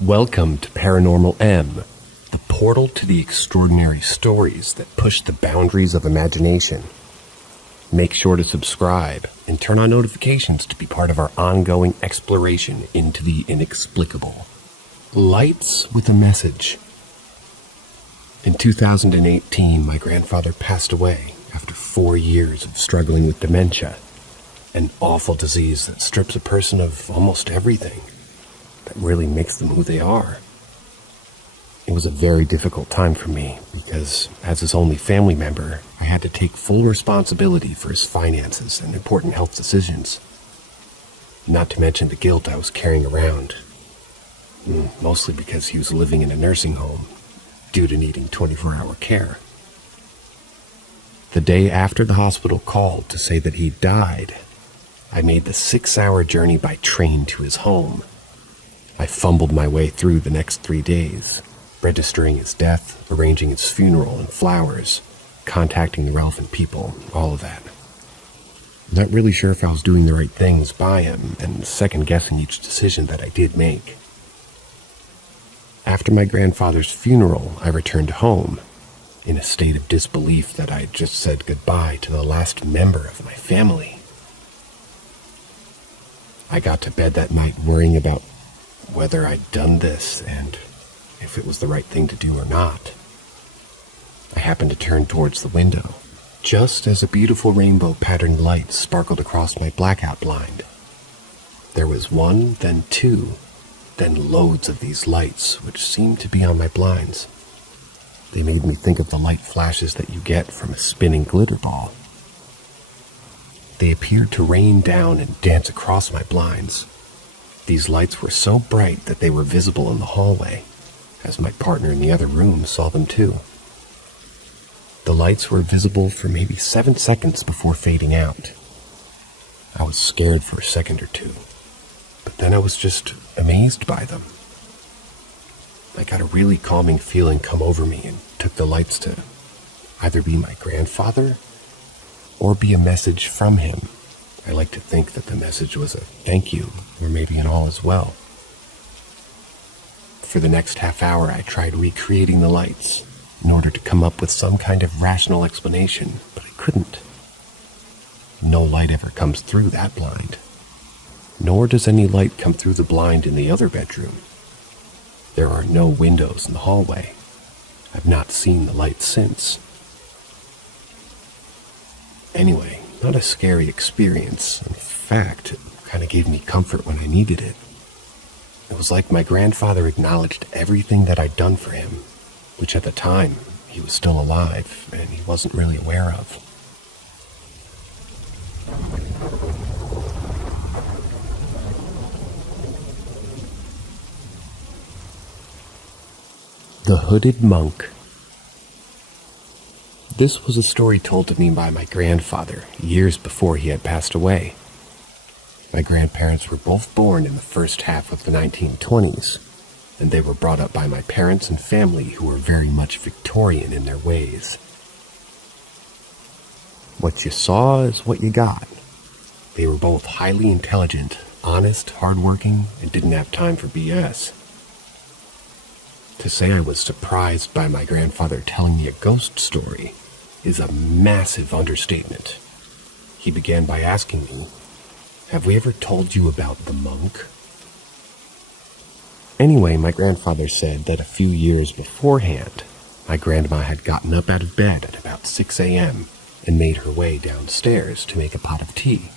Welcome to Paranormal M, the portal to the extraordinary stories that push the boundaries of imagination. Make sure to subscribe and turn on notifications to be part of our ongoing exploration into the inexplicable. Lights with a message. In 2018, my grandfather passed away after 4 years of struggling with dementia, an awful disease that strips a person of almost everything that really makes them who they are. It was a very difficult time for me because, as his only family member, I had to take full responsibility for his finances and important health decisions. Not to mention the guilt I was carrying around, mostly because he was living in a nursing home due to needing 24-hour care. The day after the hospital called to say that he died, I made the 6-hour journey by train to his home. I fumbled my way through the next 3 days, registering his death, arranging his funeral and flowers, contacting the relevant people, all of that. Not really sure if I was doing the right things by him, and second-guessing each decision that I did make. After my grandfather's funeral, I returned home, in a state of disbelief that I had just said goodbye to the last member of my family. I got to bed that night worrying about whether I'd done this and if it was the right thing to do or not. I happened to turn towards the window, just as a beautiful rainbow-patterned light sparkled across my blackout blind. There was one, then two, then loads of these lights, which seemed to be on my blinds. They made me think of the light flashes that you get from a spinning glitter ball. They appeared to rain down and dance across my blinds. These lights were so bright that they were visible in the hallway, as my partner in the other room saw them too. The lights were visible for maybe 7 seconds before fading out. I was scared for a second or two, but then I was just amazed by them. I got a really calming feeling come over me and took the lights to either be my grandfather or be a message from him. I like to think that the message was a thank you, or maybe an all is well. For the next half hour, I tried recreating the lights in order to come up with some kind of rational explanation, but I couldn't. No light ever comes through that blind, nor does any light come through the blind in the other bedroom. There are no windows in the hallway. I've not seen the light since. Anyway, not a scary experience. In fact, it kind of gave me comfort when I needed it. It was like my grandfather acknowledged everything that I'd done for him, which at the time, he was still alive and he wasn't really aware of. The Hooded Monk. This was a story told to me by my grandfather years before he had passed away. My grandparents were both born in the first half of the 1920s, and they were brought up by my parents and family who were very much Victorian in their ways. What you saw is what you got. They were both highly intelligent, honest, hardworking, and didn't have time for BS. To say I was surprised by my grandfather telling me a ghost story is a massive understatement. He began by asking me, "Have we ever told you about the monk?" Anyway, my grandfather said that a few years beforehand, my grandma had gotten up out of bed at about 6 a.m. and made her way downstairs to make a pot of tea.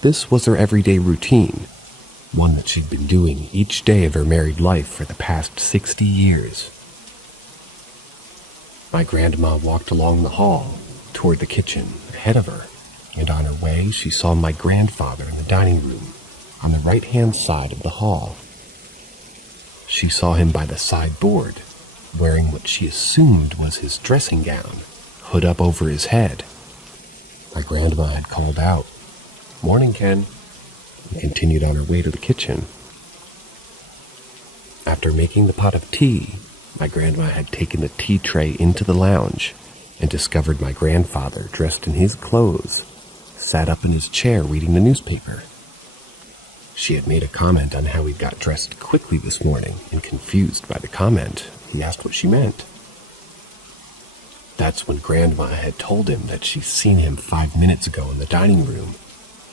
This was her everyday routine, one that she'd been doing each day of her married life for the past 60 years. My grandma walked along the hall toward the kitchen ahead of her, and on her way she saw my grandfather in the dining room on the right-hand side of the hall. She saw him by the sideboard, wearing what she assumed was his dressing gown, hood up over his head. My grandma had called out, "Morning, Ken," and continued on her way to the kitchen. After making the pot of tea, my grandma had taken the tea tray into the lounge and discovered my grandfather, dressed in his clothes, sat up in his chair reading the newspaper. She had made a comment on how he got dressed quickly this morning, and confused by the comment, he asked what she meant. That's when Grandma had told him that she'd seen him 5 minutes ago in the dining room,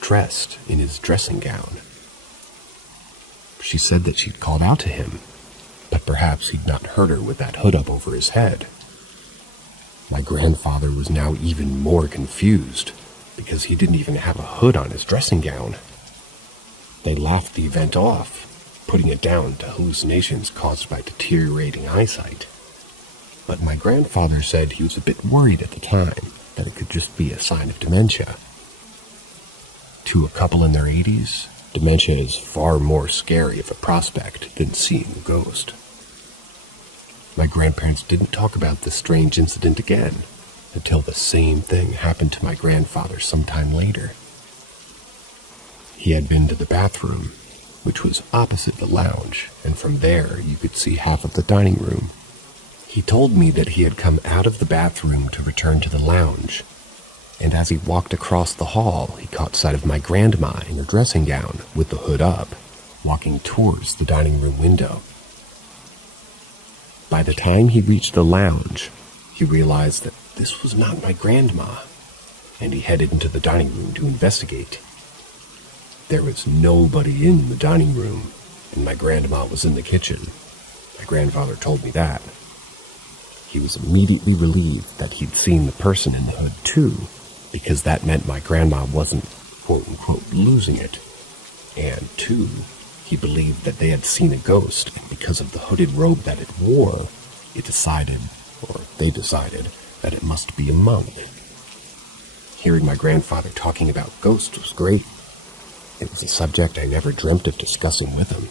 dressed in his dressing gown. She said that she'd called out to him, but perhaps he'd not heard her with that hood up over his head. My grandfather was now even more confused, because he didn't even have a hood on his dressing gown. They laughed the event off, putting it down to hallucinations caused by deteriorating eyesight. But my grandfather said he was a bit worried at the time that it could just be a sign of dementia. To a couple in their 80s, dementia is far more scary of a prospect than seeing a ghost. My grandparents didn't talk about this strange incident again until the same thing happened to my grandfather sometime later. He had been to the bathroom, which was opposite the lounge, and from there you could see half of the dining room. He told me that he had come out of the bathroom to return to the lounge, and as he walked across the hall, he caught sight of my grandma in her dressing gown with the hood up, walking towards the dining room window. By the time he reached the lounge, he realized that this was not my grandma, and he headed into the dining room to investigate. There was nobody in the dining room, and my grandma was in the kitchen. My grandfather told me that. He was immediately relieved that he'd seen the person in the hood too, because that meant my grandma wasn't, quote-unquote, losing it. And two, he believed that they had seen a ghost, and because of the hooded robe that it wore, they decided that it must be a monk. Hearing my grandfather talking about ghosts was great. It was a subject I never dreamt of discussing with him.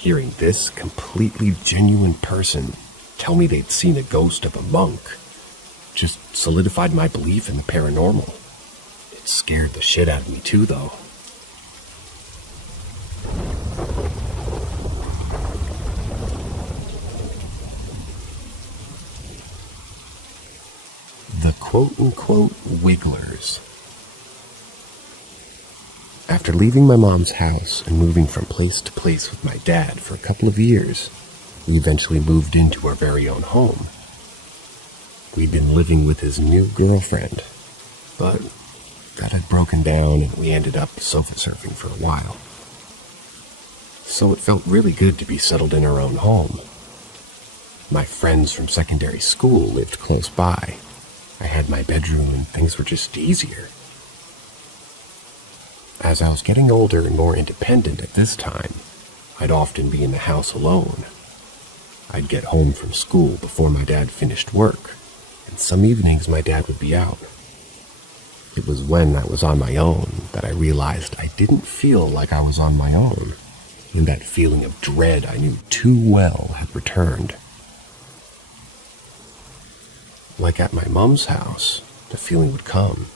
Hearing this completely genuine person tell me they'd seen a ghost of a monk just solidified my belief in the paranormal. It scared the shit out of me too, though. The quote-unquote wigglers. After leaving my mom's house and moving from place to place with my dad for a couple of years, we eventually moved into our very own home. We'd been living with his new girlfriend, but that had broken down and we ended up sofa surfing for a while. So it felt really good to be settled in our own home. My friends from secondary school lived close by. I had my bedroom and things were just easier. As I was getting older and more independent at this time, I'd often be in the house alone. I'd get home from school before my dad finished work, and some evenings my dad would be out. It was when I was on my own that I realized I didn't feel like I was on my own, and that feeling of dread I knew too well had returned. Like at my mom's house, the feeling would come.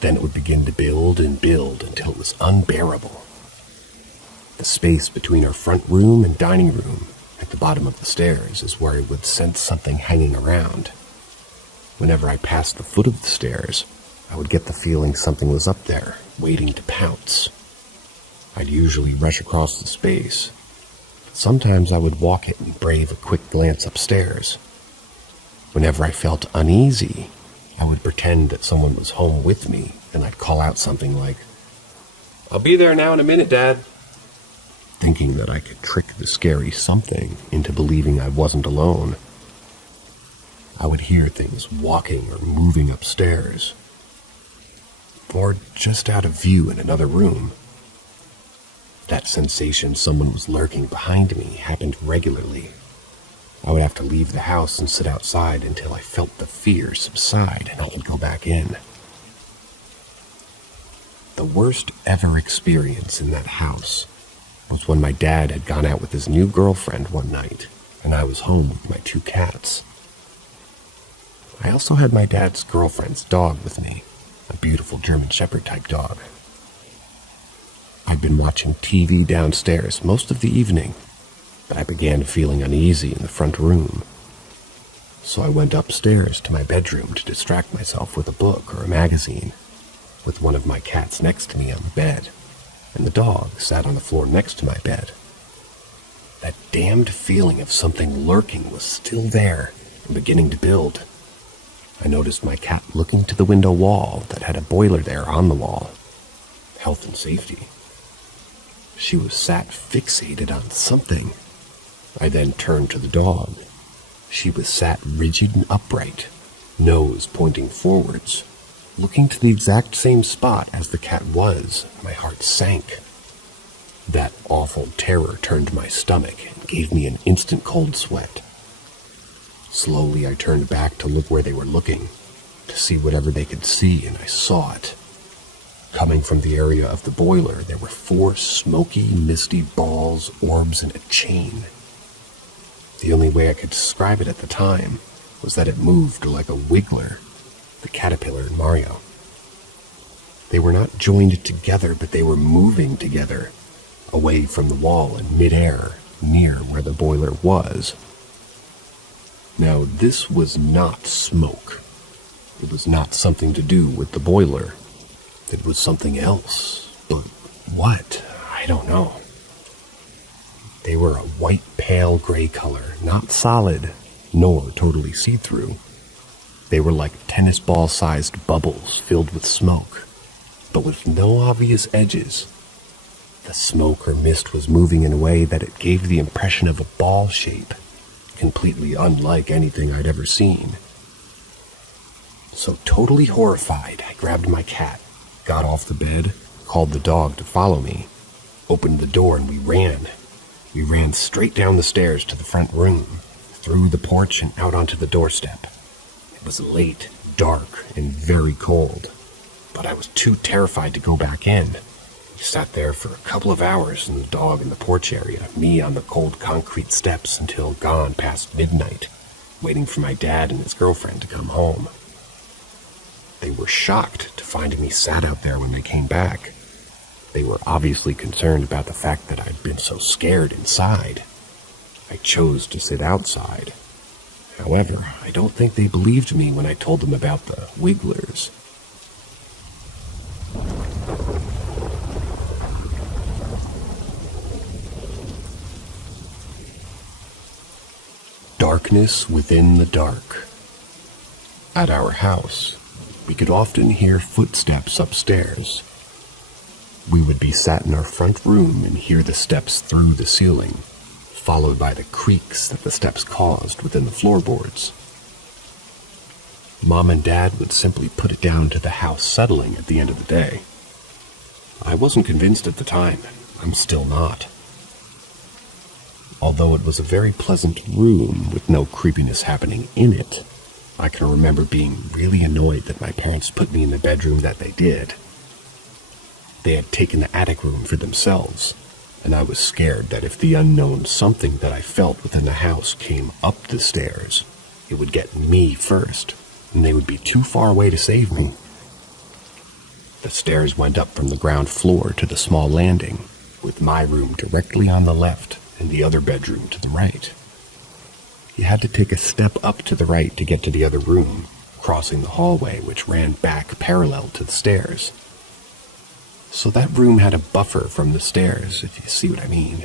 Then it would begin to build and build until it was unbearable. The space between our front room and dining room, at the bottom of the stairs, is where I would sense something hanging around. Whenever I passed the foot of the stairs, I would get the feeling something was up there, waiting to pounce. I'd usually rush across the space, but sometimes I would walk it and brave a quick glance upstairs. Whenever I felt uneasy, I would pretend that someone was home with me, and I'd call out something like, "I'll be there now in a minute, Dad," thinking that I could trick the scary something into believing I wasn't alone. I would hear things walking or moving upstairs, or just out of view in another room. That sensation someone was lurking behind me happened regularly. I would have to leave the house and sit outside until I felt the fear subside and I could go back in. The worst ever experience in that house was when my dad had gone out with his new girlfriend one night and I was home with my 2 cats. I also had my dad's girlfriend's dog with me, a beautiful German Shepherd type dog. I'd been watching TV downstairs most of the evening, but I began feeling uneasy in the front room. So I went upstairs to my bedroom to distract myself with a book or a magazine, with one of my cats next to me on the bed. and the dog sat on the floor next to my bed. That damned feeling of something lurking was still there and beginning to build. I noticed my cat looking to the window wall that had a boiler there on the wall. Health and safety. She was sat fixated on something. I then turned to the dog. She was sat rigid and upright, nose pointing forwards, looking to the exact same spot as the cat was. My heart sank. That awful terror turned my stomach and gave me an instant cold sweat. Slowly I turned back to look where they were looking, to see whatever they could see, and I saw it. Coming from the area of the boiler, there were 4 smoky, misty balls, orbs, and a chain. The only way I could describe it at the time was that it moved like a wiggler, the caterpillar in Mario. They were not joined together, but they were moving together, away from the wall in midair, near where the boiler was. Now, this was not smoke. It was not something to do with the boiler. It was something else. But what? I don't know. They were a white, pale gray color, not solid, nor totally see-through. They were like tennis ball-sized bubbles filled with smoke, but with no obvious edges. The smoke or mist was moving in a way that it gave the impression of a ball shape, completely unlike anything I'd ever seen. So totally horrified, I grabbed my cat, got off the bed, called the dog to follow me, opened the door, and we ran. We ran straight down the stairs to the front room, through the porch and out onto the doorstep. It was late, dark, and very cold, but I was too terrified to go back in. We sat there for a couple of hours, and the dog in the porch area, me on the cold concrete steps until gone past midnight, waiting for my dad and his girlfriend to come home. They were shocked to find me sat out there when they came back. They were obviously concerned about the fact that I'd been so scared inside. I chose to sit outside. However, I don't think they believed me when I told them about the wigglers. Darkness within the dark. At our house, we could often hear footsteps upstairs. We would be sat in our front room and hear the steps through the ceiling, followed by the creaks that the steps caused within the floorboards. Mom and Dad would simply put it down to the house settling at the end of the day. I wasn't convinced at the time. I'm still not. Although it was a very pleasant room with no creepiness happening in it, I can remember being really annoyed that my parents put me in the bedroom that they did. They had taken the attic room for themselves, and I was scared that if the unknown something that I felt within the house came up the stairs, it would get me first, and they would be too far away to save me. The stairs went up from the ground floor to the small landing, with my room directly on the left and the other bedroom to the right. You had to take a step up to the right to get to the other room, crossing the hallway which ran back parallel to the stairs. So that room had a buffer from the stairs, if you see what I mean.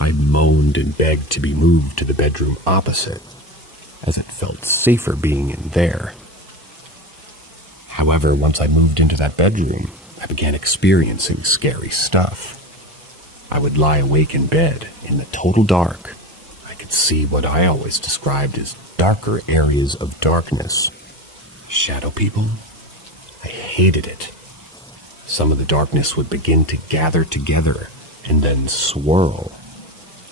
I moaned and begged to be moved to the bedroom opposite, as it felt safer being in there. However, once I moved into that bedroom, I began experiencing scary stuff. I would lie awake in bed in the total dark. I could see what I always described as darker areas of darkness. Shadow people? I hated it. Some of the darkness would begin to gather together and then swirl.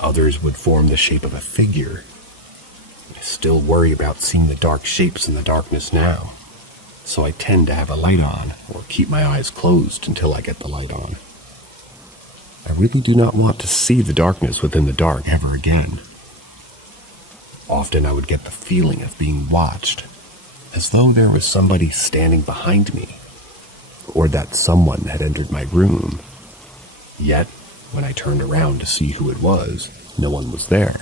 Others would form the shape of a figure. I still worry about seeing the dark shapes in the darkness now, so I tend to have a light on or keep my eyes closed until I get the light on. I really do not want to see the darkness within the dark ever again. Often I would get the feeling of being watched, as though there was somebody standing behind me, or that someone had entered my room. Yet, when I turned around to see who it was, no one was there.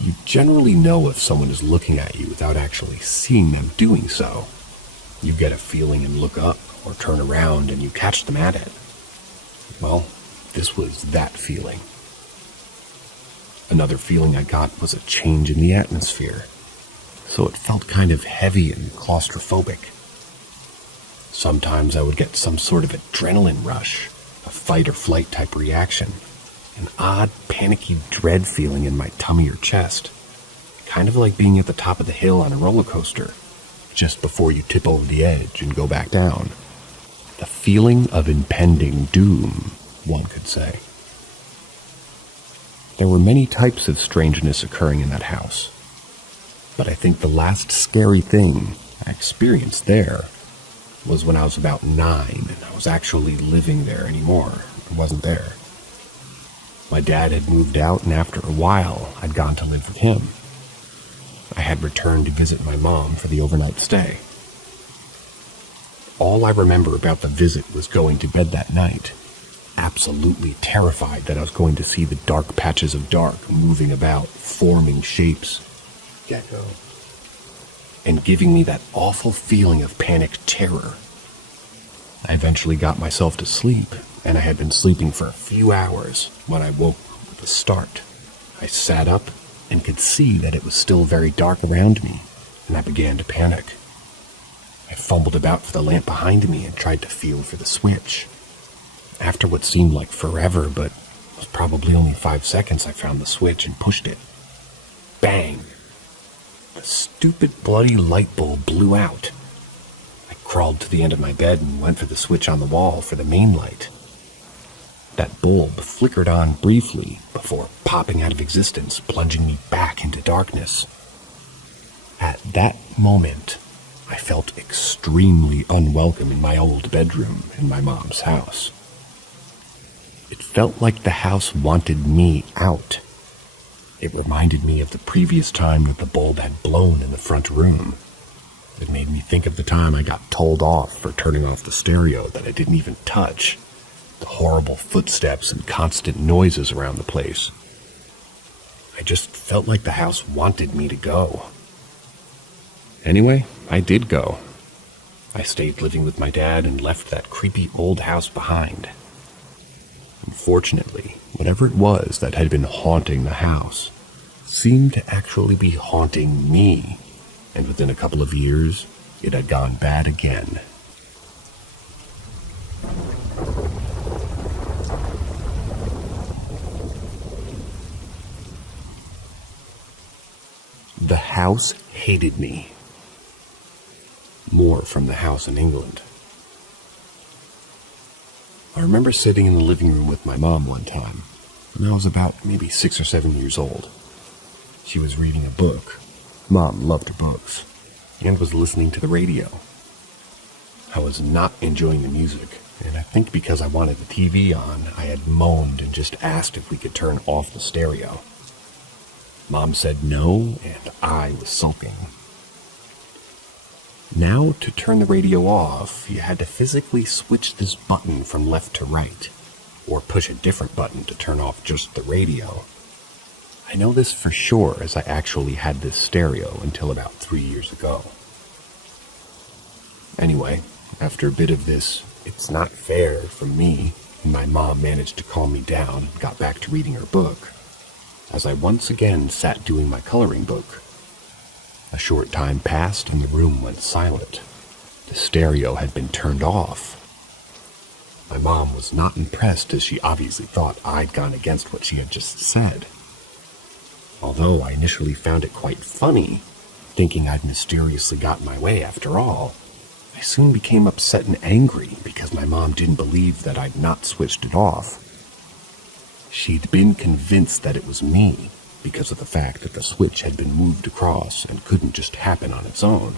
You generally know if someone is looking at you without actually seeing them doing so. You get a feeling and look up or turn around and you catch them at it. Well, this was that feeling. Another feeling I got was a change in the atmosphere, so it felt kind of heavy and claustrophobic. Sometimes I would get some sort of adrenaline rush, a fight or flight type reaction, an odd, panicky dread feeling in my tummy or chest, kind of like being at the top of the hill on a roller coaster, just before you tip over the edge and go back down. The feeling of impending doom, one could say. There were many types of strangeness occurring in that house, but I think the last scary thing I experienced there was when I was about 9 and I was actually living there anymore. I wasn't there. My dad had moved out, and after a while, I'd gone to live with him. I had returned to visit my mom for the overnight stay. All I remember about the visit was going to bed that night, absolutely terrified that I was going to see the dark patches of dark moving about, forming shapes, gecko, and giving me that awful feeling of panicked terror. I eventually got myself to sleep, and I had been sleeping for a few hours when I woke with a start. I sat up and could see that it was still very dark around me, and I began to panic. I fumbled about for the lamp behind me and tried to feel for the switch. After what seemed like forever, but was probably only 5 seconds, I found the switch and pushed it. Bang! The stupid bloody light bulb blew out. I crawled to the end of my bed and went for the switch on the wall for the main light. That bulb flickered on briefly before popping out of existence, plunging me back into darkness. At that moment, I felt extremely unwelcome in my old bedroom in my mom's house. It felt like the house wanted me out. It reminded me of the previous time that the bulb had blown in the front room. It made me think of the time I got told off for turning off the stereo that I didn't even touch. The horrible footsteps and constant noises around the place. I just felt like the house wanted me to go. Anyway, I did go. I stayed living with my dad and left that creepy old house behind. Unfortunately, whatever it was that had been haunting the house seemed to actually be haunting me, and within a couple of years, it had gone bad again. The house hated me. More from the house in England. I remember sitting in the living room with my mom one time, when I was about maybe 6 or 7 years old. She was reading a book. Mom loved her books, and was listening to the radio. I was not enjoying the music, and I think because I wanted the TV on, I had moaned and just asked if we could turn off the stereo. Mom said no, and I was sulking. Now, to turn the radio off, you had to physically switch this button from left to right, or push a different button to turn off just the radio. I know this for sure, as I actually had this stereo until about 3 years ago. Anyway, after a bit of this, it's not fair from me, my mom managed to calm me down and got back to reading her book, as I once again sat doing my coloring book. A short time passed and the room went silent. The stereo had been turned off. My mom was not impressed, as she obviously thought I'd gone against what she had just said. Although I initially found it quite funny, thinking I'd mysteriously gotten my way after all, I soon became upset and angry because my mom didn't believe that I'd not switched it off. She'd been convinced that it was me, because of the fact that the switch had been moved across and couldn't just happen on its own.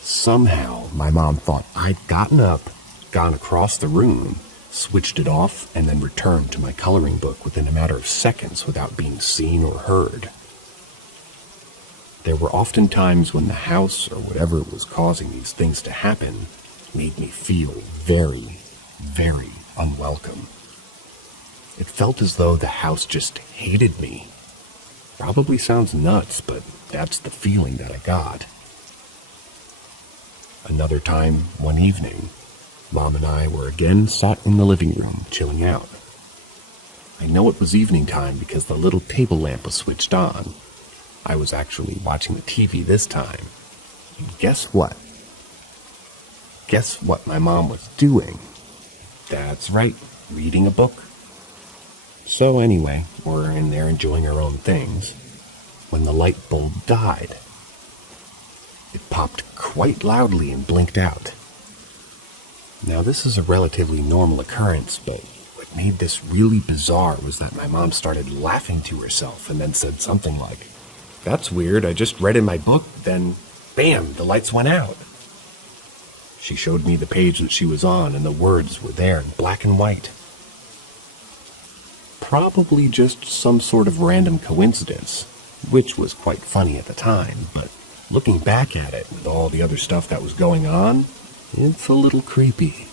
Somehow, my mom thought I'd gotten up, gone across the room, switched it off, and then returned to my coloring book within a matter of seconds without being seen or heard. There were often times when the house, or whatever was causing these things to happen, made me feel very, very unwelcome. It felt as though the house just hated me. Probably sounds nuts, but that's the feeling that I got. Another time, one evening, Mom and I were again sat in the living room, chilling out. I know it was evening time because the little table lamp was switched on. I was actually watching the TV this time. And guess what? Guess what my mom was doing? That's right, reading a book. So anyway, we're in there enjoying our own things when the light bulb died. It popped quite loudly and blinked out. Now this is a relatively normal occurrence, but what made this really bizarre was that my mom started laughing to herself and then said something like, "That's weird, I just read in my book, then bam, the lights went out." She showed me the page that she was on and the words were there in black and white. Probably just some sort of random coincidence, which was quite funny at the time, but looking back at it with all the other stuff that was going on, it's a little creepy.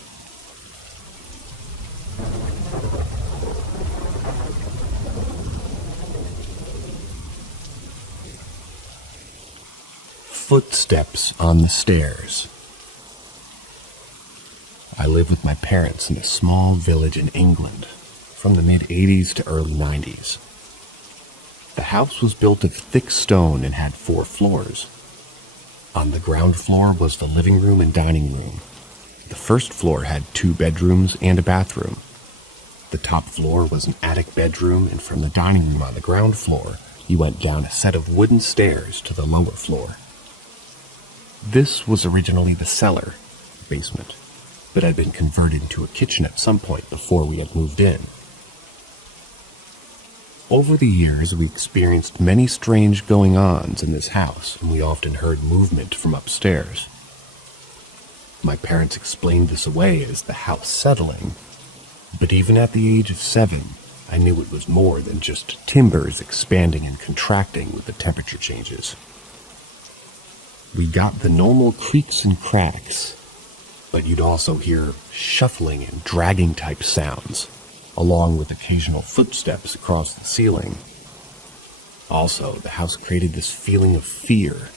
Footsteps on the stairs. I live with my parents in a small village in England from the mid-80s to early 90s. The house was built of thick stone and had 4 floors. On the ground floor was the living room and dining room. The first floor had 2 bedrooms and a bathroom. The top floor was an attic bedroom, and from the dining room on the ground floor, you went down a set of wooden stairs to the lower floor. This was originally the cellar, basement, but had been converted into a kitchen at some point before we had moved in. Over the years, we experienced many strange going-ons in this house, and we often heard movement from upstairs. My parents explained this away as the house settling, but even at the age of 7, I knew it was more than just timbers expanding and contracting with the temperature changes. We got the normal creaks and cracks, but you'd also hear shuffling and dragging type sounds, along with occasional footsteps across the ceiling. Also, the house created this feeling of fear.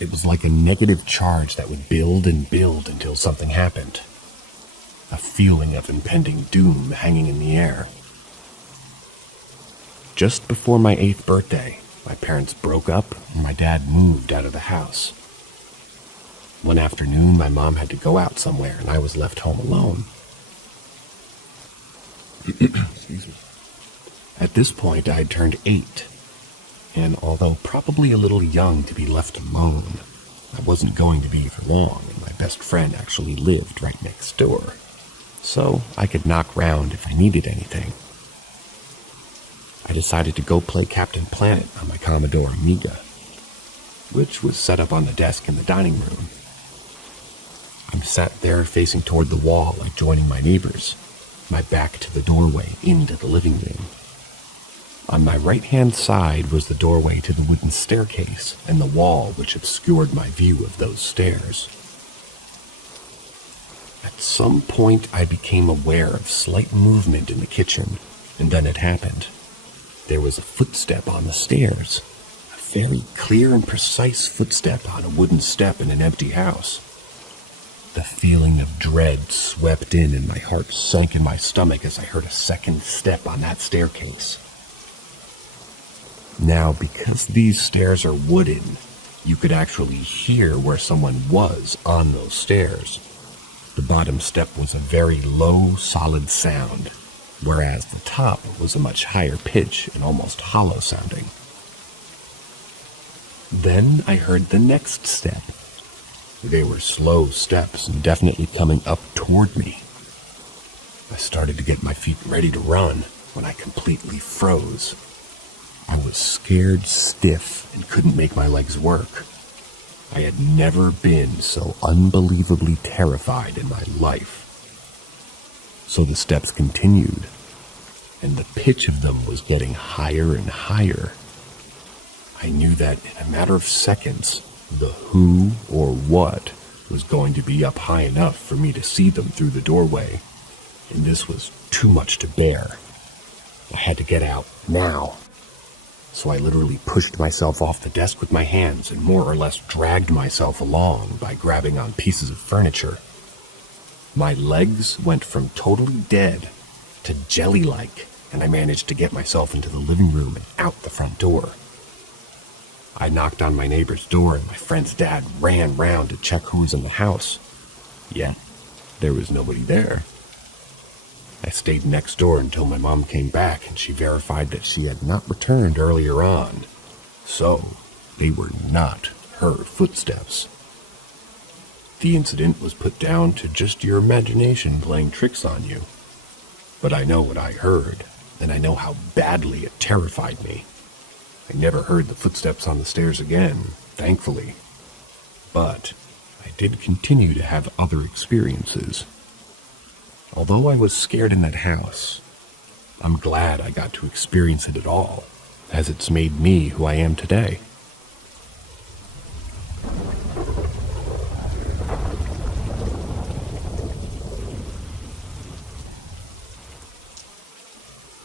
It was like a negative charge that would build and build until something happened. A feeling of impending doom hanging in the air. Just before my 8th birthday, my parents broke up and my dad moved out of the house. One afternoon, my mom had to go out somewhere and I was left home alone. Excuse me. At this point, I had turned 8, and although probably a little young to be left alone, I wasn't going to be for long, and my best friend actually lived right next door, so I could knock round if I needed anything. I decided to go play Captain Planet on my Commodore Amiga, which was set up on the desk in the dining room. I sat there facing toward the wall, like joining my neighbors, my back to the doorway into the living room. On my right-hand side was the doorway to the wooden staircase and the wall which obscured my view of those stairs. At some point, I became aware of slight movement in the kitchen, and then it happened. There was a footstep on the stairs, a very clear and precise footstep on a wooden step in an empty house. The feeling of dread swept in and my heart sank in my stomach as I heard a second step on that staircase. Now, because these stairs are wooden, you could actually hear where someone was on those stairs. The bottom step was a very low, solid sound, whereas the top was a much higher pitch and almost hollow sounding. Then I heard the next step. They were slow steps and definitely coming up toward me. I started to get my feet ready to run when I completely froze. I was scared stiff and couldn't make my legs work. I had never been so unbelievably terrified in my life. So the steps continued, and the pitch of them was getting higher and higher. I knew that in a matter of seconds, the who or what was going to be up high enough for me to see them through the doorway, and this was too much to bear. I had to get out now. so I literally pushed myself off the desk with my hands and more or less dragged myself along by grabbing on pieces of furniture. My legs went from totally dead to jelly-like, and I managed to get myself into the living room and out the front door. I knocked on my neighbor's door, and my friend's dad ran round to check who was in the house. Yet, there was nobody there. I stayed next door until my mom came back, and she verified that she had not returned earlier on. So, they were not her footsteps. The incident was put down to just your imagination playing tricks on you. But I know what I heard, and I know how badly it terrified me. I never heard the footsteps on the stairs again, thankfully. But I did continue to have other experiences. Although I was scared in that house, I'm glad I got to experience it at all, as it's made me who I am today.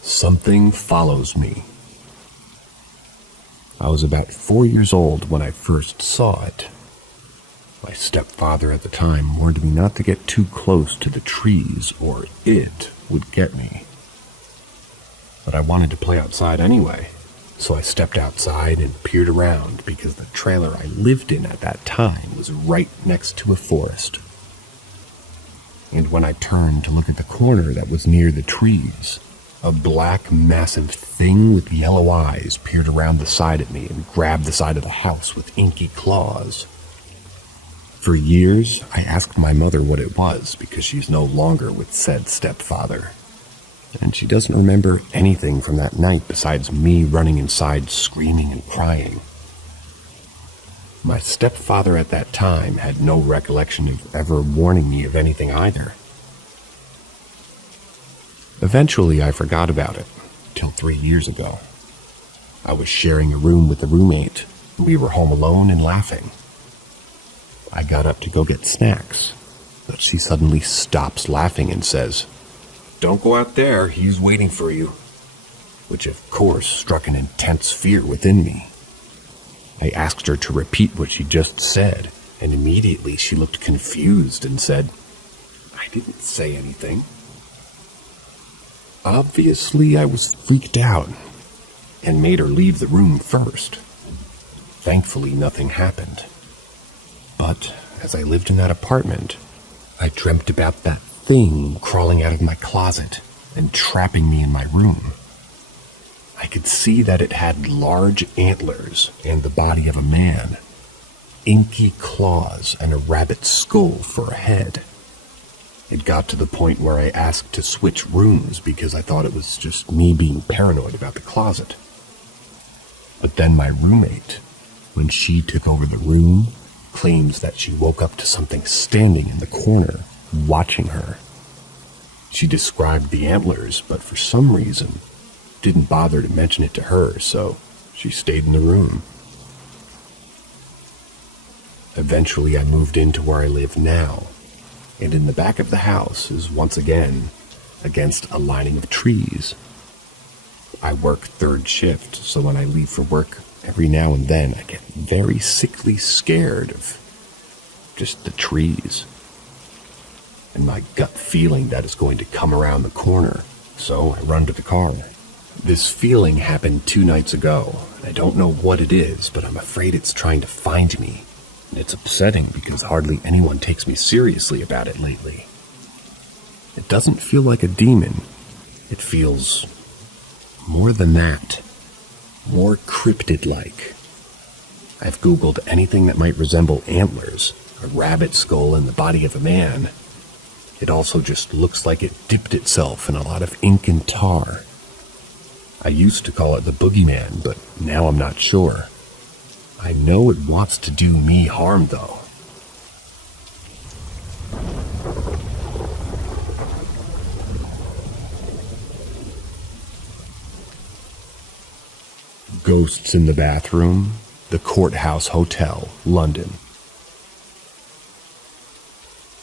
Something follows me. I was about 4 years old when I first saw it. My stepfather at the time warned me not to get too close to the trees or it would get me. But I wanted to play outside anyway, so I stepped outside and peered around because the trailer I lived in at that time was right next to a forest. And when I turned to look at the corner that was near the trees, a black, massive thing with yellow eyes peered around the side at me and grabbed the side of the house with inky claws. For years, I asked my mother what it was because she's no longer with said stepfather. And she doesn't remember anything from that night besides me running inside screaming and crying. My stepfather at that time had no recollection of ever warning me of anything either. Eventually, I forgot about it, till 3 years ago. I was sharing a room with a roommate. We were home alone and laughing. I got up to go get snacks, but she suddenly stops laughing and says, "Don't go out there, he's waiting for you," which of course struck an intense fear within me. I asked her to repeat what she just said, and immediately she looked confused and said, "I didn't say anything." Obviously, I was freaked out and made her leave the room first. Thankfully, nothing happened. But as I lived in that apartment, I dreamt about that thing crawling out of my closet and trapping me in my room. I could see that it had large antlers and the body of a man, inky claws, and a rabbit skull for a head. It got to the point where I asked to switch rooms because I thought it was just me being paranoid about the closet. But then my roommate, when she took over the room, claims that she woke up to something standing in the corner, watching her. She described the antlers, but for some reason, didn't bother to mention it to her, so she stayed in the room. Eventually, I moved into where I live now, and in the back of the house is once again against a lining of trees. I work third shift, so when I leave for work, every now and then I get very sickly scared of just the trees and my gut feeling that it's going to come around the corner, so I run to the car. This feeling happened 2 nights ago, and I don't know what it is, but I'm afraid it's trying to find me. It's upsetting because hardly anyone takes me seriously about it lately. It doesn't feel like a demon. It feels more than that. More cryptid-like. I've Googled anything that might resemble antlers, a rabbit skull, and the body of a man. It also just looks like it dipped itself in a lot of ink and tar. I used to call it the boogeyman, but now I'm not sure. I know it wants to do me harm, though. Ghosts in the Bathroom, the Courthouse Hotel, London.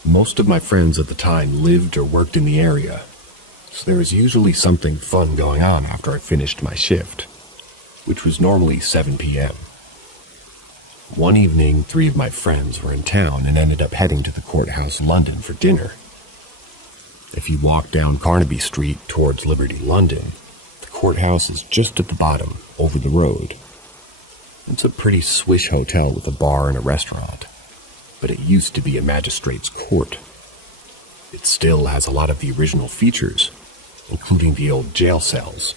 Most of my friends at the time lived or worked in the area, so there was usually something fun going on after I finished my shift. which was normally 7 p.m. One evening, 3 of my friends were in town and ended up heading to the courthouse London for dinner. If you walk down Carnaby Street towards Liberty, London, the courthouse is just at the bottom, over the road. It's a pretty swish hotel with a bar and a restaurant, but it used to be a magistrate's court. It still has a lot of the original features, including the old jail cells,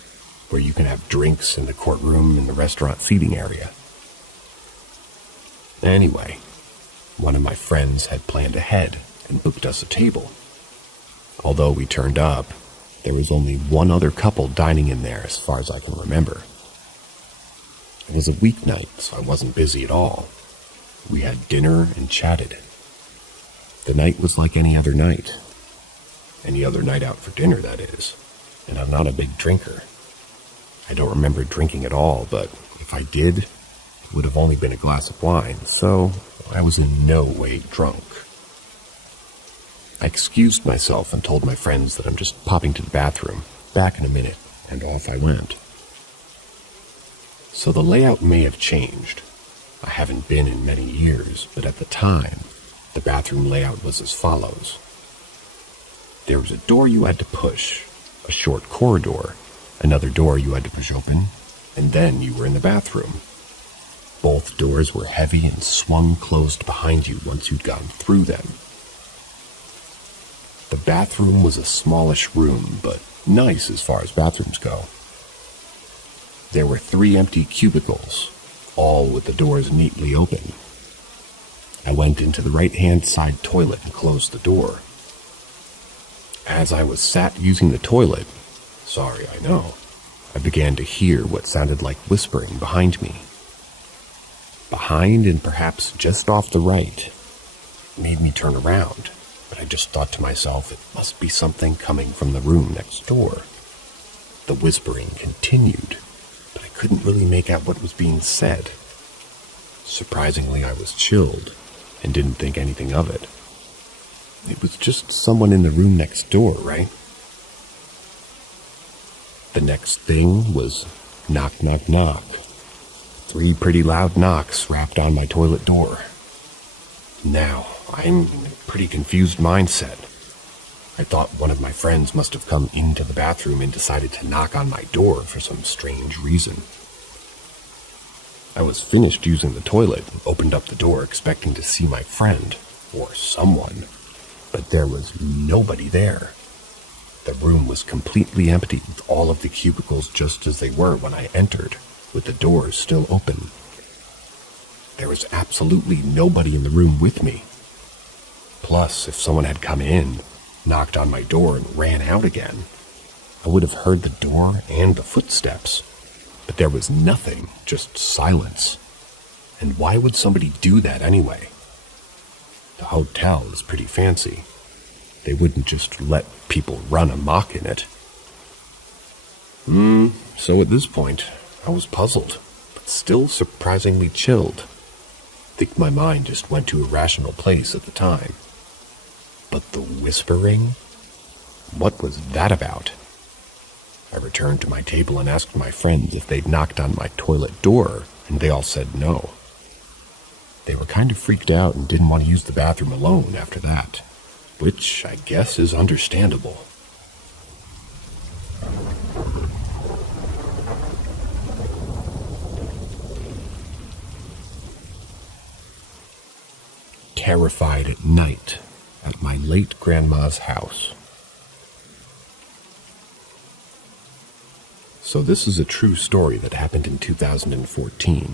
where you can have drinks in the courtroom and the restaurant seating area. Anyway, one of my friends had planned ahead and booked us a table. Although we turned up, there was only one other couple dining in there as far as I can remember. It was a weeknight, so I wasn't busy at all. We had dinner and chatted. The night was like any other night. Any other night out for dinner, that is. And I'm not a big drinker. I don't remember drinking at all, but if I did, it would have only been a glass of wine, so I was in no way drunk. I excused myself and told my friends that I'm just popping to the bathroom, back in a minute, and off I went. So the layout may have changed. I haven't been in many years, but at the time, the bathroom layout was as follows. There was a door you had to push, a short corridor, another door you had to push open, and then you were in the bathroom. Both doors were heavy and swung closed behind you once you'd gotten through them. The bathroom was a smallish room, but nice as far as bathrooms go. There were 3 empty cubicles, all with the doors neatly open. I went into the right-hand side toilet and closed the door. As I was sat using the toilet, sorry, I know, I began to hear what sounded like whispering behind me. Behind and perhaps just off the right. It made me turn around, but I just thought to myself it must be something coming from the room next door. The whispering continued, but I couldn't really make out what was being said. Surprisingly, I was chilled and didn't think anything of it. It was just someone in the room next door, right? The next thing was knock, knock, knock. 3 pretty loud knocks rapped on my toilet door. Now, I'm in a pretty confused mindset. I thought one of my friends must have come into the bathroom and decided to knock on my door for some strange reason. I was finished using the toilet and opened up the door expecting to see my friend, or someone, but there was nobody there. The room was completely empty with all of the cubicles just as they were when I entered, with the doors still open. There was absolutely nobody in the room with me. Plus, if someone had come in, knocked on my door and ran out again, I would have heard the door and the footsteps. But there was nothing, just silence. And why would somebody do that anyway? The hotel is pretty fancy. They wouldn't just let people run amok in it. So at this point, I was puzzled, but still surprisingly chilled. I think my mind just went to a rational place at the time. But the whispering? What was that about? I returned to my table and asked my friends if they'd knocked on my toilet door, and they all said no. They were kind of freaked out and didn't want to use the bathroom alone after that, which I guess is understandable. Terrified at night at my late grandma's house. So this is a true story that happened in 2014,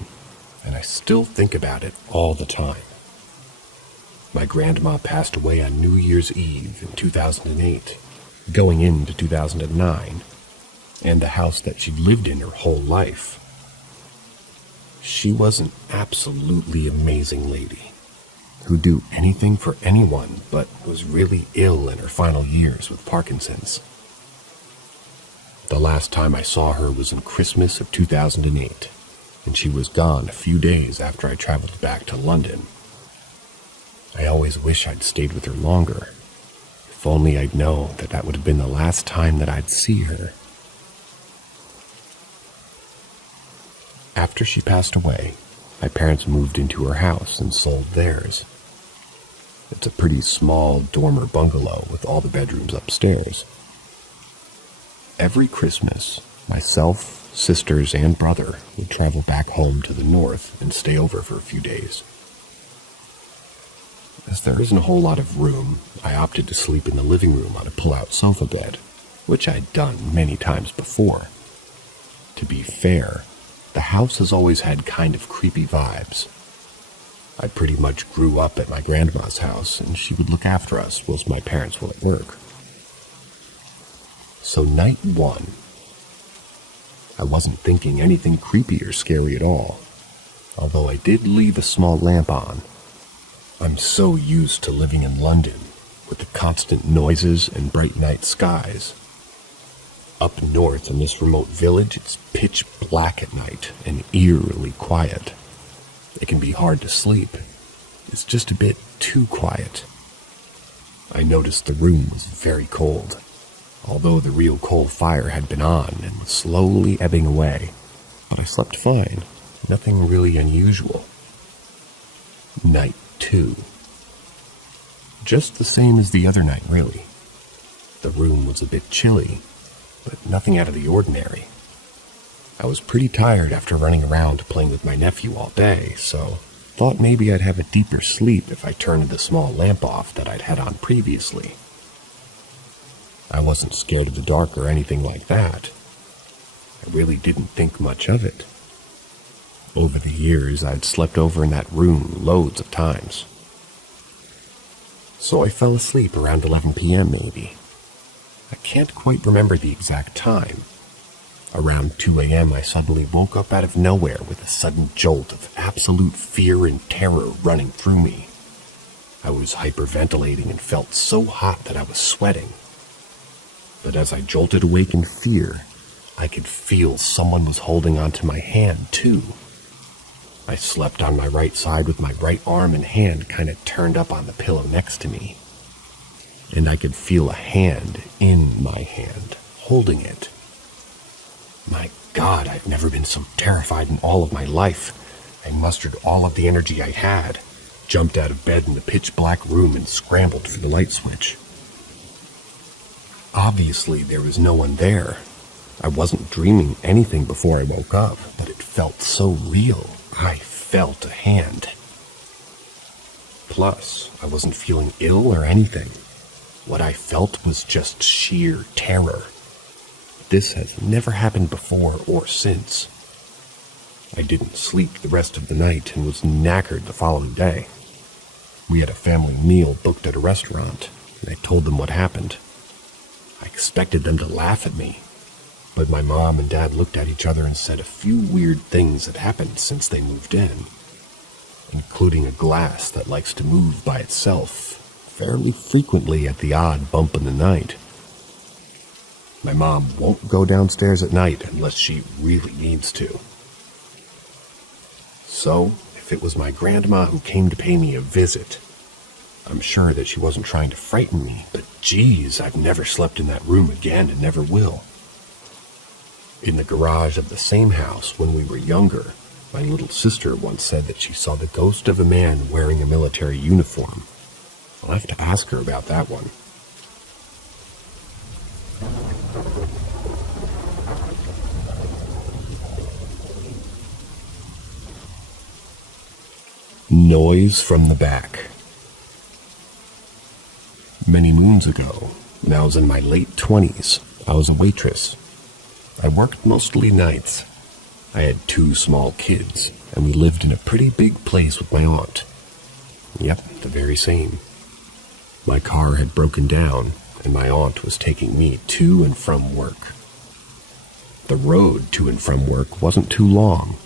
and I still think about it all the time. My grandma passed away on New Year's Eve in 2008, going into 2009, and the house that she'd lived in her whole life. She was an absolutely amazing lady, who'd do anything for anyone, but was really ill in her final years with Parkinson's. The last time I saw her was in Christmas of 2008, and she was gone a few days after I traveled back to London. I always wish I'd stayed with her longer. If only I'd known that that would have been the last time that I'd see her. After she passed away, my parents moved into her house and sold theirs. It's a pretty small dormer bungalow with all the bedrooms upstairs. Every Christmas, myself, sisters, and brother would travel back home to the north and stay over for a few days. As there isn't a whole lot of room, I opted to sleep in the living room on a pull-out sofa bed, which I'd done many times before. To be fair, the house has always had kind of creepy vibes. I pretty much grew up at my grandma's house, and she would look after us whilst my parents were at work. So night one, I wasn't thinking anything creepy or scary at all, although I did leave a small lamp on. I'm so used to living in London, with the constant noises and bright night skies. Up north in this remote village, it's pitch black at night and eerily quiet. It can be hard to sleep. It's just a bit too quiet. I noticed the room was very cold, although the real coal fire had been on and was slowly ebbing away. But I slept fine, nothing really unusual. Night 2. Just the same as the other night, really. The room was a bit chilly, but nothing out of the ordinary. I was pretty tired after running around playing with my nephew all day, so thought maybe I'd have a deeper sleep if I turned the small lamp off that I'd had on previously. I wasn't scared of the dark or anything like that. I really didn't think much of it. Over the years, I'd slept over in that room loads of times. So I fell asleep around 11 p.m. maybe. I can't quite remember the exact time. Around 2 a.m. I suddenly woke up out of nowhere with a sudden jolt of absolute fear and terror running through me. I was hyperventilating and felt so hot that I was sweating. But as I jolted awake in fear, I could feel someone was holding onto my hand too. I slept on my right side with my right arm and hand kind of turned up on the pillow next to me. And I could feel a hand in my hand, holding it. My God, I've never been so terrified in all of my life. I mustered all of the energy I had, jumped out of bed in the pitch-black room and scrambled for the light switch. Obviously, there was no one there. I wasn't dreaming anything before I woke up, but it felt so real. I felt a hand. Plus, I wasn't feeling ill or anything. What I felt was just sheer terror. This has never happened before or since. I didn't sleep the rest of the night and was knackered the following day. We had a family meal booked at a restaurant, and I told them what happened. I expected them to laugh at me, but my mom and dad looked at each other and said a few weird things had happened since they moved in, including a glass that likes to move by itself fairly frequently at the odd bump in the night. My mom won't go downstairs at night unless she really needs to. So, if it was my grandma who came to pay me a visit, I'm sure that she wasn't trying to frighten me, but geez, I've never slept in that room again and never will. In the garage of the same house when we were younger, my little sister once said that she saw the ghost of a man wearing a military uniform. I'll have to ask her about that one. Noise from the back. Many moons ago, when I was in my late 20s, I was a waitress. I worked mostly nights. I had 2 small kids, and we lived in a pretty big place with my aunt. Yep, the very same. My car had broken down, and my aunt was taking me to and from work. The road to and from work wasn't too long,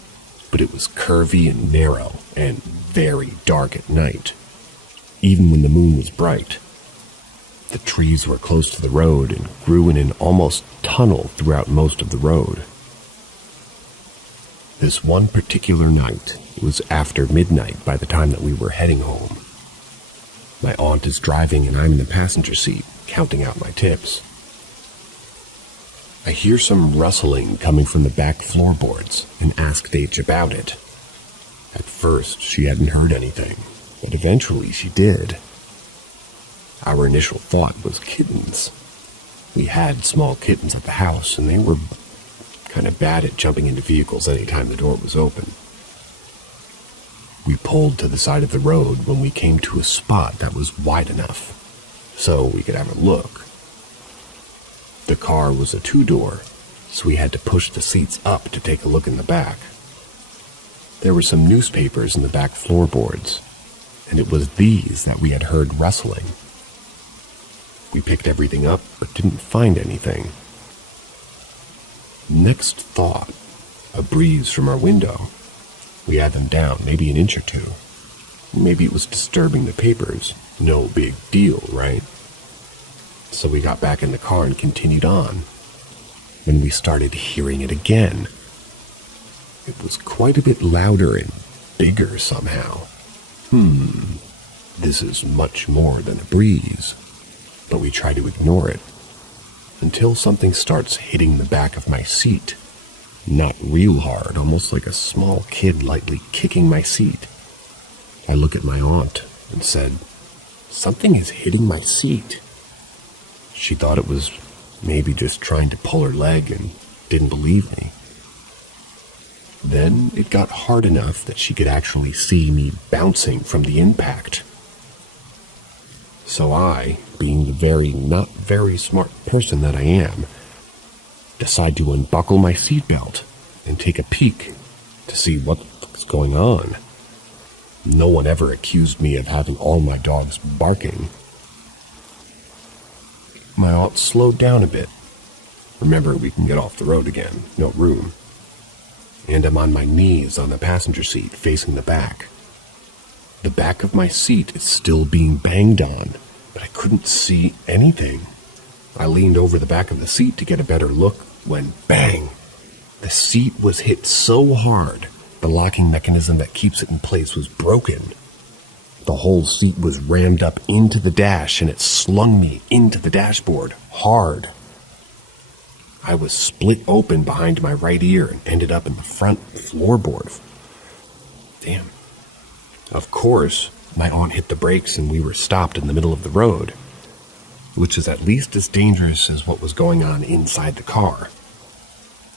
but it was curvy and narrow, and very dark at night, even when the moon was bright. The trees were close to the road and grew in an almost tunnel throughout most of the road. This one particular night, it was after midnight by the time that we were heading home. My aunt is driving and I'm in the passenger seat, counting out my tips. I hear some rustling coming from the back floorboards and asked H about it. At first, she hadn't heard anything, but eventually she did. Our initial thought was kittens. We had small kittens at the house, and they were kind of bad at jumping into vehicles anytime the door was open. We pulled to the side of the road when we came to a spot that was wide enough so we could have a look. The car was a two-door, so we had to push the seats up to take a look in the back. There were some newspapers in the back floorboards, and it was these that we had heard rustling. We picked everything up, but didn't find anything. Next thought, a breeze from our window. We had them down, maybe an inch or two. Maybe it was disturbing the papers. No big deal, right? So we got back in the car and continued on. When we started hearing it again, it was quite a bit louder and bigger somehow. This is much more than a breeze. But we try to ignore it until something starts hitting the back of my seat. Not real hard, almost like a small kid lightly kicking my seat. I look at my aunt and said, "Something is hitting my seat." She thought it was maybe just trying to pull her leg and didn't believe me. Then it got hard enough that she could actually see me bouncing from the impact. So I, being the not very smart person that I am, decide to unbuckle my seatbelt and take a peek to see what's going on. No one ever accused me of having all my dogs barking. My aunt slowed down a bit. Remember, we can get off the road again, no room. And I'm on my knees on the passenger seat facing the back. The back of my seat is still being banged on, but I couldn't see anything. I leaned over the back of the seat to get a better look when, bang! The seat was hit so hard, the locking mechanism that keeps it in place was broken. The whole seat was rammed up into the dash, and it slung me into the dashboard hard. I was split open behind my right ear and ended up in the front floorboard. Damn. Of course, my aunt hit the brakes and we were stopped in the middle of the road, which is at least as dangerous as what was going on inside the car.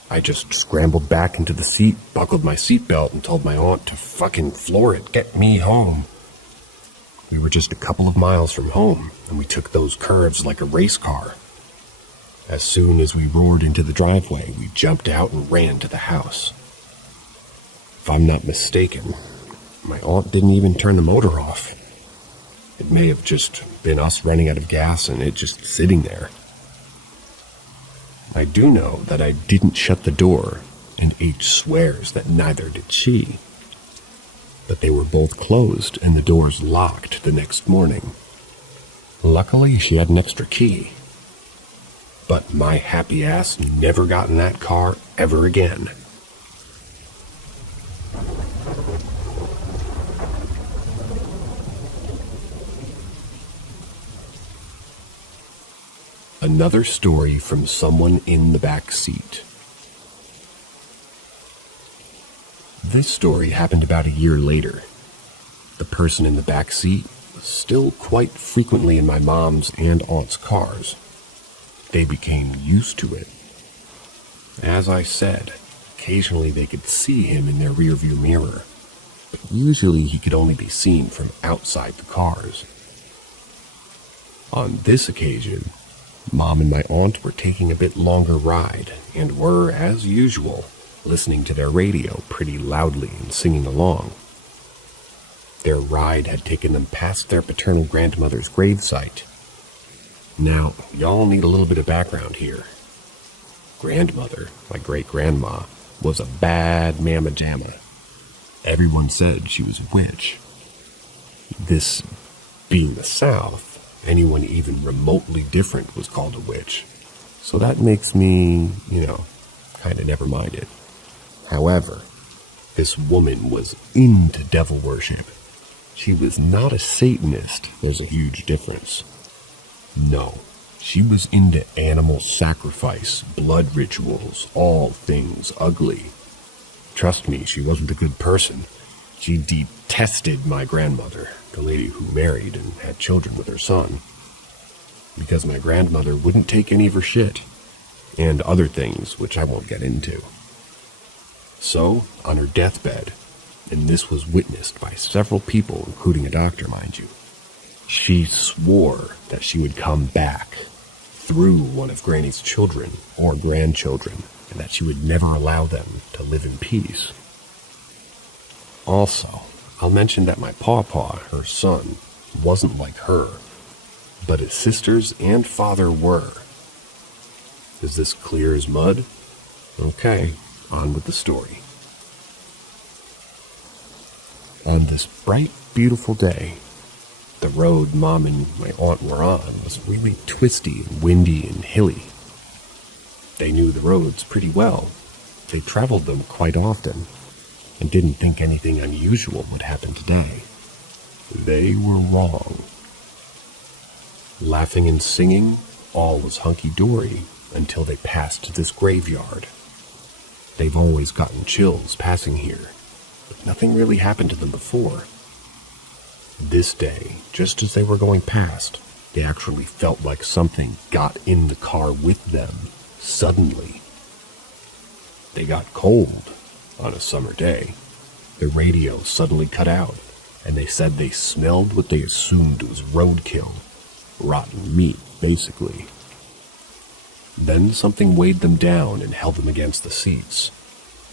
I just scrambled back into the seat, buckled my seatbelt, and told my aunt to fucking floor it, get me home. We were just a couple of miles from home, and we took those curves like a race car. As soon as we roared into the driveway, we jumped out and ran to the house. If I'm not mistaken, my aunt didn't even turn the motor off. It may have just been us running out of gas and it just sitting there. I do know that I didn't shut the door, and H swears that neither did she. But they were both closed and the doors locked the next morning. Luckily, she had an extra key. But my happy ass never got in that car ever again. Another story from someone in the back seat. This story happened about a year later. The person in the back seat was still quite frequently in my mom's and aunt's cars. They became used to it. As I said, occasionally they could see him in their rearview mirror, but usually he could only be seen from outside the cars. On this occasion, Mom and my aunt were taking a bit longer ride and were, as usual, listening to their radio pretty loudly and singing along. Their ride had taken them past their paternal grandmother's gravesite. Now, y'all need a little bit of background here. Grandmother, my great-grandma, was a bad mamma jamma. Everyone said she was a witch. This being the South, anyone even remotely different was called a witch. So that makes me, kind of never mind it. However, this woman was into devil worship. She was not a Satanist. There's a huge difference. No, She was into animal sacrifice, blood rituals, all things ugly. Trust me, she wasn't a good person. She detested my grandmother, the lady who married and had children with her son, because my grandmother wouldn't take any of her shit, and other things which I won't get into. So, on her deathbed, and this was witnessed by several people, including a doctor, mind you, she swore that she would come back through one of Granny's children or grandchildren, and that she would never allow them to live in peace. Also, I'll mention that my pawpaw, her son, wasn't like her, but his sisters and father were. Is this clear as mud? Okay, on with the story. On this bright, beautiful day, the road Mom and my aunt were on was really twisty and windy and hilly. They knew the roads pretty well. They traveled them quite often and didn't think anything unusual would happen today. They were wrong. Laughing and singing, all was hunky-dory until they passed this graveyard. They've always gotten chills passing here, but nothing really happened to them before. This day, just as they were going past, they actually felt like something got in the car with them, suddenly. They got cold on a summer day. The radio suddenly cut out, and they said they smelled what they assumed was roadkill. Rotten meat, basically. Then something weighed them down and held them against the seats.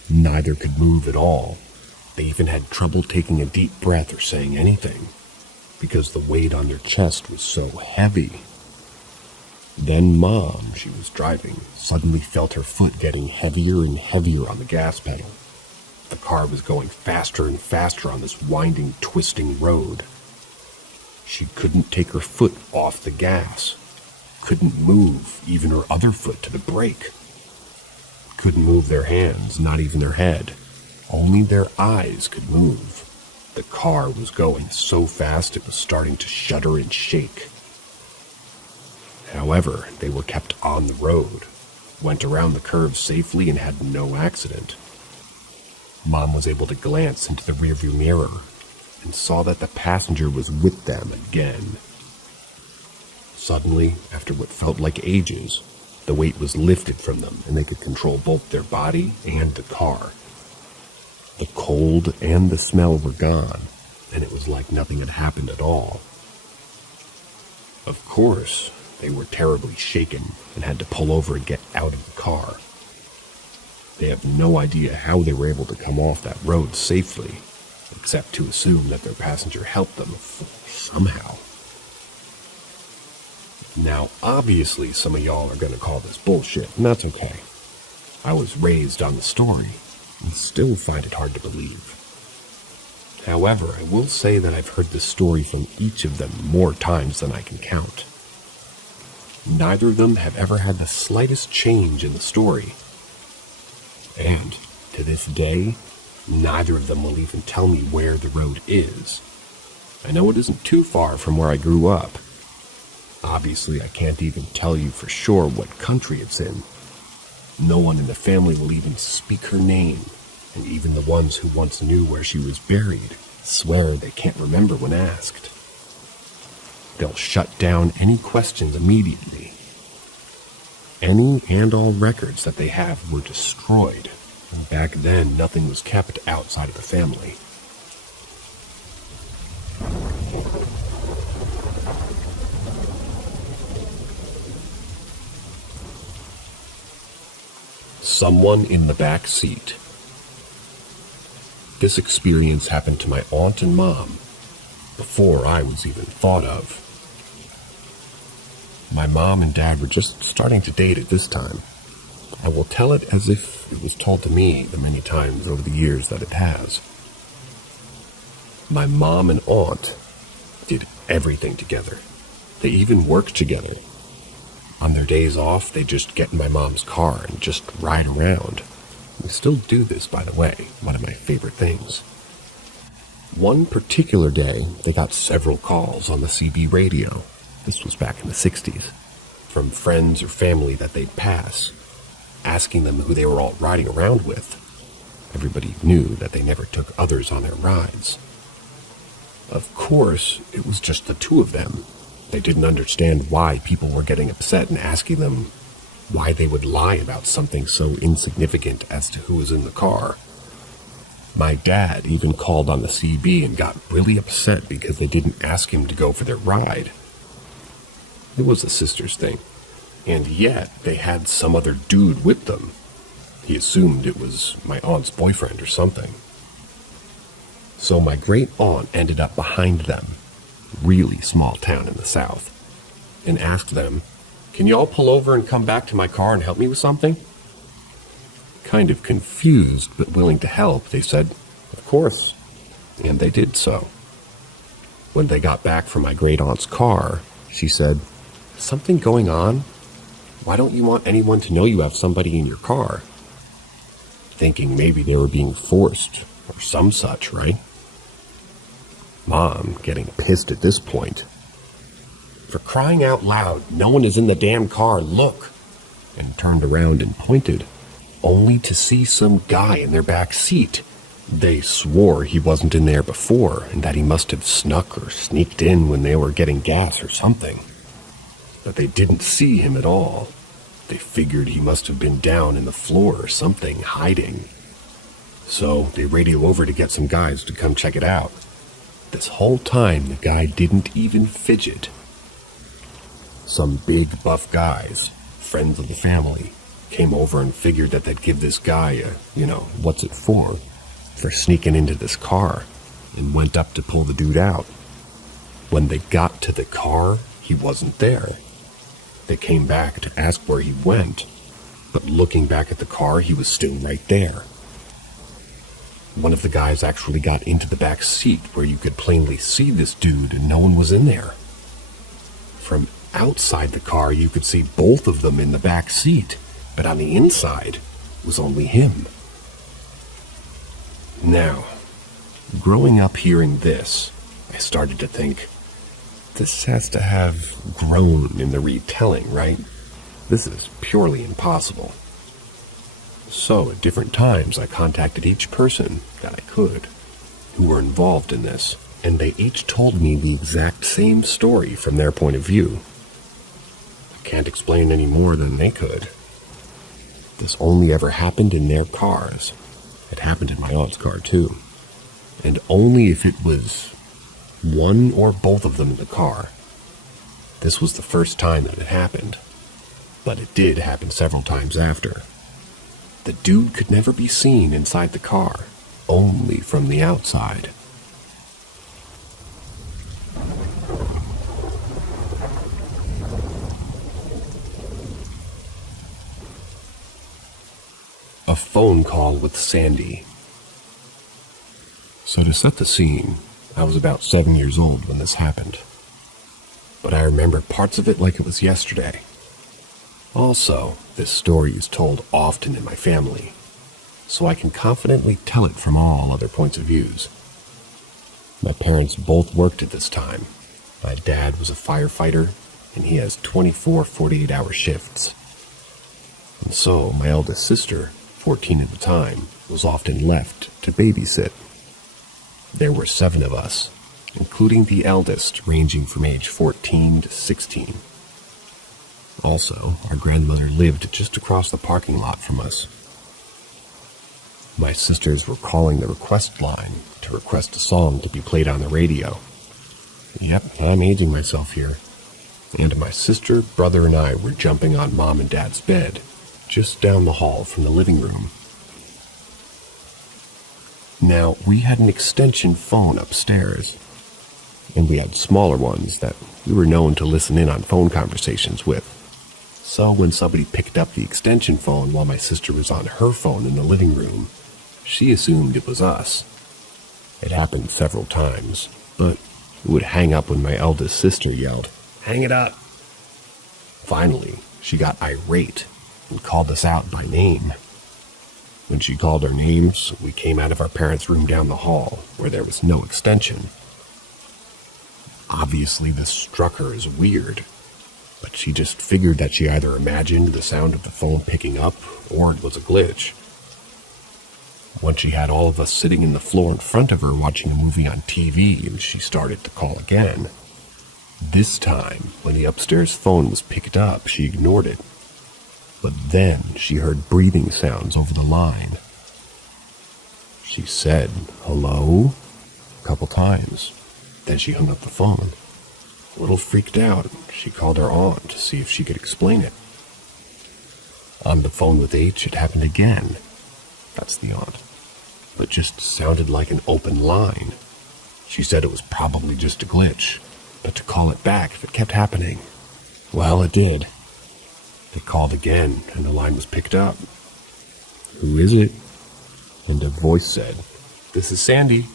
Neither could move at all. They even had trouble taking a deep breath or saying anything, because the weight on their chest was so heavy. Then Mom, she was driving, suddenly felt her foot getting heavier and heavier on the gas pedal. The car was going faster and faster on this winding, twisting road. She couldn't take her foot off the gas. Couldn't move even her other foot to the brake. Couldn't move their hands, not even their head. Only their eyes could move. The car was going so fast it was starting to shudder and shake. However, they were kept on the road, went around the curve safely, and had no accident. Mom was able to glance into the rearview mirror and saw that the passenger was with them again. Suddenly, after what felt like ages, the weight was lifted from them and they could control both their body and the car. The cold and the smell were gone, and it was like nothing had happened at all. Of course, they were terribly shaken and had to pull over and get out of the car. They have no idea how they were able to come off that road safely, except to assume that their passenger helped them somehow. Now, obviously, some of y'all are going to call this bullshit, and that's okay. I was raised on the story, and still find it hard to believe. However, I will say that I've heard this story from each of them more times than I can count. Neither of them have ever had the slightest change in the story. And, to this day, neither of them will even tell me where the road is. I know it isn't too far from where I grew up. Obviously, I can't even tell you for sure what country it's in. No one in the family will even speak her name, and even the ones who once knew where she was buried swear they can't remember when asked. They'll shut down any questions immediately. Any and all records that they have were destroyed, and back then nothing was kept outside of the family. Someone in the back seat. This experience happened to my aunt and mom before I was even thought of. My mom and dad were just starting to date at this time. I will tell it as if it was told to me the many times over the years that it has. My mom and aunt did everything together. They even worked together. On their days off, they'd just get in my mom's car and just ride around. We still do this, by the way, one of my favorite things. One particular day, they got several calls on the CB radio. This was back in the 60s. from friends or family that they'd pass, asking them who they were all riding around with. Everybody knew that they never took others on their rides. Of course, it was just the two of them. They didn't understand why people were getting upset and asking them why they would lie about something so insignificant as to who was in the car. My dad even called on the CB and got really upset because they didn't ask him to go for their ride. It was a sister's thing, and yet they had some other dude with them. He assumed it was my aunt's boyfriend or something. So my great aunt ended up behind them, really small town in the south, and asked them, "Can you all pull over and come back to my car and help me with something?" Kind of confused but willing to help, they said, "Of course," and they did so. When they got back from my great aunt's car, she said, "Something going on? Why don't you want anyone to know you have somebody in your car?" Thinking maybe they were being forced or some such, right? Mom, getting pissed at this point. "For crying out loud, no one is in the damn car, look!" And turned around and pointed, only to see some guy in their back seat. They swore he wasn't in there before and that he must have snuck or sneaked in when they were getting gas or something. But they didn't see him at all. They figured he must have been down in the floor or something, hiding. So they radio over to get some guys to come check it out. This whole time, the guy didn't even fidget. Some big buff guys, friends of the family, came over and figured that they'd give this guy a, what's it for sneaking into this car, and went up to pull the dude out. When they got to the car, he wasn't there. They came back to ask where he went, but looking back at the car, he was still right there. One of the guys actually got into the back seat where you could plainly see this dude and no one was in there. From outside the car, you could see both of them in the back seat, but on the inside was only him. Now, growing up hearing this, I started to think, this has to have grown in the retelling, right? This is purely impossible. So, at different times, I contacted each person that I could who were involved in this, and they each told me the exact same story from their point of view. I can't explain any more than they could. This only ever happened in their cars. It happened in my aunt's car, too. And only if it was one or both of them in the car. This was the first time that it happened, but it did happen several times after. The dude could never be seen inside the car, only from the outside. A phone call with Sandy. So to set the scene, I was about 7 years old when this happened, but I remember parts of it like it was yesterday. Also, this story is told often in my family, so I can confidently tell it from all other points of views. My parents both worked at this time. My dad was a firefighter, and he has 24 48-hour shifts. And so my eldest sister, 14 at the time, was often left to babysit. There were 7 of us, including the eldest ranging from age 14 to 16. Also, our grandmother lived just across the parking lot from us. My sisters were calling the request line to request a song to be played on the radio. Yep, I'm aging myself here. And my sister, brother, and I were jumping on Mom and Dad's bed, just down the hall from the living room. Now, we had an extension phone upstairs, and we had smaller ones that we were known to listen in on phone conversations with. So when somebody picked up the extension phone while my sister was on her phone in the living room, she assumed it was us. It happened several times, but it would hang up when my eldest sister yelled, "Hang it up!" Finally, she got irate and called us out by name. When she called our names, we came out of our parents' room down the hall, where there was no extension. Obviously, this struck her as weird. but she just figured that she either imagined the sound of the phone picking up or it was a glitch. Once she had all of us sitting in the floor in front of her watching a movie on TV, and she started to call again. This time, when the upstairs phone was picked up, she ignored it. But then she heard breathing sounds over the line. She said, "Hello?" a couple times. Then she hung up the phone. A little freaked out, she called her aunt to see if she could explain it. On the phone with H, it happened again. That's the aunt. But just sounded like an open line. She said it was probably just a glitch, but to call it back if it kept happening. Well, it did. They called again, and the line was picked up. "Who is it?" And a voice said, "This is Sandy."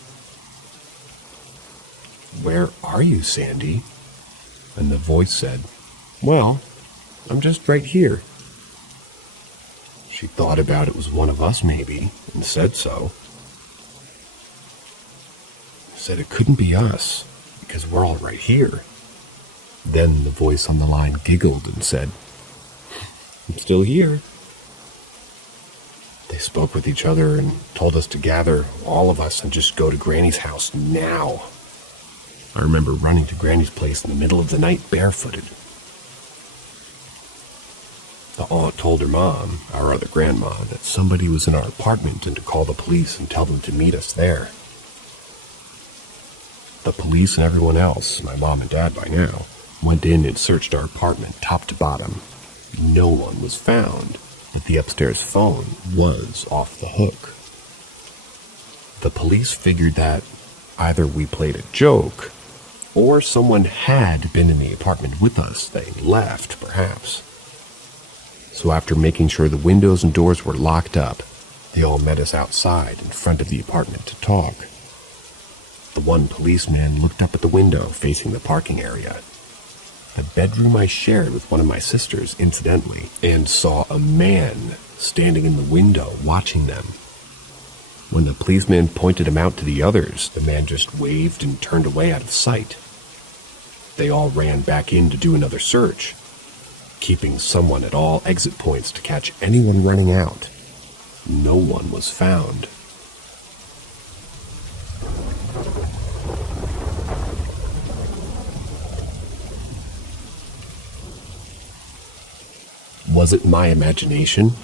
"Where are you, Sandy?" And the voice said, "Well, I'm just right here." She thought about it was one of us, maybe, and said so. Said it couldn't be us, because we're all right here. Then the voice on the line giggled and said, "I'm still here." They spoke with each other and told us to gather, all of us, and just go to Granny's house now. I remember running to Granny's place in the middle of the night barefooted. The aunt told her mom, our other grandma, that somebody was in our apartment and to call the police and tell them to meet us there. The police and everyone else, my mom and dad by now, went in and searched our apartment top to bottom. No one was found, but the upstairs phone was off the hook. The police figured that either we played a joke, or someone had been in the apartment with us. They left, perhaps. So after making sure the windows and doors were locked up, they all met us outside in front of the apartment to talk. The one policeman looked up at the window facing the parking area, the bedroom I shared with one of my sisters, incidentally, and saw a man standing in the window watching them. When the policeman pointed him out to the others, the man just waved and turned away out of sight. They all ran back in to do another search, keeping someone at all exit points to catch anyone running out. No one was found. Was it my imagination?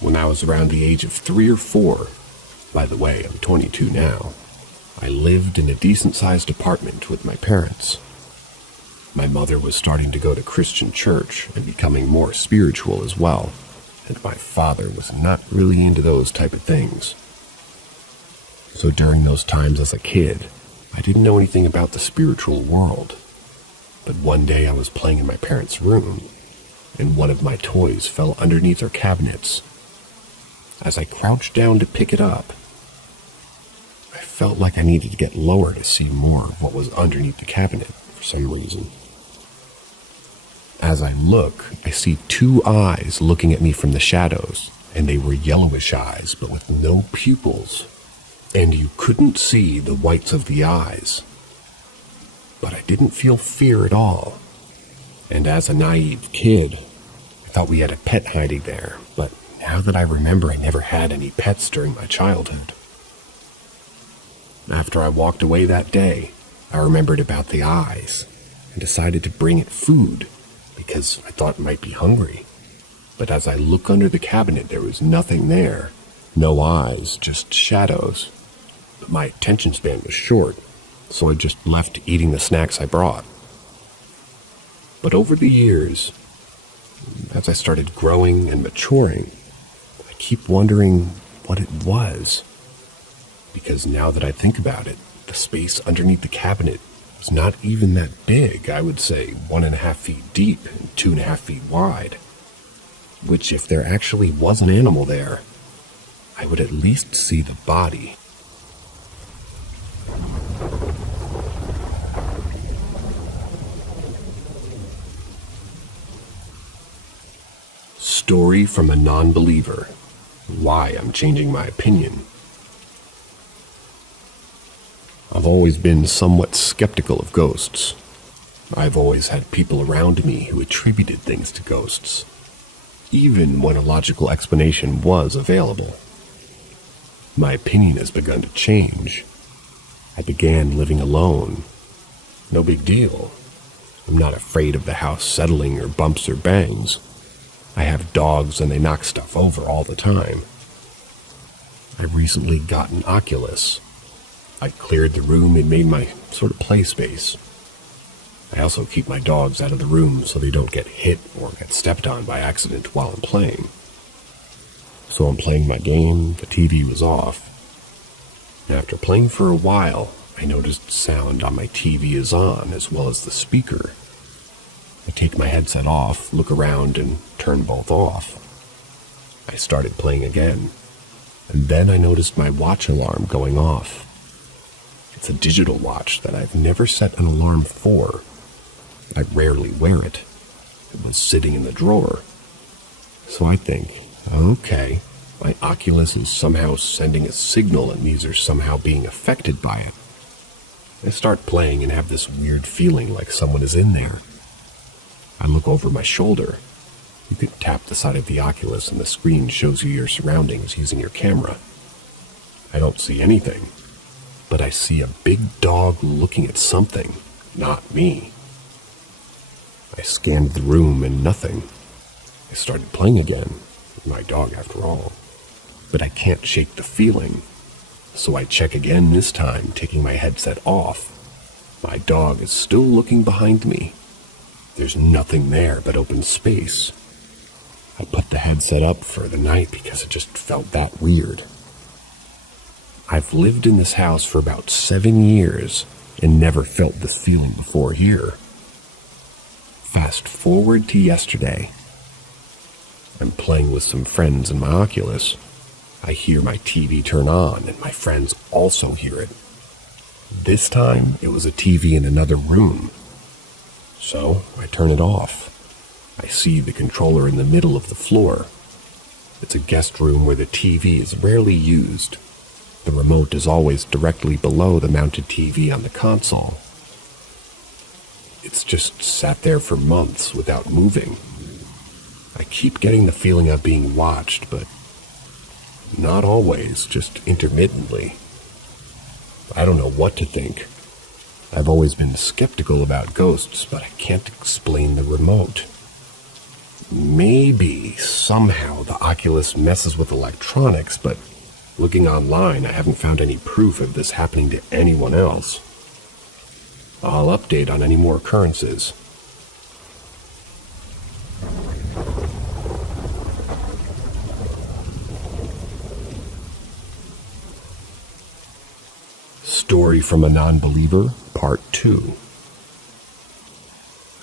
When I was around the age of 3 or 4, by the way, I'm 22 now, I lived in a decent-sized apartment with my parents. My mother was starting to go to Christian church and becoming more spiritual as well, and my father was not really into those type of things. So during those times as a kid, I didn't know anything about the spiritual world. But one day I was playing in my parents' room, and one of my toys fell underneath our cabinets. As I crouched down to pick it up, I felt like I needed to get lower to see more of what was underneath the cabinet for some reason. As I look, I see 2 eyes looking at me from the shadows, and they were yellowish eyes, but with no pupils, and you couldn't see the whites of the eyes. But I didn't feel fear at all. And as a naive kid, I thought we had a pet hiding there, but now that I remember, I never had any pets during my childhood. After I walked away that day, I remembered about the eyes and decided to bring it food because I thought it might be hungry. But as I look under the cabinet, there was nothing there. No eyes, just shadows. But my attention span was short, so I just left eating the snacks I brought. But over the years, as I started growing and maturing, I keep wondering what it was. Because now that I think about it, the space underneath the cabinet was not even that big. I would say 1.5 feet deep and 2.5 feet wide. Which, if there actually was an animal there, I would at least see the body. Story from a non-believer. Why I'm changing my opinion. I've always been somewhat skeptical of ghosts. I've always had people around me who attributed things to ghosts, even when a logical explanation was available. My opinion has begun to change. I began living alone. No big deal. I'm not afraid of the house settling or bumps or bangs. I have dogs and they knock stuff over all the time. I recently got an Oculus. I cleared the room and made my sort of play space. I also keep my dogs out of the room so they don't get hit or get stepped on by accident while I'm playing. So I'm playing my game, the TV was off. And after playing for a while, I noticed sound on my TV is on as well as the speaker. I take my headset off, look around, and turn both off. I started playing again, and then I noticed my watch alarm going off. It's a digital watch that I've never set an alarm for. I rarely wear it. It was sitting in the drawer. So I think, okay, my Oculus is somehow sending a signal and these are somehow being affected by it. I start playing and have this weird feeling like someone is in there. I look over my shoulder. You can tap the side of the Oculus and the screen shows you your surroundings using your camera. I don't see anything, but I see a big dog looking at something, not me. I scanned the room and nothing. I started playing again, my dog after all, but I can't shake the feeling. So I check again this time, taking my headset off. My dog is still looking behind me. There's nothing there but open space. I put the headset up for the night because it just felt that weird. I've lived in this house for about 7 years and never felt this feeling before here. Fast forward to yesterday. I'm playing with some friends in my Oculus. I hear my TV turn on and my friends also hear it. This time it was a TV in another room. So I turn it off. I see the controller in the middle of the floor. It's a guest room where the TV is rarely used. The remote is always directly below the mounted TV on the console. It's just sat there for months without moving. I keep getting the feeling of being watched, but not always, just intermittently. I don't know what to think. I've always been skeptical about ghosts, but I can't explain the remote. Maybe somehow the Oculus messes with electronics, but looking online, I haven't found any proof of this happening to anyone else. I'll update on any more occurrences. Story from a Non-Believer, Part 2.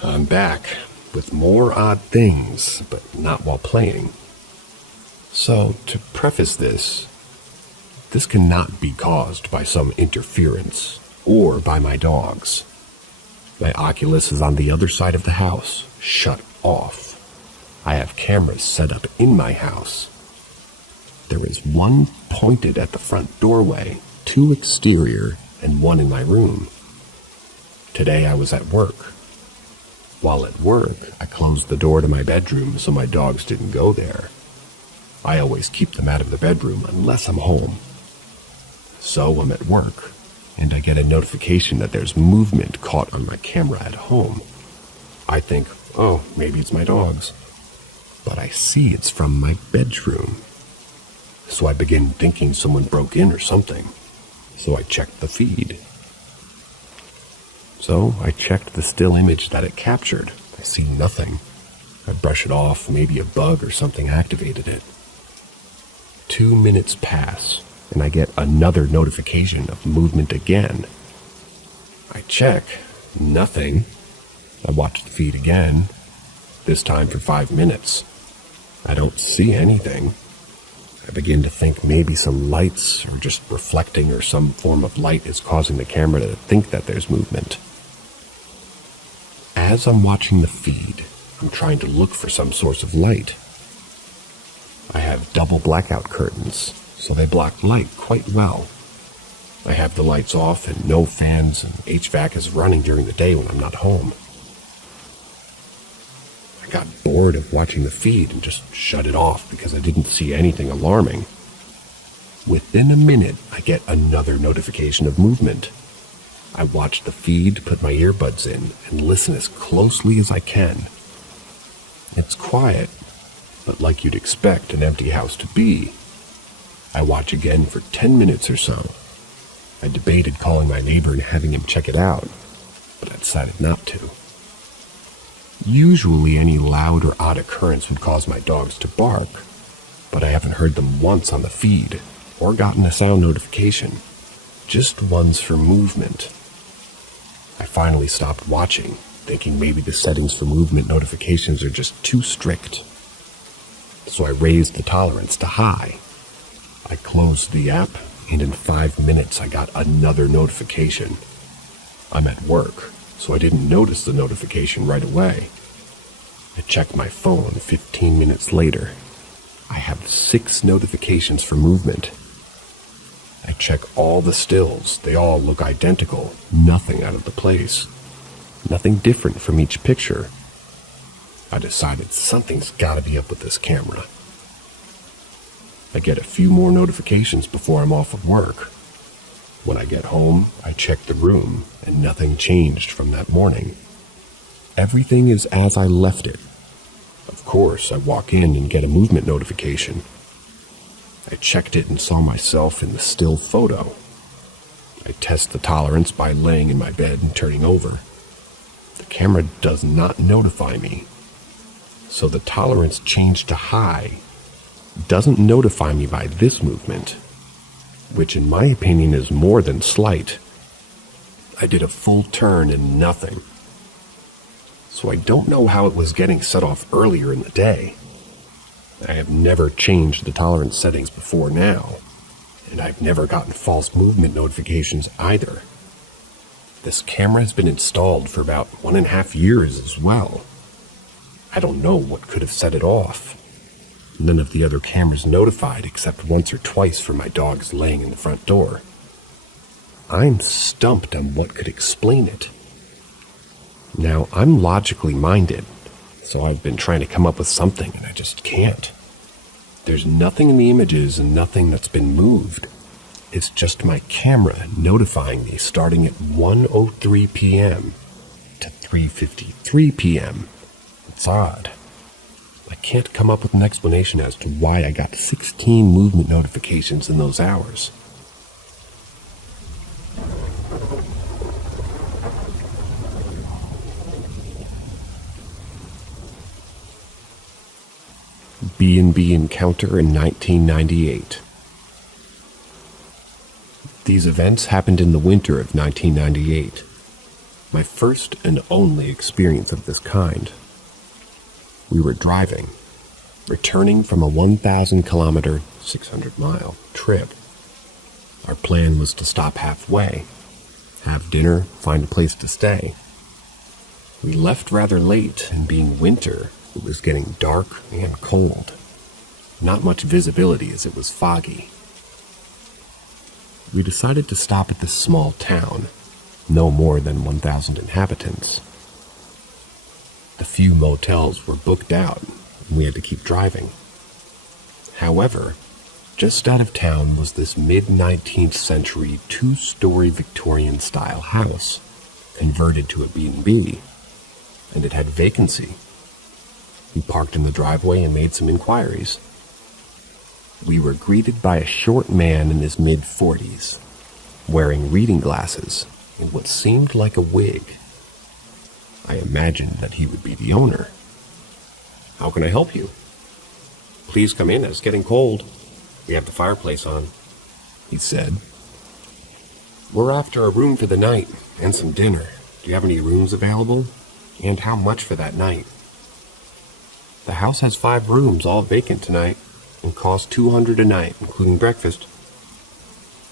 I'm back with more odd things, but not while playing. So, to preface this cannot be caused by some interference or by my dogs. My Oculus is on the other side of the house, shut off. I have cameras set up in my house. There is one pointed at the front doorway, 2 exterior, and 1 in my room. Today I was at work. While at work, I closed the door to my bedroom so my dogs didn't go there. I always keep them out of the bedroom unless I'm home. So I'm at work, and I get a notification that there's movement caught on my camera at home. I think, oh, maybe it's my dogs. But I see it's from my bedroom. So I begin thinking someone broke in or something. So I checked the feed. So I checked the still image that it captured. I see nothing. I brush it off, maybe a bug or something activated it. 2 minutes pass, and I get another notification of movement again. I check, nothing. I watch the feed again, this time for 5 minutes. I don't see anything. I begin to think maybe some lights are just reflecting or some form of light is causing the camera to think that there's movement. As I'm watching the feed, I'm trying to look for some source of light. I have double blackout curtains, so they block light quite well. I have the lights off and no fans, and HVAC is running during the day when I'm not home. I got bored of watching the feed and just shut it off because I didn't see anything alarming. Within a minute, I get another notification of movement. I watch the feed, put my earbuds in, and listen as closely as I can. It's quiet, but like you'd expect an empty house to be. I watch again for 10 minutes or so. I debated calling my neighbor and having him check it out, but I decided not to. Usually any loud or odd occurrence would cause my dogs to bark, but I haven't heard them once on the feed or gotten a sound notification, just ones for movement. I finally stopped watching, thinking maybe the settings for movement notifications are just too strict. So I raised the tolerance to high. I closed the app, and in 5 minutes I got another notification. I'm at work, so I didn't notice the notification right away. I checked my phone 15 minutes later. I have 6 notifications for movement. I check all the stills. They all look identical, nothing out of the place. Nothing different from each picture. I decided something's gotta be up with this camera. I get a few more notifications before I'm off of work. When I get home, I check the room, and nothing changed from that morning. Everything is as I left it. Of course, I walk in and get a movement notification. I checked it and saw myself in the still photo. I test the tolerance by laying in my bed and turning over. The camera does not notify me. So the tolerance changed to high. Doesn't notify me by this movement, which in my opinion is more than slight. I did a full turn and nothing. So I don't know how it was getting set off earlier in the day. I have never changed the tolerance settings before now, and I've never gotten false movement notifications either. This camera has been installed for about 1.5 years as well. I don't know what could have set it off. None of the other cameras notified except once or twice for my dogs laying in the front door. I'm stumped on what could explain it. Now, I'm logically minded, so I've been trying to come up with something and I just can't. There's nothing in the images and nothing that's been moved. It's just my camera notifying me starting at 1:03 p.m. to 3:53 p.m. It's odd. I can't come up with an explanation as to why I got 16 movement notifications in those hours. B&B encounter in 1998. These events happened in the winter of 1998. My first and only experience of this kind. We were driving, returning from a 1,000-kilometer, 600-mile trip. Our plan was to stop halfway, have dinner, find a place to stay. We left rather late, and being winter, it was getting dark and cold. Not much visibility as it was foggy. We decided to stop at this small town, no more than 1,000 inhabitants. The few motels were booked out, and we had to keep driving. However, just out of town was this mid-19th century 2-story Victorian-style house, converted to a B&B, and it had vacancy. We parked in the driveway and made some inquiries. We were greeted by a short man in his mid-40s, wearing reading glasses and what seemed like a wig. I imagined that he would be the owner. "How can I help you?" "Please come in, it's getting cold. We have the fireplace on," he said. "We're after a room for the night and some dinner. Do you have any rooms available? And how much for that night?" "The house has 5 rooms, all vacant tonight, and cost $200 a night, including breakfast."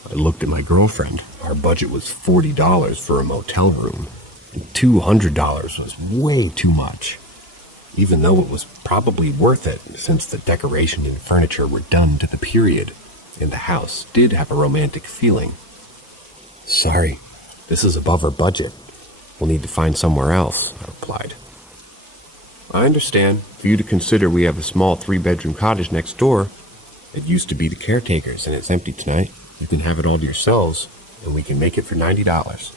I looked at my girlfriend. Our budget was $40 for a motel room, and $200 was way too much, even though it was probably worth it since the decoration and furniture were done to the period, and the house did have a romantic feeling. "Sorry, this is above our budget. We'll need to find somewhere else," I replied. I understand. For you to consider we have a small 3-bedroom cottage next door. It used to be the caretaker's, and it's empty tonight. You can have it all to yourselves, and we can make it for $90.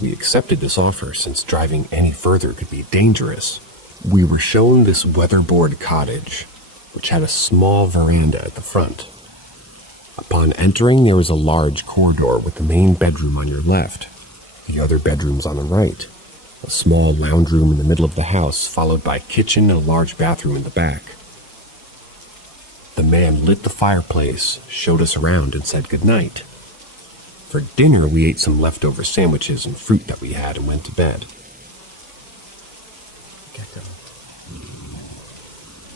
We accepted this offer since driving any further could be dangerous. We were shown this weatherboard cottage, which had a small veranda at the front. Upon entering, there was a large corridor with the main bedroom on your left, the other bedrooms on the right, a small lounge room in the middle of the house, followed by a kitchen and a large bathroom in the back. The man lit the fireplace, showed us around, and said goodnight. For dinner, we ate some leftover sandwiches and fruit that we had and went to bed.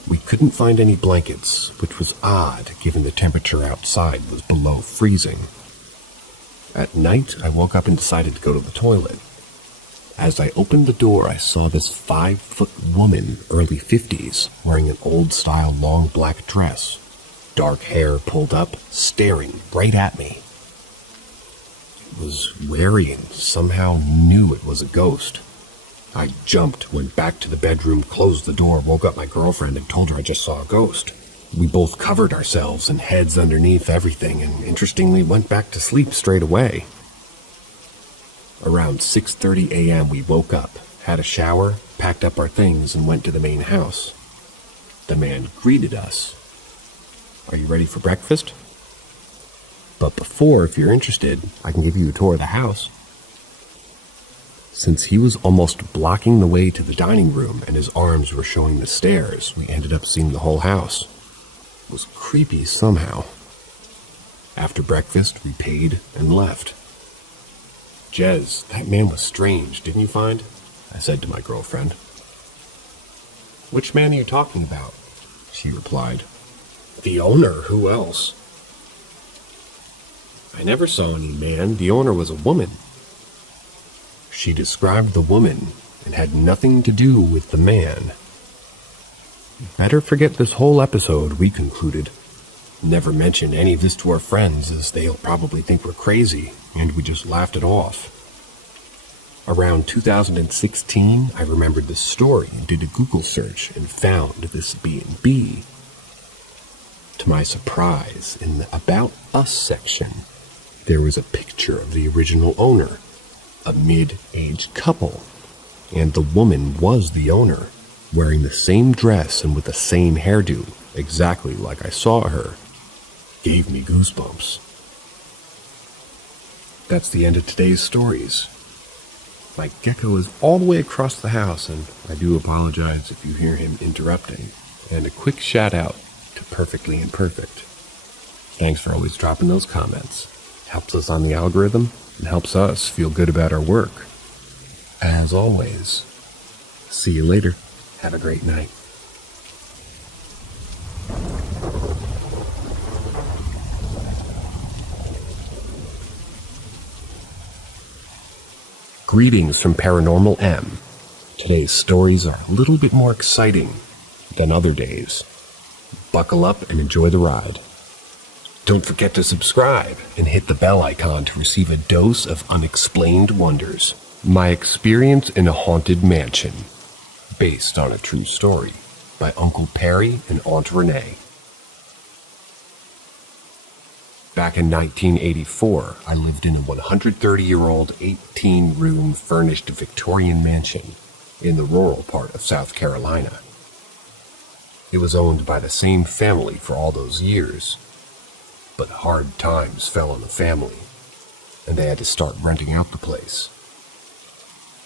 We couldn't find any blankets, which was odd given the temperature outside was below freezing. At night, I woke up and decided to go to the toilet. As I opened the door, I saw this 5-foot woman, early 50s, wearing an old-style long black dress, dark hair pulled up, staring right at me. It was wary and somehow knew it was a ghost. I jumped, went back to the bedroom, closed the door, woke up my girlfriend, and told her I just saw a ghost. We both covered ourselves and heads underneath everything, and interestingly went back to sleep straight away. Around 6:30 a.m. we woke up, had a shower, packed up our things, and went to the main house. The man greeted us. "Are you ready for breakfast? But before, if you're interested, I can give you a tour of the house." Since he was almost blocking the way to the dining room and his arms were showing the stairs, we ended up seeing the whole house. It was creepy somehow. After breakfast, we paid and left. "Jez, that man was strange, didn't you find?" I said to my girlfriend. "Which man are you talking about?" she replied. "The owner, who else?" "I never saw any man. The owner was a woman." She described the woman and had nothing to do with the man. Better forget this whole episode, we concluded. Never mention any of this to our friends, as they'll probably think we're crazy, and we just laughed it off. Around 2016, I remembered this story and did a Google search and found this B&B. To my surprise, in the About Us section, there was a picture of the original owner, a mid-aged couple, and the woman was the owner, wearing the same dress and with the same hairdo, exactly like I saw her. Gave me goosebumps. That's the end of today's stories. My gecko is all the way across the house, and I do apologize if you hear him interrupting. And a quick shout out to Perfectly Imperfect. Thanks for always dropping those comments. Helps us on the algorithm and helps us feel good about our work. As always, see you later. Have a great night. Greetings from Paranormal M. Today's stories are a little bit more exciting than other days. Buckle up and enjoy the ride. Don't forget to subscribe and hit the bell icon to receive a dose of unexplained wonders. My experience in a haunted mansion, based on a true story, by Uncle Perry and Aunt Renee. Back in 1984, I lived in a 130-year-old 18-room furnished Victorian mansion in the rural part of South Carolina. It was owned by the same family for all those years, but hard times fell on the family, and they had to start renting out the place.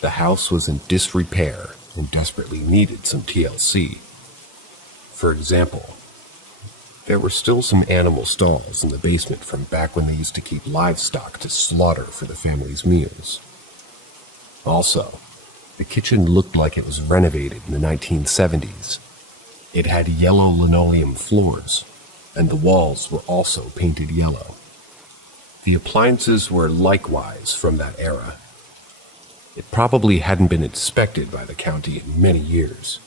The house was in disrepair and desperately needed some TLC. For example, there were still some animal stalls in the basement from back when they used to keep livestock to slaughter for the family's meals. Also, the kitchen looked like it was renovated in the 1970s. It had yellow linoleum floors, and the walls were also painted yellow. The appliances were likewise from that era. It probably hadn't been inspected by the county in many years.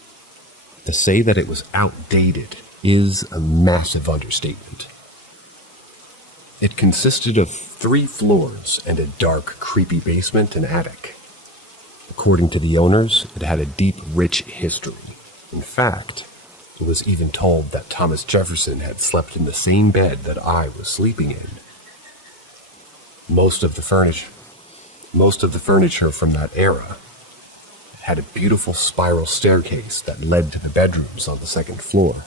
To say that it was outdated is a massive understatement. It consisted of 3 floors and a dark, creepy basement and attic. According to the owners, it had a deep, rich history. In fact, it was even told that Thomas Jefferson had slept in the same bed that I was sleeping in. Most of the furniture from that era had a beautiful spiral staircase that led to the bedrooms on the second floor.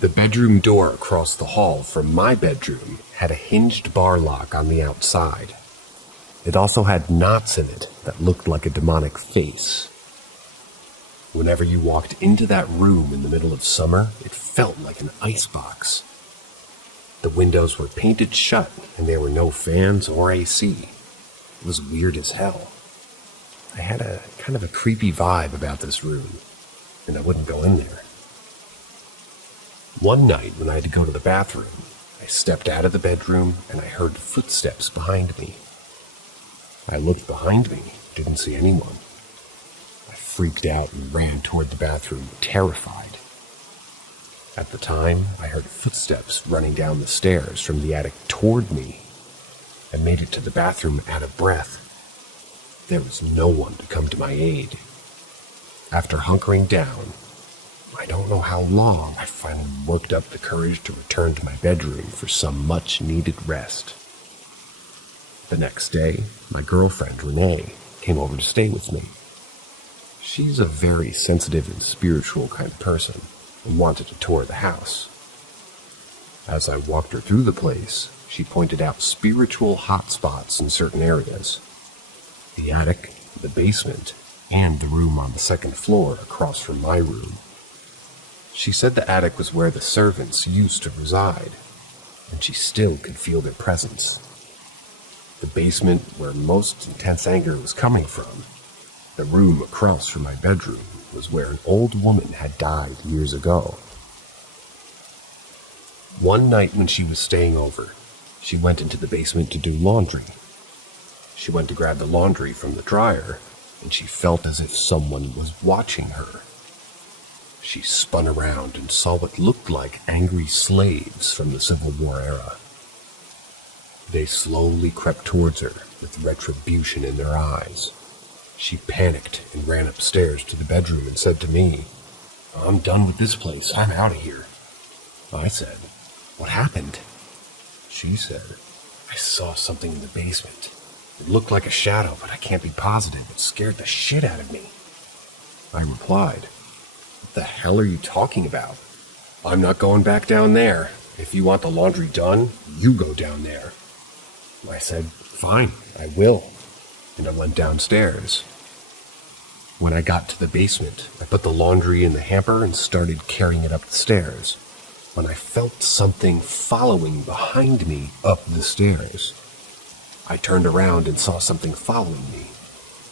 The bedroom door across the hall from my bedroom had a hinged bar lock on the outside. It also had knots in it that looked like a demonic face. Whenever you walked into that room in the middle of summer, it felt like an icebox. The windows were painted shut, and there were no fans or AC. It was weird as hell. I had a kind of a creepy vibe about this room, and I wouldn't go in there. One night when I had to go to the bathroom, I stepped out of the bedroom and I heard footsteps behind me. I looked behind me, didn't see anyone. I freaked out and ran toward the bathroom, terrified. At the time, I heard footsteps running down the stairs from the attic toward me. I made it to the bathroom out of breath. There was no one to come to my aid. After hunkering down, I don't know how long, I finally worked up the courage to return to my bedroom for some much-needed rest. The next day, my girlfriend, Renee, came over to stay with me. She's a very sensitive and spiritual kind of person and wanted to tour the house. As I walked her through the place, she pointed out spiritual hotspots in certain areas. The attic, the basement, and the room on the second floor across from my room. She said the attic was where the servants used to reside, and she still could feel their presence. The basement, where most intense anger was coming from. The room across from my bedroom was where an old woman had died years ago. One night when she was staying over, she went into the basement to do laundry. She went to grab the laundry from the dryer, and she felt as if someone was watching her. She spun around and saw what looked like angry slaves from the Civil War era. They slowly crept towards her with retribution in their eyes. She panicked and ran upstairs to the bedroom and said to me, "I'm done with this place. I'm out of here." I said, "What happened?" She said, "I saw something in the basement. It looked like a shadow, but I can't be positive. It scared the shit out of me." I replied, "What the hell are you talking about? I'm not going back down there. If you want the laundry done, you go down there." I said, "Fine, I will," and I went downstairs. When I got to the basement, I put the laundry in the hamper and started carrying it up the stairs, when I felt something following behind me up the stairs. I turned around and saw something following me.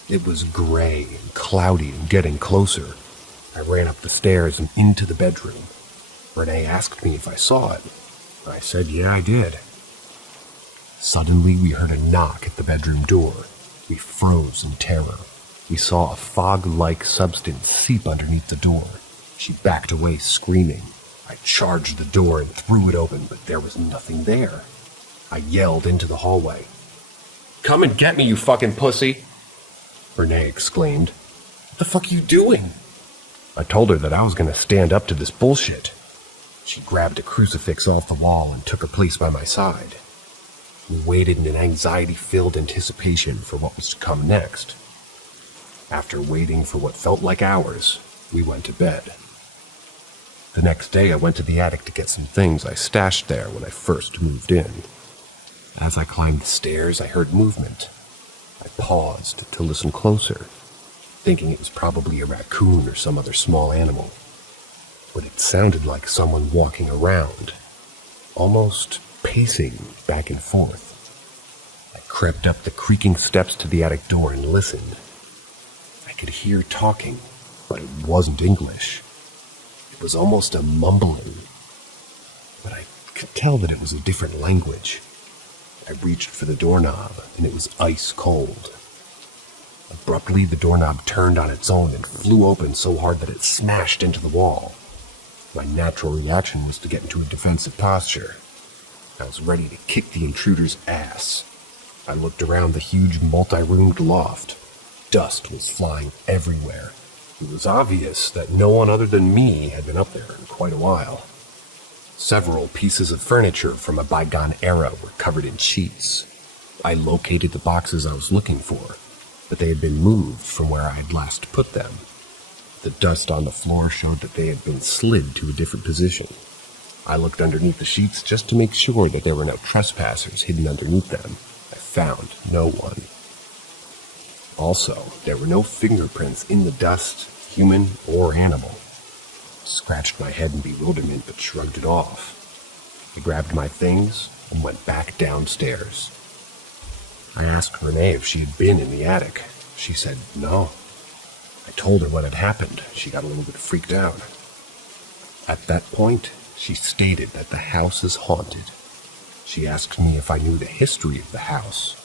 It was gray and cloudy and getting closer. I ran up the stairs and into the bedroom. Renee asked me if I saw it. I said, "Yeah, I did." Suddenly, we heard a knock at the bedroom door. We froze in terror. We saw a fog-like substance seep underneath the door. She backed away, screaming. I charged the door and threw it open, but there was nothing there. I yelled into the hallway. "Come and get me, you fucking pussy!" Renee exclaimed. "What the fuck are you doing?" I told her that I was going to stand up to this bullshit. She grabbed a crucifix off the wall and took her place by my side. We waited in an anxiety-filled anticipation for what was to come next. After waiting for what felt like hours, we went to bed. The next day, I went to the attic to get some things I stashed there when I first moved in. As I climbed the stairs, I heard movement. I paused to listen closer, thinking it was probably a raccoon or some other small animal. But it sounded like someone walking around, almost pacing back and forth. I crept up the creaking steps to the attic door and listened. I could hear talking, but it wasn't English. It was almost a mumbling, but I could tell that it was a different language. I reached for the doorknob, and it was ice cold. Abruptly, the doorknob turned on its own and flew open so hard that it smashed into the wall. My natural reaction was to get into a defensive posture. I was ready to kick the intruder's ass. I looked around the huge multi-roomed loft. Dust was flying everywhere. It was obvious that no one other than me had been up there in quite a while. Several pieces of furniture from a bygone era were covered in sheets. I located the boxes I was looking for, but they had been moved from where I had last put them. The dust on the floor showed that they had been slid to a different position. I looked underneath the sheets just to make sure that there were no trespassers hidden underneath them. I found no one. Also, there were no fingerprints in the dust, human or animal. I scratched my head in bewilderment but shrugged it off. I grabbed my things and went back downstairs. I asked Renee if she had been in the attic. She said no. I told her what had happened. She got a little bit freaked out. At that point, she stated that the house is haunted. She asked me if I knew the history of the house.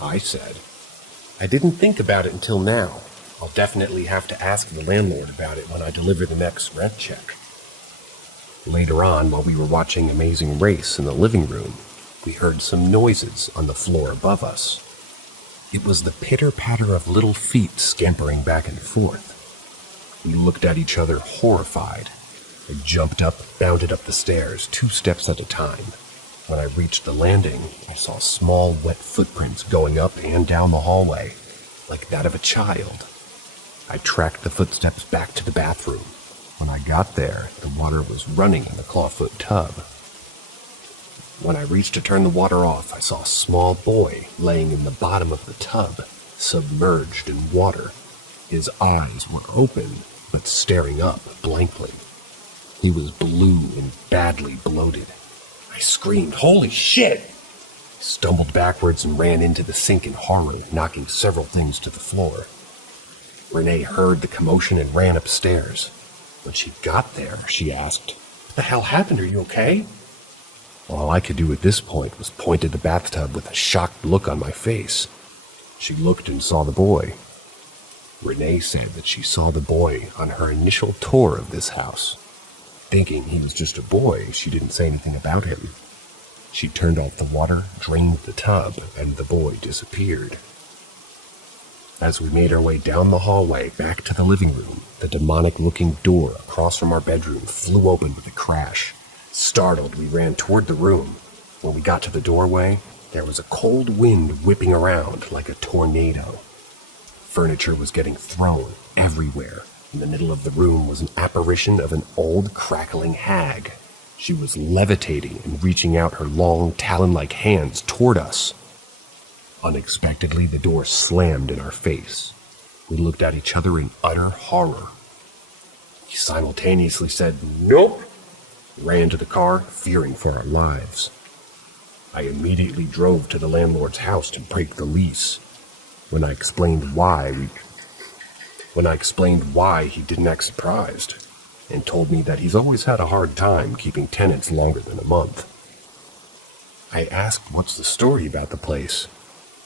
I said, I didn't think about it until now. I'll definitely have to ask the landlord about it when I deliver the next rent check. Later on, while we were watching Amazing Race in the living room, we heard some noises on the floor above us. It was the pitter-patter of little feet scampering back and forth. We looked at each other horrified. I jumped up, bounded up the stairs, 2 steps at a time. When I reached the landing, I saw small, wet footprints going up and down the hallway, like that of a child. I tracked the footsteps back to the bathroom. When I got there, the water was running in the clawfoot tub. When I reached to turn the water off, I saw a small boy laying in the bottom of the tub, submerged in water. His eyes were open, but staring up blankly. He was blue and badly bloated. I screamed, "Holy shit!" I stumbled backwards and ran into the sink in horror, knocking several things to the floor. Renee heard the commotion and ran upstairs. When she got there, she asked, "What the hell happened? Are you okay?" All I could do at this point was point at the bathtub with a shocked look on my face. She looked and saw the boy. Renee said that she saw the boy on her initial tour of this house. Thinking he was just a boy, she didn't say anything about him. She turned off the water, drained the tub, and the boy disappeared. As we made our way down the hallway back to the living room, the demonic-looking door across from our bedroom flew open with a crash. Startled, we ran toward the room. When we got to the doorway, there was a cold wind whipping around like a tornado. Furniture was getting thrown everywhere. In the middle of the room was an apparition of an old, crackling hag. She was levitating and reaching out her long, talon-like hands toward us. Unexpectedly, the door slammed in our face. We looked at each other in utter horror. We simultaneously said, "Nope!" Ran to the car, fearing for our lives. I immediately drove to the landlord's house to break the lease. When I explained why, he didn't act surprised, and told me that he's always had a hard time keeping tenants longer than a month. I asked what's the story about the place.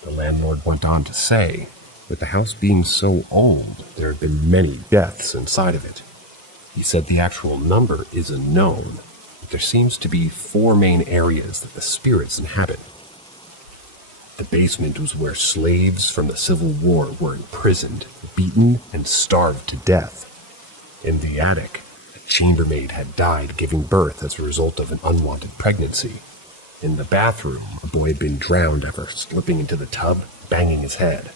The landlord went on to say, with the house being so old, there had been many deaths inside of it. He said the actual number is unknown, but there seems to be 4 main areas that the spirits inhabit. The basement was where slaves from the Civil War were imprisoned, beaten, and starved to death. In the attic, a chambermaid had died giving birth as a result of an unwanted pregnancy. In the bathroom, a boy had been drowned after slipping into the tub, banging his head.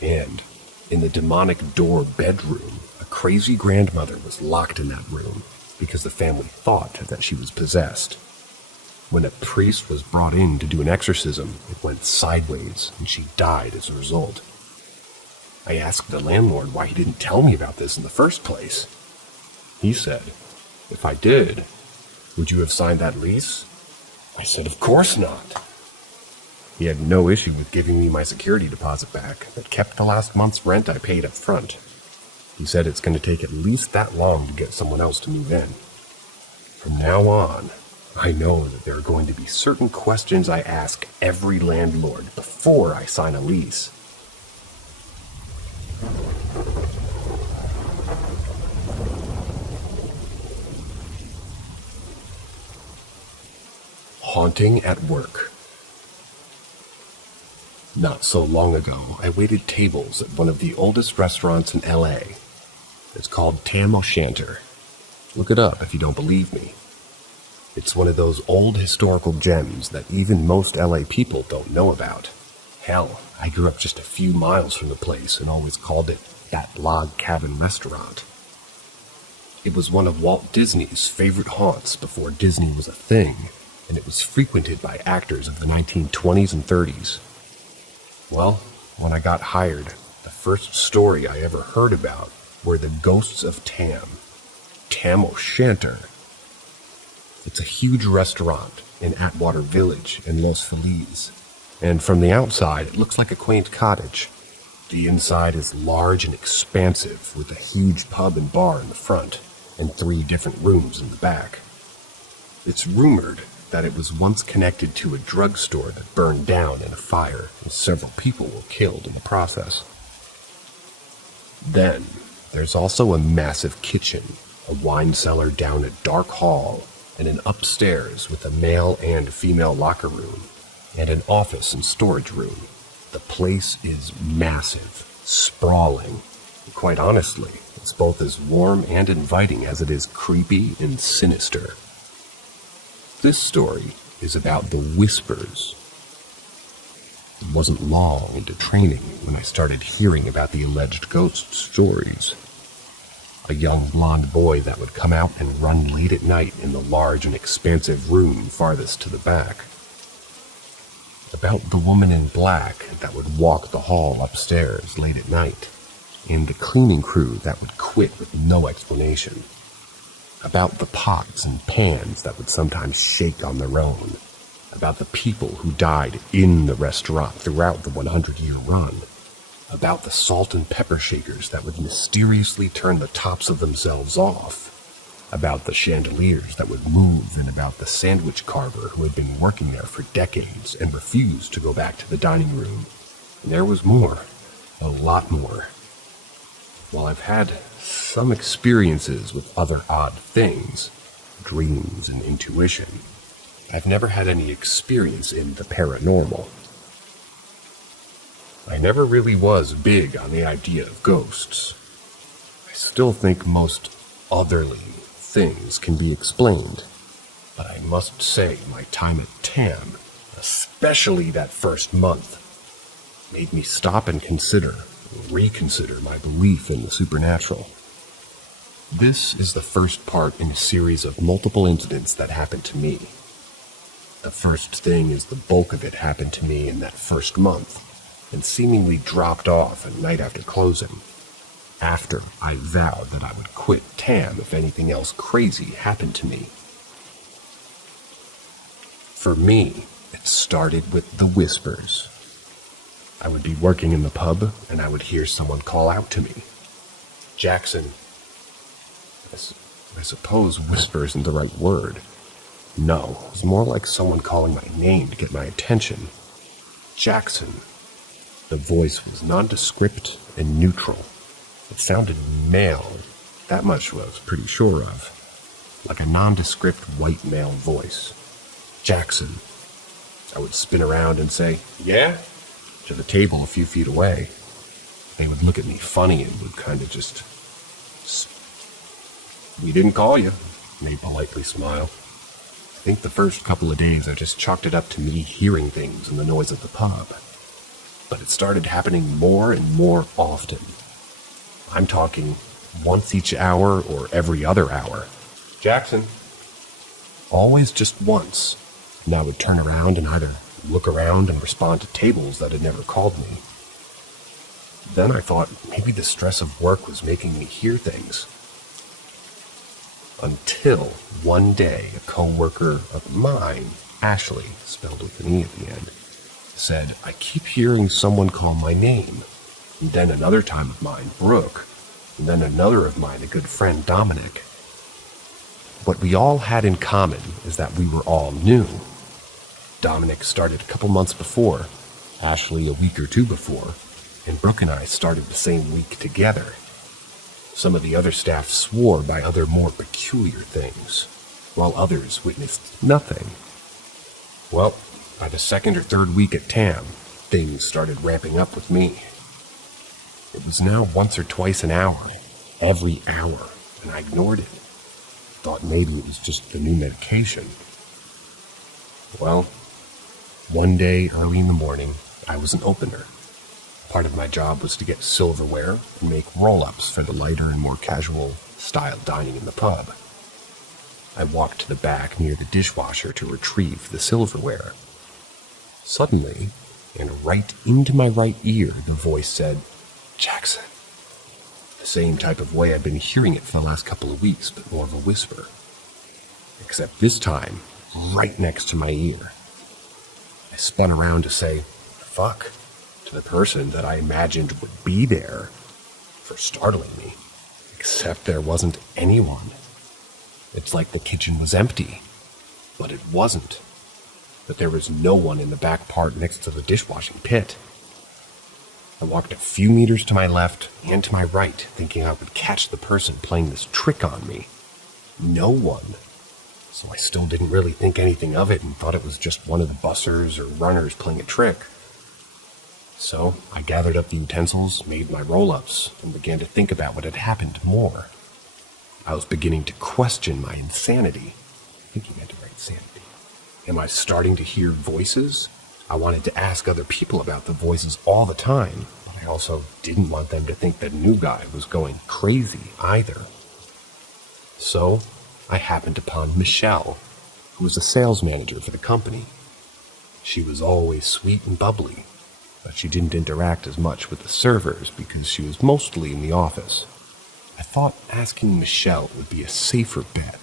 And in the demonic door bedroom, a crazy grandmother was locked in that room because the family thought that she was possessed. When a priest was brought in to do an exorcism, it went sideways and she died as a result. I asked the landlord why he didn't tell me about this in the first place. He said, "If I did, would you have signed that lease?" I said, "Of course not." He had no issue with giving me my security deposit back, but kept the last month's rent I paid up front. He said it's going to take at least that long to get someone else to move in. From now on, I know that there are going to be certain questions I ask every landlord before I sign a lease. Haunting at work. Not so long ago, I waited tables at one of the oldest restaurants in LA. It's called Tam O'Shanter. Look it up if you don't believe me. It's one of those old historical gems that even most LA people don't know about. Hell, I grew up just a few miles from the place and always called it that log cabin restaurant. It was one of Walt Disney's favorite haunts before Disney was a thing, and it was frequented by actors of the 1920s and 30s. Well, when I got hired, the first story I ever heard about were the ghosts of Tam O'Shanter. It's a huge restaurant in Atwater Village in Los Feliz, and from the outside it looks like a quaint cottage. The inside is large and expansive, with a huge pub and bar in the front, and 3 different rooms in the back. It's rumored that it was once connected to a drugstore that burned down in a fire, and several people were killed in the process. Then, there's also a massive kitchen, a wine cellar down a dark hall, and an upstairs with a male and female locker room, and an office and storage room. The place is massive, sprawling, and quite honestly, it's both as warm and inviting as it is creepy and sinister. This story is about the whispers. It wasn't long into training when I started hearing about the alleged ghost stories. A young blonde boy that would come out and run late at night in the large and expansive room farthest to the back. About the woman in black that would walk the hall upstairs late at night, and the cleaning crew that would quit with no explanation. About the pots and pans that would sometimes shake on their own. About the people who died in the restaurant throughout the 100-year run. About the salt and pepper shakers that would mysteriously turn the tops of themselves off. About the chandeliers that would move, and about the sandwich carver who had been working there for decades and refused to go back to the dining room. And there was more, a lot more. While I've had some experiences with other odd things, dreams and intuition, I've never had any experience in the paranormal. I never really was big on the idea of ghosts. I still think most otherly things can be explained, but I must say my time at Tam, especially that first month, made me stop and reconsider my belief in the supernatural. This is the first part in a series of multiple incidents that happened to me. The first thing is the bulk of it happened to me in that first month, and seemingly dropped off a night after closing, after I vowed that I would quit Tam if anything else crazy happened to me. For me, it started with the whispers. I would be working in the pub, and I would hear someone call out to me. Jackson. I suppose whisper isn't the right word. No, it was more like someone calling my name to get my attention. Jackson. The voice was nondescript and neutral. It sounded male. That much I was pretty sure of. Like a nondescript white male voice. Jackson. I would spin around and say, "Yeah?" to the table a few feet away. They would look at me funny and would kind of just... "We didn't call you," they politely smile. I think the first couple of days I just chalked it up to me hearing things and the noise of the pub. But it started happening more and more often. I'm talking once each hour or every other hour. Jackson. Always just once. And I would turn around and either look around and respond to tables that had never called me. Then I thought maybe the stress of work was making me hear things. Until one day a co-worker of mine, Ashley, spelled with an E at the end, said, "I keep hearing someone call my name." And then another time of mine, Brooke, and then another of mine, a good friend, Dominic. What we all had in common is that we were all new. Dominic started a couple months before, Ashley a week or two before, and Brooke and I started the same week together. Some of the other staff swore by other more peculiar things, while others witnessed nothing. Well, by the second or third week at Tam, things started ramping up with me. It was now once or twice an hour, every hour, and I ignored it. Thought maybe it was just the new medication. Well, one day early in the morning, I was an opener. Part of my job was to get silverware and make roll-ups for the lighter and more casual style dining in the pub. I walked to the back near the dishwasher to retrieve the silverware. Suddenly, and right into my right ear, the voice said, "Jackson." The same type of way I'd been hearing it for the last couple of weeks, but more of a whisper. Except this time, right next to my ear. I spun around to say, "Fuck," to the person that I imagined would be there for startling me. Except there wasn't anyone. It's like the kitchen was empty, but it wasn't. But there was no one in the back part next to the dishwashing pit. I walked a few meters to my left and to my right, thinking I would catch the person playing this trick on me. No one. So I still didn't really think anything of it and thought it was just one of the bussers or runners playing a trick. So I gathered up the utensils, made my roll-ups, and began to think about what had happened more. I was beginning to question my insanity. I think you meant to write sanity. Am I starting to hear voices? I wanted to ask other people about the voices all the time, but I also didn't want them to think that new guy was going crazy either. So I happened upon Michelle, who was a sales manager for the company. She was always sweet and bubbly, but she didn't interact as much with the servers because she was mostly in the office. I thought asking Michelle would be a safer bet.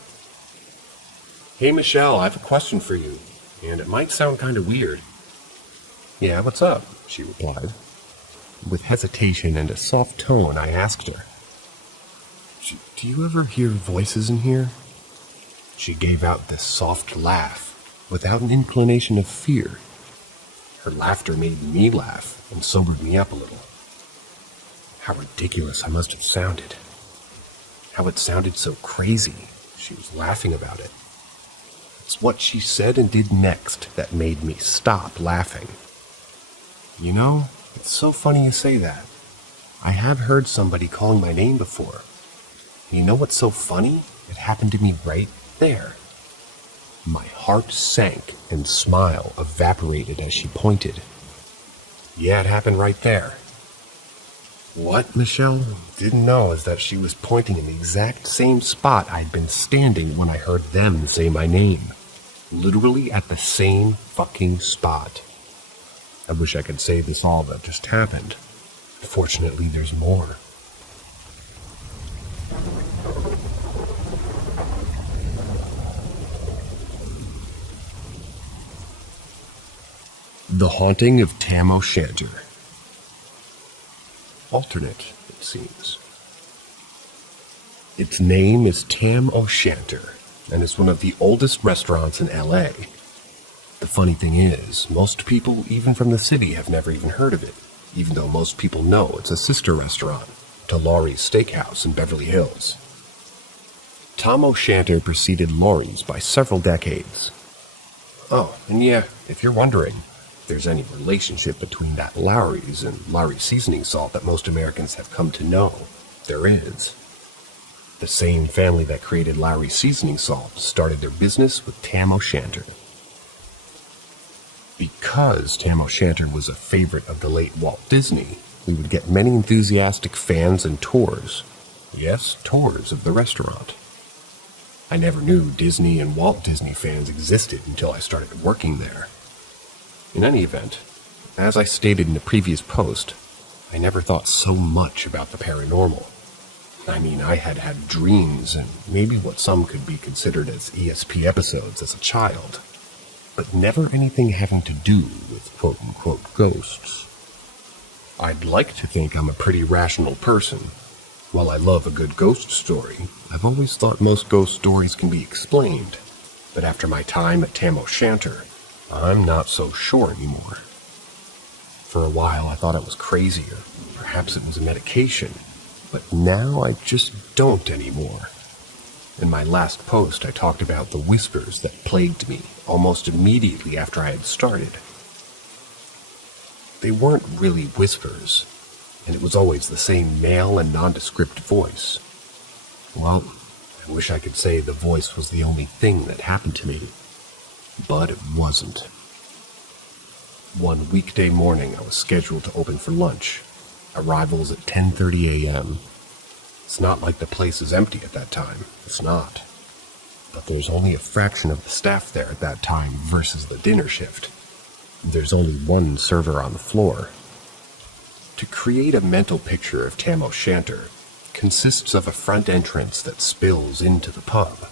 "Hey Michelle, I have a question for you, and it might sound kind of weird." "Yeah, what's up?" she replied. With hesitation and a soft tone, I asked her, "Do you ever hear voices in here?" She gave out this soft laugh, without an inclination of fear. Her laughter made me laugh and sobered me up a little. How ridiculous I must have sounded. How it sounded so crazy. She was laughing about it. It's what she said and did next that made me stop laughing. "You know, it's so funny you say that. I have heard somebody calling my name before. You know what's so funny? It happened to me right there." My heart sank and smile evaporated as she pointed. "Yeah, it happened right there." What Michelle didn't know is that she was pointing in the exact same spot I'd been standing when I heard them say my name. Literally at the same fucking spot. I wish I could say this all that just happened. Fortunately, there's more. The Haunting of Tam O'Shanter. Alternate, it seems. Its name is Tam O'Shanter, and it's one of the oldest restaurants in LA. The funny thing is, most people, even from the city, have never even heard of it, even though most people know it's a sister restaurant to Laurie's Steakhouse in Beverly Hills. Tam O'Shanter preceded Laurie's by several decades. Oh, and yeah, if you're wondering, there's any relationship between that Lawry's and Lawry's seasoning salt that most Americans have come to know, there is. The same family that created Lawry's seasoning salt started their business with Tam O'Shanter. Because Tam O'Shanter was a favorite of the late Walt Disney, we would get many enthusiastic fans and tours. Yes, tours of the restaurant. I never knew Disney and Walt Disney fans existed until I started working there. In any event, as I stated in the previous post, I never thought so much about the paranormal. I mean, I had had dreams and maybe what some could be considered as ESP episodes as a child, but never anything having to do with quote-unquote ghosts. I'd like to think I'm a pretty rational person. While I love a good ghost story, I've always thought most ghost stories can be explained, but after my time at Tam O'Shanter, I'm not so sure anymore. For a while I thought it was crazy, or perhaps it was a medication, but now I just don't anymore. In my last post I talked about the whispers that plagued me almost immediately after I had started. they weren't really whispers, and it was always the same male and nondescript voice. Well, I wish I could say the voice was the only thing that happened to me, but it wasn't. One weekday morning, I was scheduled to open for lunch. Arrivals at 10:30 a.m. It's not like the place is empty at that time. It's not. But there's only a fraction of the staff there at that time versus the dinner shift. There's only one server on the floor. To create a mental picture of Tam O'Shanter consists of a front entrance that spills into the pub.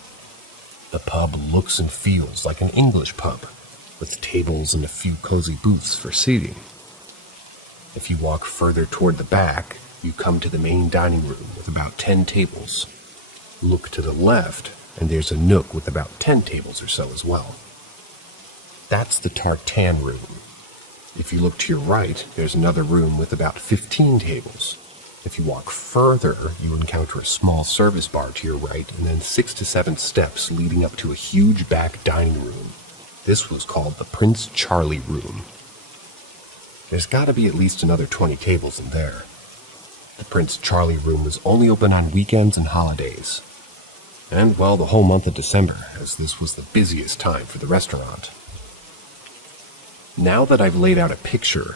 The pub looks and feels like an English pub, with tables and a few cozy booths for seating. If you walk further toward the back, you come to the main dining room with about 10 tables. Look to the left, and there's a nook with about 10 tables or so as well. That's the tartan room. If you look to your right, there's another room with about 15 tables. If you walk further, you encounter a small service bar to your right, and then 6 to 7 steps leading up to a huge back dining room. This was called the Prince Charlie Room. There's got to be at least another 20 tables in there. The Prince Charlie Room was only open on weekends and holidays. And, well, the whole month of December, as this was the busiest time for the restaurant. Now that I've laid out a picture,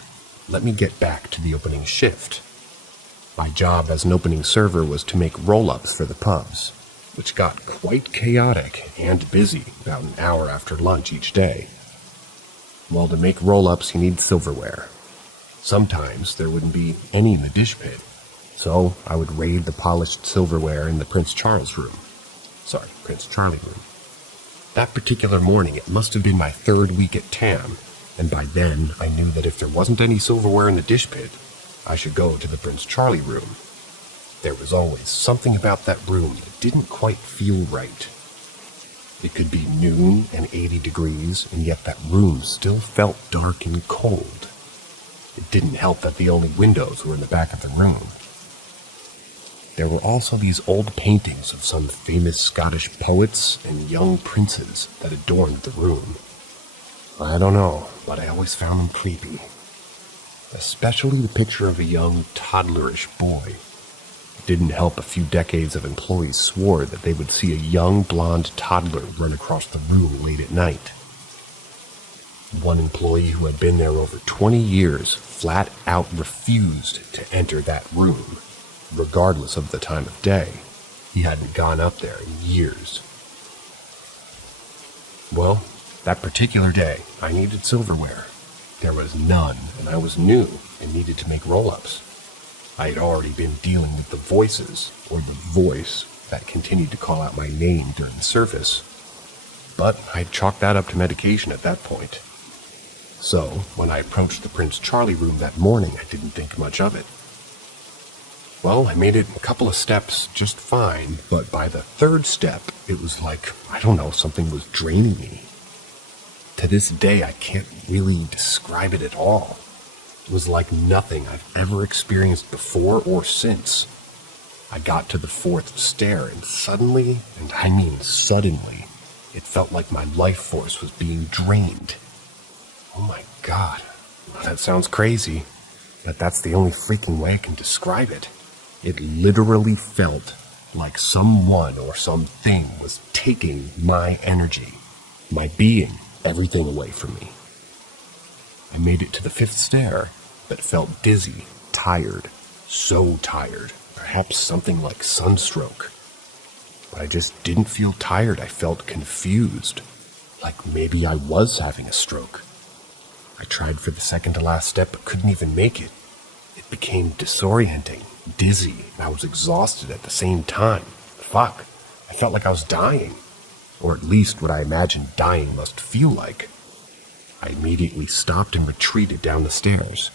let me get back to the opening shift. My job as an opening server was to make roll-ups for the pubs, which got quite chaotic and busy about an hour after lunch each day. Well, to make roll-ups, you need silverware. Sometimes there wouldn't be any in the dish pit, so I would raid the polished silverware in the Prince Charlie room. That particular morning, it must have been my 3rd week at TAM, and by then I knew that if there wasn't any silverware in the dish pit, I should go to the Prince Charlie room. There was always something about that room that didn't quite feel right. It could be noon and 80 degrees, and yet that room still felt dark and cold. It didn't help that the only windows were in the back of the room. There were also these old paintings of some famous Scottish poets and young princes that adorned the room. I don't know, but I always found them creepy. Especially the picture of a young, toddlerish boy. It didn't help a few decades of employees swore that they would see a young, blonde toddler run across the room late at night. One employee who had been there over 20 years flat out refused to enter that room, regardless of the time of day. He hadn't gone up there in years. Well, that particular day, I needed silverware. There was none, and I was new and needed to make roll-ups. I had already been dealing with the voices, or the voice, that continued to call out my name during the service. But I'd chalked that up to medication at that point. So, when I approached the Prince Charlie room that morning, I didn't think much of it. Well, I made it a couple of steps just fine, but by the 3rd step, it was like, I don't know, something was draining me. To this day, I can't really describe it at all. It was like nothing I've ever experienced before or since. I got to the 4th stair, and suddenly, and I mean suddenly, it felt like my life force was being drained. Oh my God. That sounds crazy, but that's the only freaking way I can describe it. It literally felt like someone or something was taking my energy, my being, everything away from me. I made it to the 5th stair, but felt dizzy, tired, so tired, perhaps something like sunstroke. But I just didn't feel tired, I felt confused, like maybe I was having a stroke. I tried for the 2nd to last step, but couldn't even make it. It became disorienting, dizzy, and I was exhausted at the same time. Fuck, I felt like I was dying. Or at least what I imagined dying must feel like. I immediately stopped and retreated down the stairs.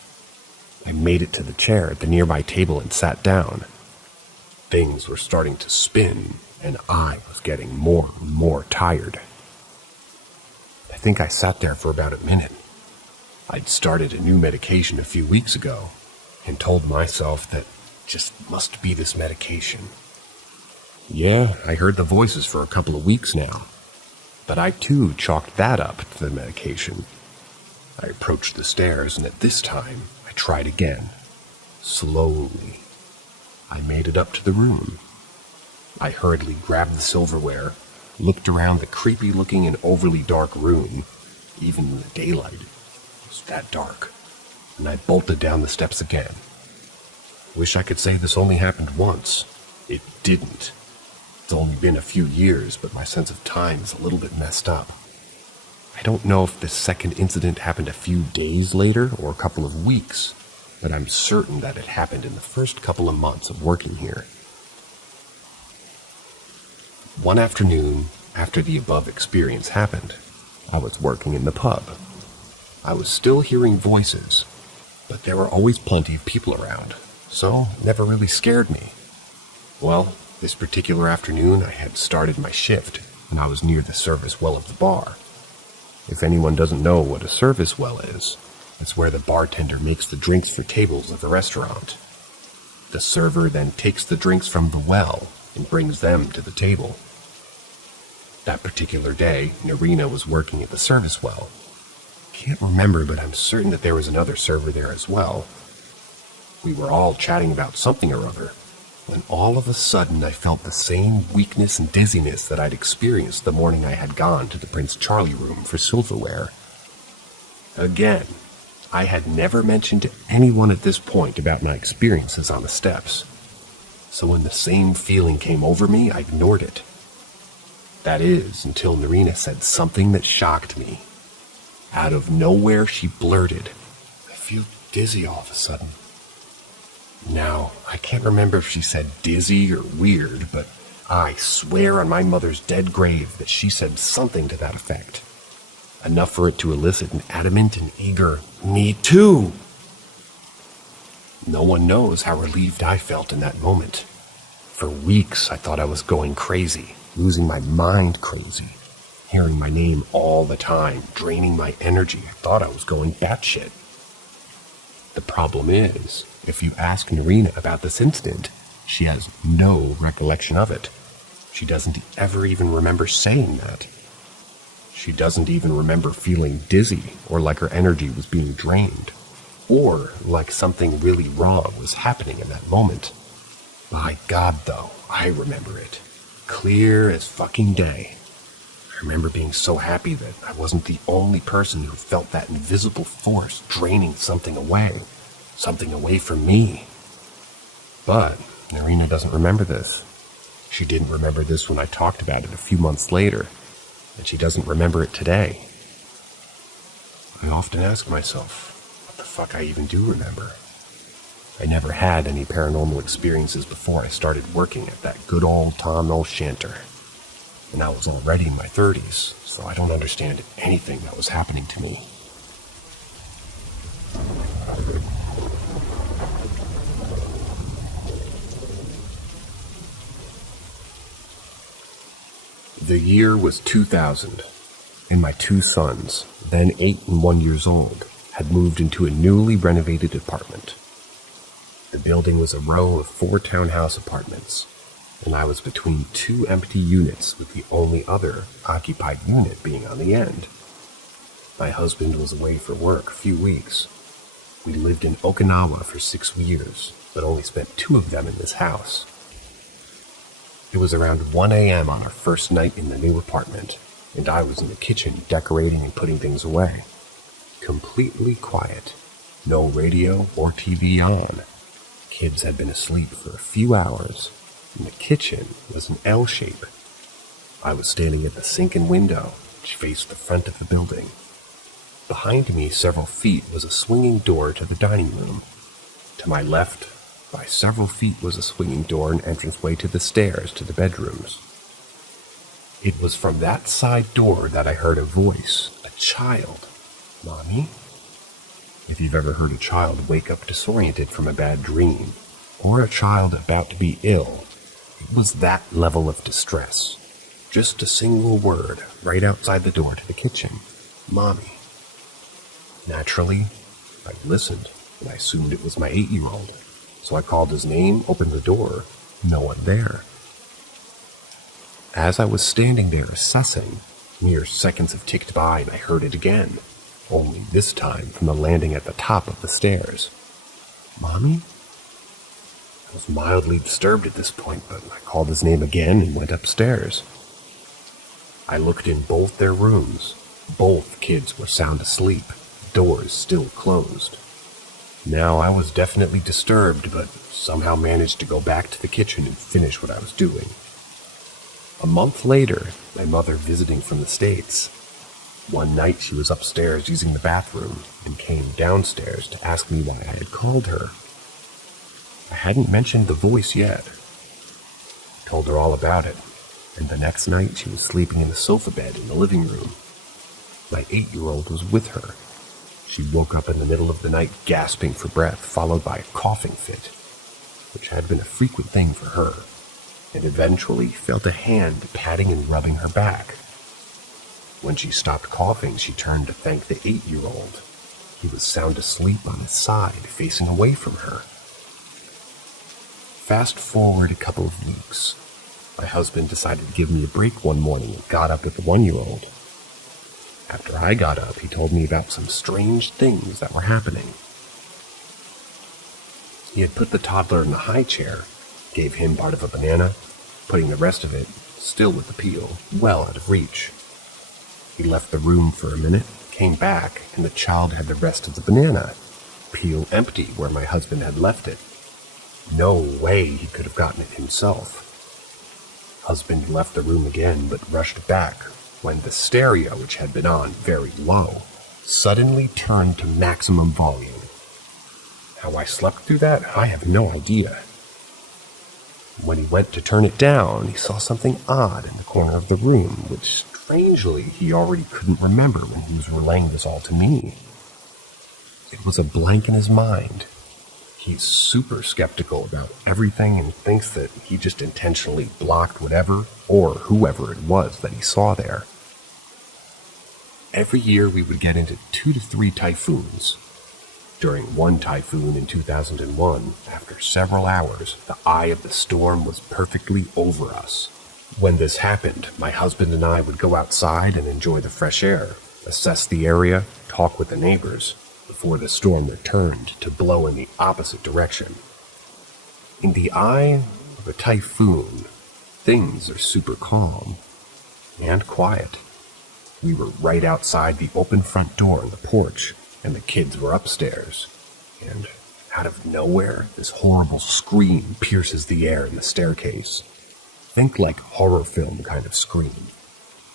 I made it to the chair at the nearby table and sat down. Things were starting to spin, and I was getting more and more tired. I think I sat there for about a minute. I'd started a new medication a few weeks ago, and told myself that just must be this medication. Yeah, I heard the voices for a couple of weeks now, but I too chalked that up to the medication. I approached the stairs, and at this time, I tried again. Slowly. I made it up to the room. I hurriedly grabbed the silverware, looked around the creepy-looking and overly dark room. Even in the daylight, it was that dark, and I bolted down the steps again. Wish I could say this only happened once. It didn't. It's only been a few years, but my sense of time is a little bit messed up. I don't know if this second incident happened a few days later or a couple of weeks, but I'm certain that it happened in the first couple of months of working here. One afternoon, after the above experience happened, I was working in the pub. I was still hearing voices, but there were always plenty of people around, so it never really scared me. Well, this particular afternoon I had started my shift, and I was near the service well of the bar. If anyone doesn't know what a service well is, it's where the bartender makes the drinks for tables of the restaurant. The server then takes the drinks from the well and brings them to the table. That particular day, Narina was working at the service well. Can't remember, but I'm certain that there was another server there as well. We were all chatting about something or other, when all of a sudden I felt the same weakness and dizziness that I'd experienced the morning I had gone to the Prince Charlie room for silverware. Again, I had never mentioned to anyone at this point about my experiences on the steps, so when the same feeling came over me, I ignored it. That is, until Narina said something that shocked me. Out of nowhere, she blurted, "I feel dizzy all of a sudden." Now, I can't remember if she said dizzy or weird, but I swear on my mother's dead grave that she said something to that effect. Enough for it to elicit an adamant and eager, "Me too!" No one knows how relieved I felt in that moment. For weeks, I thought I was going crazy, losing my mind crazy, hearing my name all the time, draining my energy. I thought I was going batshit. The problem is, if you ask Narina about this incident, she has no recollection of it. She doesn't ever even remember saying that. She doesn't even remember feeling dizzy or like her energy was being drained, or like something really wrong was happening in that moment. By God, though, I remember it. Clear as fucking day. I remember being so happy that I wasn't the only person who felt that invisible force draining something away from me. But Narina doesn't remember this. She didn't remember this when I talked about it a few months later, and she doesn't remember it today. I often ask myself, what the fuck I even do remember? I never had any paranormal experiences before I started working at that good old Tom O'Shanter. And I was already in my 30s, so I don't understand anything that was happening to me. The year was 2000, and my two sons, then 8 and 1 years old, had moved into a newly renovated apartment. The building was a row of 4 townhouse apartments, and I was between 2 empty units, with the only other occupied unit being on the end. My husband was away for work a few weeks. We lived in Okinawa for 6 years, but only spent 2 of them in this house. It was around 1 a.m. on our first night in the new apartment, and I was in the kitchen decorating and putting things away. Completely quiet. No radio or TV on. Kids had been asleep for a few hours, and the kitchen was an L shape. I was standing at the sink and window, which faced the front of the building. Behind me, several feet, was a swinging door to the dining room. To my left, by several feet, was a swinging door and entranceway to the stairs to the bedrooms. It was from that side door that I heard a voice, a child. "Mommy?" If you've ever heard a child wake up disoriented from a bad dream, or a child about to be ill, it was that level of distress. Just a single word right outside the door to the kitchen. "Mommy." Naturally, I listened, and I assumed it was my 8-year-old. So I called his name, opened the door, no one there. As I was standing there assessing, mere seconds have ticked by and I heard it again. only this time from the landing at the top of the stairs. "Mommy?" I was mildly disturbed at this point, but I called his name again and went upstairs. I looked in both their rooms. Both kids were sound asleep, doors still closed. Now I was definitely disturbed, but somehow managed to go back to the kitchen and finish what I was doing. A month later, my mother visiting from the States. One night she was upstairs using the bathroom and came downstairs to ask me why I had called her. I hadn't mentioned the voice yet. I told her all about it, and the next night she was sleeping in the sofa bed in the living room. My 8-year-old was with her. She woke up in the middle of the night gasping for breath, followed by a coughing fit, which had been a frequent thing for her, and eventually felt a hand patting and rubbing her back. When she stopped coughing, she turned to thank the 8-year-old. He was sound asleep on his side, facing away from her. Fast forward a couple of weeks. My husband decided to give me a break one morning and got up with the 1-year-old. After I got up, he told me about some strange things that were happening. He had put the toddler in the high chair, gave him part of a banana, putting the rest of it, still with the peel, well out of reach. He left the room for a minute, came back, and the child had the rest of the banana, peel empty where my husband had left it. No way he could have gotten it himself. Husband left the room again, but rushed back when the stereo, which had been on very low, suddenly turned to maximum volume. How I slept through that, I have no idea. When he went to turn it down, he saw something odd in the corner of the room, which strangely he already couldn't remember when he was relaying this all to me. It was a blank in his mind. He's super skeptical about everything and thinks that he just intentionally blocked whatever or whoever it was that he saw there. Every year we would get into 2 to 3 typhoons. During one typhoon in 2001, after several hours, the eye of the storm was perfectly over us. When this happened, my husband and I would go outside and enjoy the fresh air, assess the area, talk with the neighbors, before the storm returned to blow in the opposite direction. In the eye of a typhoon, things are super calm and quiet. We were right outside the open front door on the porch, and the kids were upstairs. And out of nowhere, this horrible scream pierces the air in the staircase. Think like horror film kind of scream.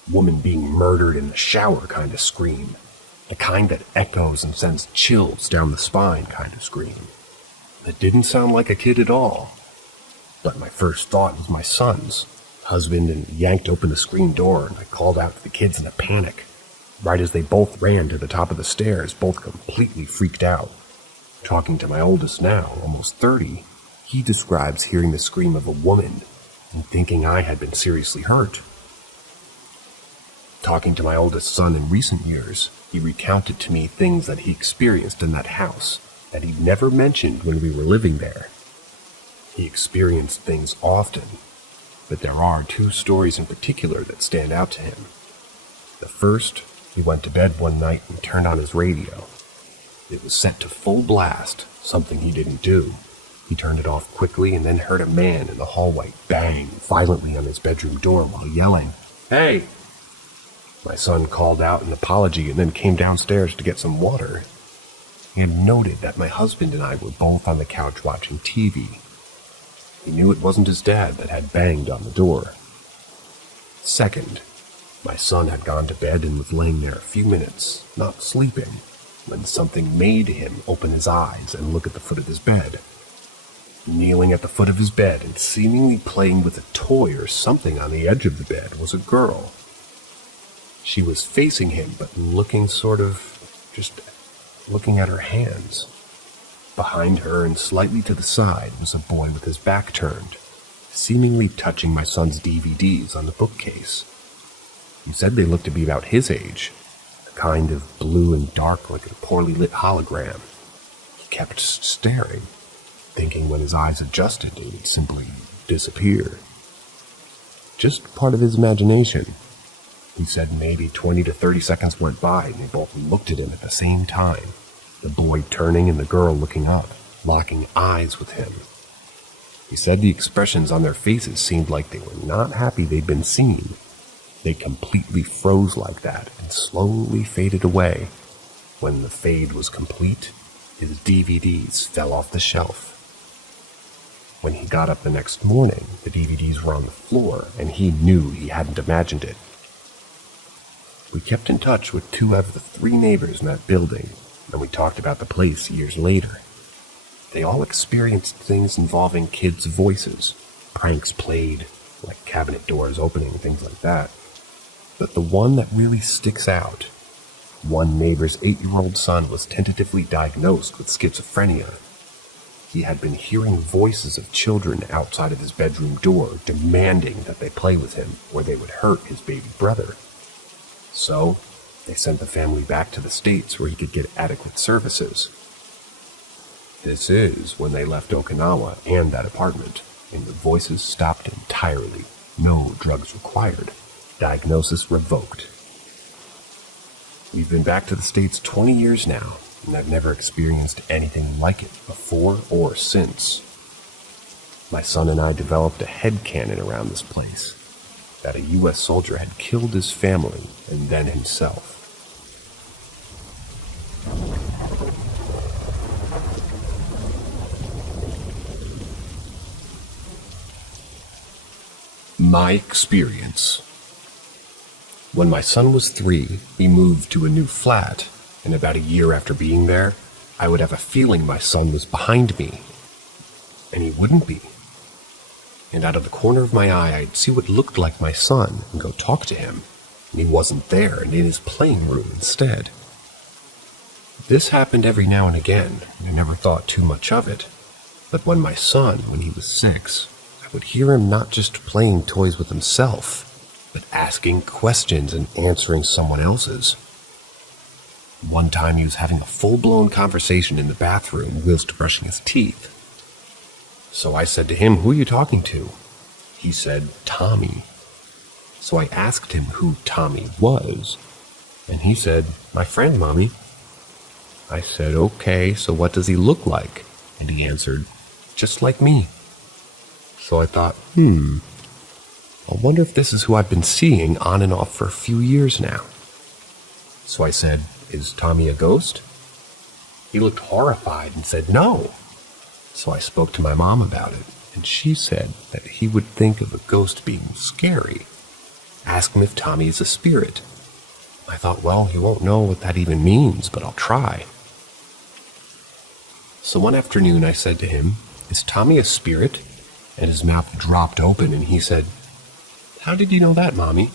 Woman being murdered in the shower kind of scream. The kind that echoes and sends chills down the spine kind of scream. It didn't sound like a kid at all. But my first thought was my son's. Husband and yanked open the screen door, and I called out to the kids in a panic. Right as they both ran to the top of the stairs, both completely freaked out. Talking to my oldest now, almost 30, he describes hearing the scream of a woman and thinking I had been seriously hurt. Talking to my oldest son in recent years, he recounted to me things that he experienced in that house that he'd never mentioned when we were living there. He experienced things often, but there are 2 stories in particular that stand out to him. The first, he went to bed one night and turned on his radio. It was set to full blast, something he didn't do. He turned it off quickly and then heard a man in the hallway bang violently on his bedroom door while yelling, "Hey!" My son called out an apology and then came downstairs to get some water. He had noted that my husband and I were both on the couch watching TV. He knew it wasn't his dad that had banged on the door. Second, my son had gone to bed and was laying there a few minutes, not sleeping, when something made him open his eyes and look at the foot of his bed. Kneeling at the foot of his bed and seemingly playing with a toy or something on the edge of the bed was a girl. She was facing him, but looking just looking at her hands. Behind her and slightly to the side was a boy with his back turned, seemingly touching my son's DVDs on the bookcase. He said they looked to be about his age, a kind of blue and dark like a poorly lit hologram. He kept staring, thinking when his eyes adjusted it would simply disappear. Just part of his imagination. He said maybe 20 to 30 seconds went by and they both looked at him at the same time, the boy turning and the girl looking up, locking eyes with him. He said the expressions on their faces seemed like they were not happy they'd been seen. They completely froze like that and slowly faded away. When the fade was complete, his DVDs fell off the shelf. When he got up the next morning, the DVDs were on the floor and he knew he hadn't imagined it. We kept in touch with 2 out of the 3 neighbors in that building, and we talked about the place years later. They all experienced things involving kids' voices, pranks played, like cabinet doors opening, things like that. But the one that really sticks out, one neighbor's 8-year-old son was tentatively diagnosed with schizophrenia. He had been hearing voices of children outside of his bedroom door demanding that they play with him or they would hurt his baby brother. So, they sent the family back to the States where he could get adequate services. This is when they left Okinawa and that apartment, and the voices stopped entirely. No drugs required. Diagnosis revoked. We've been back to the States 20 years now, and I've never experienced anything like it before or since. My son and I developed a headcanon around this place, that a U.S. soldier had killed his family and then himself. My experience. When my son was 3, we moved to a new flat, and about a year after being there, I would have a feeling my son was behind me, and he wouldn't be. And out of the corner of my eye, I'd see what looked like my son and go talk to him, and he wasn't there and in his playing room instead. This happened every now and again, and I never thought too much of it. But when my son, when he was 6, I would hear him not just playing toys with himself, but asking questions and answering someone else's. One time he was having a full-blown conversation in the bathroom whilst brushing his teeth. So I said to him, "Who are you talking to?" He said, "Tommy." So I asked him who Tommy was, and he said, "My friend, Mommy." I said, "Okay, so what does he look like?" And he answered, "Just like me." So I thought, I wonder if this is who I've been seeing on and off for a few years now. So I said, "Is Tommy a ghost?" He looked horrified and said, "No." So I spoke to my mom about it, and she said that he would think of a ghost being scary. Ask him if Tommy is a spirit. I thought, well, he won't know what that even means, but I'll try. So one afternoon I said to him, "Is Tommy a spirit?" And his mouth dropped open and he said, "How did you know that, Mommy?"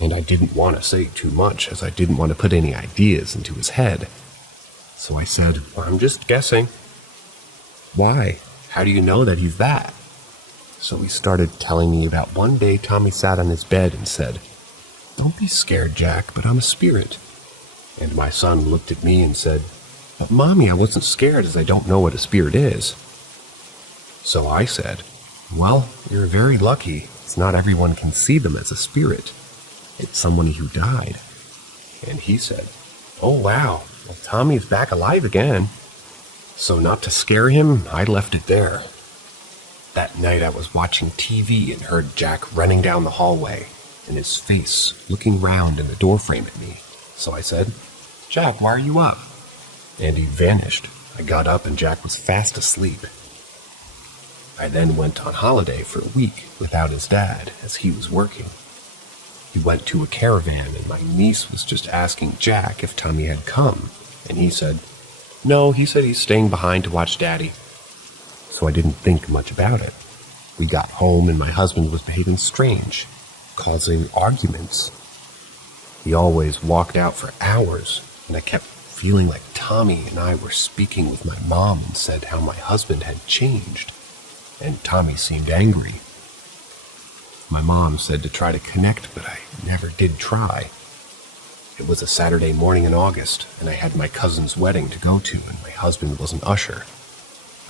And I didn't want to say too much, as I didn't want to put any ideas into his head. So I said, "Well, I'm just guessing." "Why? How do you know that he's that?" So he started telling me about one day Tommy sat on his bed and said, "Don't be scared, Jack, but I'm a spirit." And my son looked at me and said, "But Mommy, I wasn't scared as I don't know what a spirit is." So I said, "Well, you're very lucky. It's not everyone can see them as a spirit. It's someone who died." And he said, "Oh wow, well, Tommy's back alive again." So not to scare him, I left it there. That night I was watching TV and heard Jack running down the hallway, and his face looking round in the doorframe at me. So I said, "Jack, why are you up?" And he vanished. I got up and Jack was fast asleep. I then went on holiday for a week without his dad, as he was working. He went to a caravan, and my niece was just asking Jack if Tommy had come, and he said, "No, he said he's staying behind to watch Daddy." So I didn't think much about it. We got home and my husband was behaving strange, causing arguments. He always walked out for hours, and I kept feeling like Tommy and I were speaking with my mom and said how my husband had changed, and Tommy seemed angry. My mom said to try to connect, but I never did try. It was a Saturday morning in August, and I had my cousin's wedding to go to, and my husband was an usher.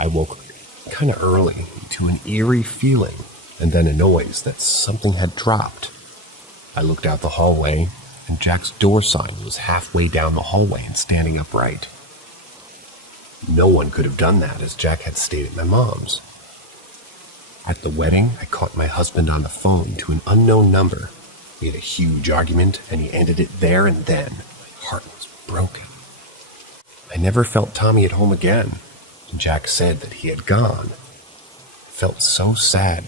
I woke kind of early to an eerie feeling, and then a noise that something had dropped. I looked out the hallway, and Jack's door sign was halfway down the hallway and standing upright. No one could have done that, as Jack had stayed at my mom's. At the wedding, I caught my husband on the phone to an unknown number. We had a huge argument, and he ended it there and then. My heart was broken. I never felt Tommy at home again, and Jack said that he had gone. I felt so sad.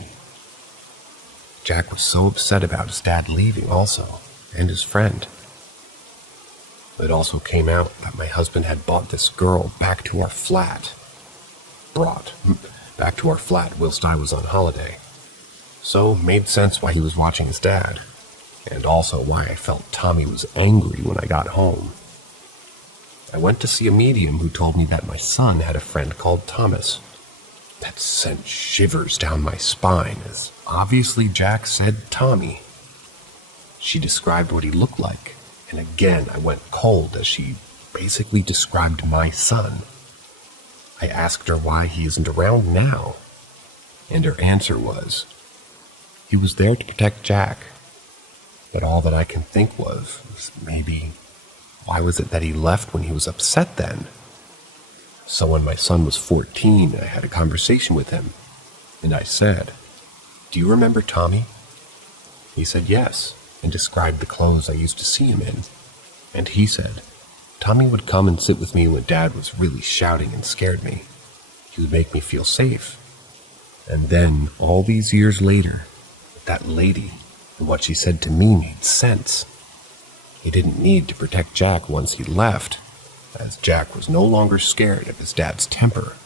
Jack was so upset about his dad leaving also, and his friend. It also came out that my husband had brought this girl back to our flat whilst I was on holiday. So made sense why he was watching his dad, and also why I felt Tommy was angry when I got home. I went to see a medium who told me that my son had a friend called Thomas. That sent shivers down my spine, as obviously Jack said Tommy. She described what he looked like, and again I went cold as she basically described my son. I asked her why he isn't around now, and her answer was, he was there to protect Jack. But all that I can think was maybe, why was it that he left when he was upset then? So when my son was 14, I had a conversation with him, and I said, "Do you remember Tommy?" He said yes, and described the clothes I used to see him in. And he said, Tommy would come and sit with me when Dad was really shouting and scared me. He would make me feel safe. And then, all these years later, that lady and what she said to me made sense. He didn't need to protect Jack once he left, as Jack was no longer scared of his dad's temper.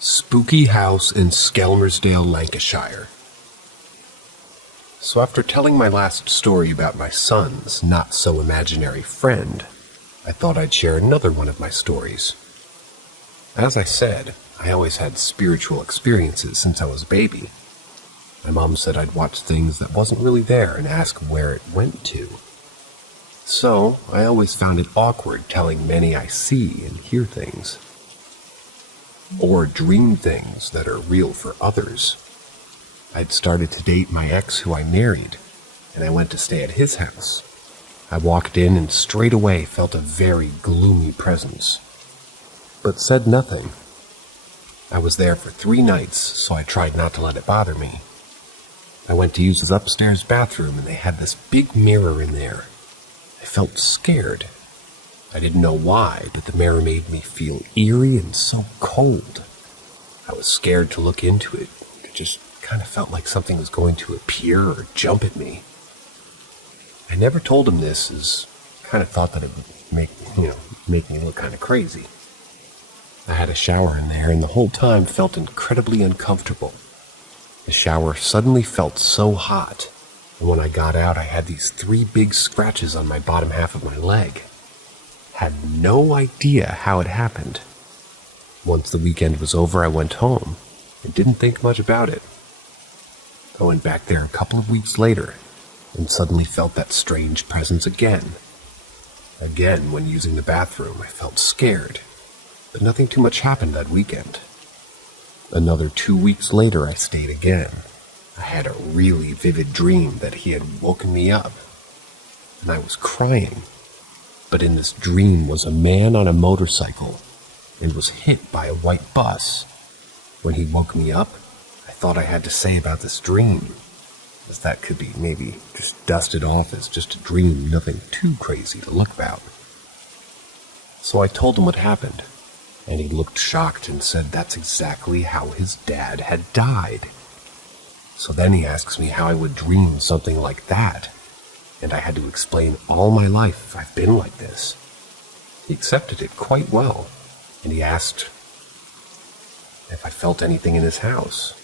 Spooky house in Skelmersdale, Lancashire. So after telling my last story about my son's not-so-imaginary friend, I thought I'd share another one of my stories. As I said, I always had spiritual experiences since I was a baby. My mom said I'd watch things that wasn't really there and ask where it went to. So I always found it awkward telling many I see and hear things. Or dream things that are real for others. I'd started to date my ex who I married, and I went to stay at his house. I walked in and straight away felt a very gloomy presence, but said nothing. I was there for 3 nights, so I tried not to let it bother me. I went to use his upstairs bathroom, and they had this big mirror in there. I felt scared. I didn't know why, but the mirror made me feel eerie and so cold. I was scared to look into it. It just kind of felt like something was going to appear or jump at me. I never told him this, as I kind of thought that it would make me look kind of crazy. I had a shower in there, and the whole time felt incredibly uncomfortable. The shower suddenly felt so hot, and when I got out, I had these 3 big scratches on my bottom half of my leg. Had no idea how it happened. Once the weekend was over, I went home and didn't think much about it. I went back there a couple of weeks later and suddenly felt that strange presence again. Again, when using the bathroom, I felt scared, but nothing too much happened that weekend. Another 2 weeks later, I stayed again. I had a really vivid dream that he had woken me up, and I was crying. But in this dream was a man on a motorcycle and was hit by a white bus. When he woke me up, I thought I had to say about this dream, as that could be maybe just dusted off as just a dream, nothing too crazy to look about. So I told him what happened, and he looked shocked and said that's exactly how his dad had died. So then he asks me how I would dream something like that, and I had to explain all my life I've been like this. He accepted it quite well, and he asked if I felt anything in his house.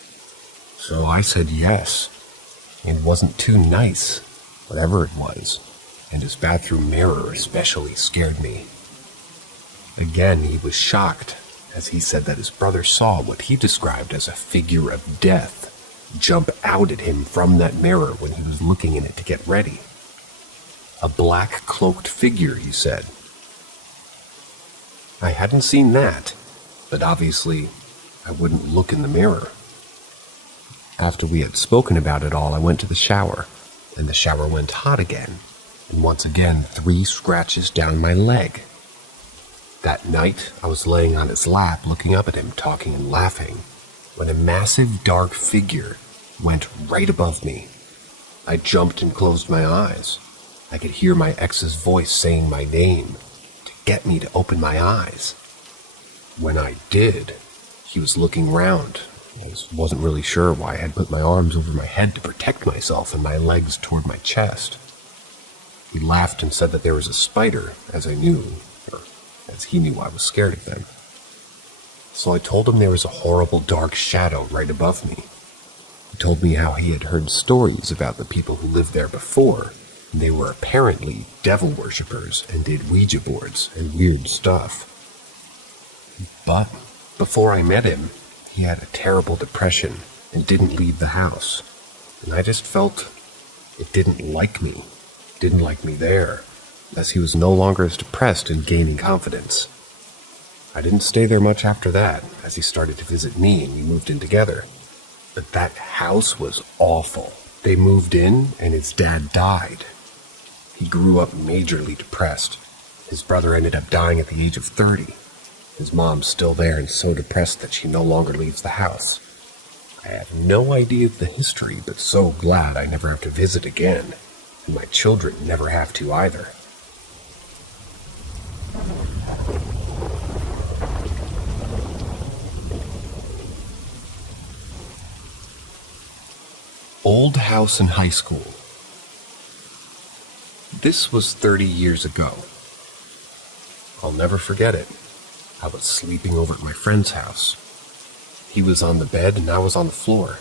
So I said yes. It wasn't too nice, whatever it was, and his bathroom mirror especially scared me. Again, he was shocked, as he said that his brother saw what he described as a figure of death jump out at him from that mirror when he was looking in it to get ready. A black cloaked figure, he said. I hadn't seen that, but obviously I wouldn't look in the mirror. After we had spoken about it all, I went to the shower, and the shower went hot again, and once again 3 scratches down my leg. That night, I was laying on his lap, looking up at him, talking and laughing, when a massive dark figure went right above me. I jumped and closed my eyes. I could hear my ex's voice saying my name to get me to open my eyes. When I did, he was looking round. I wasn't really sure why I had put my arms over my head to protect myself and my legs toward my chest. He laughed and said that there was a spider, as I knew, or as he knew I was scared of them. So I told him there was a horrible dark shadow right above me. He told me how he had heard stories about the people who lived there before, and they were apparently devil worshippers and did Ouija boards and weird stuff. But before I met him, he had a terrible depression and didn't leave the house, and I just felt it didn't like me there, as he was no longer as depressed and gaining confidence. I didn't stay there much after that, as he started to visit me and we moved in together. But that house was awful. They moved in and his dad died. He grew up majorly depressed. His brother ended up dying at the age of 30. His mom's still there and so depressed that she no longer leaves the house. I have no idea of the history, but so glad I never have to visit again, and my children never have to either. Old house in high school. This was 30 years ago. I'll never forget it. I was sleeping over at my friend's house. He was on the bed and I was on the floor.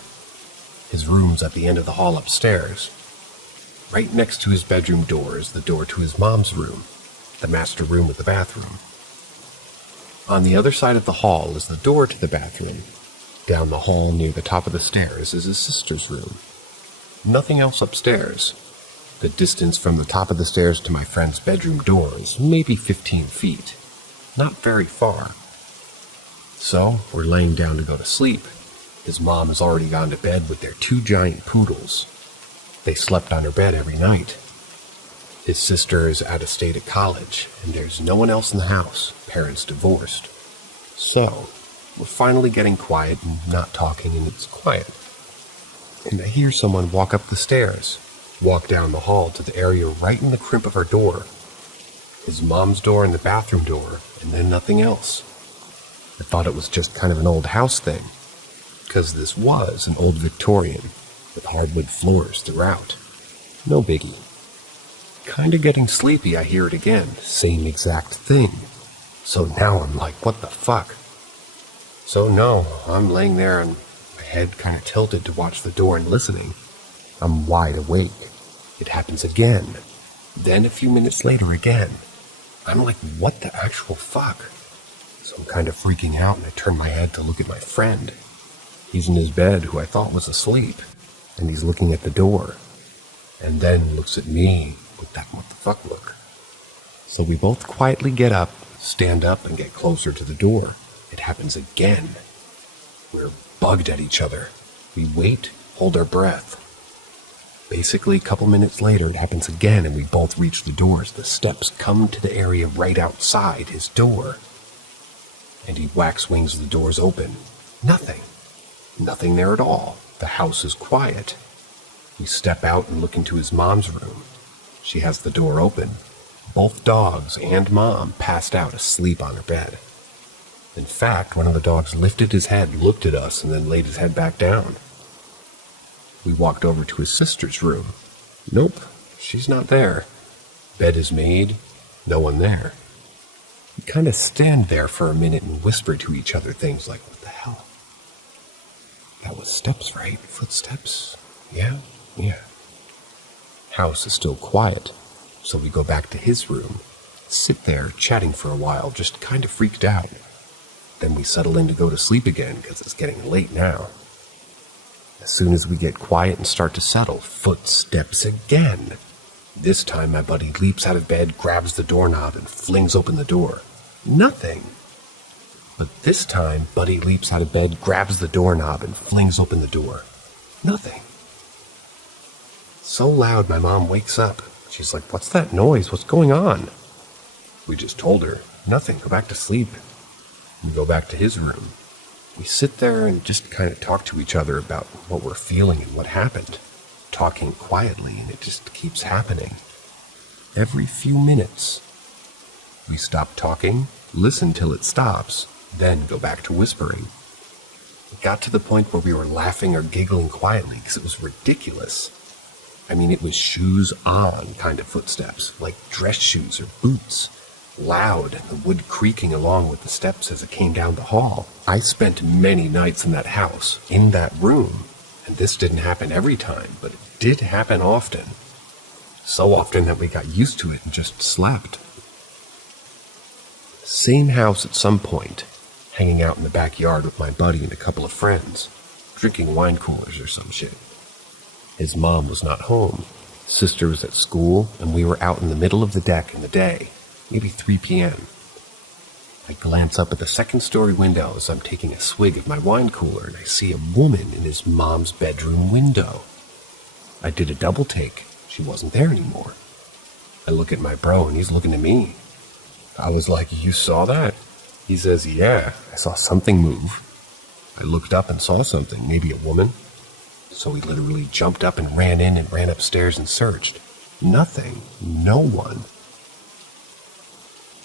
His room's at the end of the hall upstairs. Right next to his bedroom door is the door to his mom's room, the master room with the bathroom. On the other side of the hall is the door to the bathroom. Down the hall near the top of the stairs is his sister's room. Nothing else upstairs. The distance from the top of the stairs to my friend's bedroom door is maybe 15 feet. Not very far. So, we're laying down to go to sleep. His mom has already gone to bed with their 2 giant poodles. They slept on her bed every night. His sister is out of state at college, and there's no one else in the house. Parents divorced. So, we're finally getting quiet and not talking, and it's quiet. And I hear someone walk up the stairs, walk down the hall to the area right in the crimp of our door. His mom's door and the bathroom door, and then nothing else. I thought it was just kind of an old house thing, because this was an old Victorian with hardwood floors throughout. No biggie. Kinda getting sleepy, I hear it again, same exact thing. So now I'm like, what the fuck? So no, I'm laying there and my head kinda tilted to watch the door and listening. I'm wide awake. It happens again. Then a few minutes later again. I'm like, what the actual fuck? So I'm kind of freaking out and I turn my head to look at my friend. He's in his bed, who I thought was asleep, and he's looking at the door, and then looks at me with that what the fuck look. So we both quietly get up, stand up, and get closer to the door. It happens again. We're bugged at each other. We wait, hold our breath. Basically, a couple minutes later, it happens again, and we both reach the doors. The steps come to the area right outside his door. And he wax wings the doors open. Nothing. Nothing there at all. The house is quiet. We step out and look into his mom's room. She has the door open. Both dogs and mom passed out asleep on her bed. In fact, one of the dogs lifted his head, looked at us, and then laid his head back down. We walked over to his sister's room. Nope, she's not there. Bed is made, no one there. We kind of stand there for a minute and whisper to each other things like, what the hell? That was steps, right? Footsteps? Yeah. House is still quiet, so we go back to his room, sit there chatting for a while, just kind of freaked out. Then we settle in to go to sleep again, because it's getting late now. As soon as we get quiet and start to settle, footsteps again. This time my buddy leaps out of bed, grabs the doorknob, and flings open the door. Nothing. But this time, Buddy leaps out of bed, grabs the doorknob, and flings open the door. Nothing. So loud, my mom wakes up. She's like, "What's that noise? What's going on?" We just told her, "Nothing, go back to sleep." We go back to his room. We sit there and just kind of talk to each other about what we're feeling and what happened. Talking quietly, and it just keeps happening. Every few minutes, we stop talking, listen till it stops, then go back to whispering. It got to the point where we were laughing or giggling quietly because it was ridiculous. I mean, it was shoes on kind of footsteps, like dress shoes or boots. Loud, and the wood creaking along with the steps as it came down the hall. I spent many nights in that house, in that room, and this didn't happen every time, but it did happen often. So often that we got used to it and just slept. Same house at some point, hanging out in the backyard with my buddy and a couple of friends, drinking wine coolers or some shit. His mom was not home, sister was at school, and we were out in the middle of the deck in the day, maybe 3 p.m. I glance up at the second-story window as I'm taking a swig of my wine cooler, and I see a woman in his mom's bedroom window. I did a double take. She wasn't there anymore. I look at my bro, and he's looking at me. I was like, "You saw that?" He says, "Yeah, I saw something move." I looked up and saw something, maybe a woman. So we literally jumped up and ran in and ran upstairs and searched. Nothing. No one.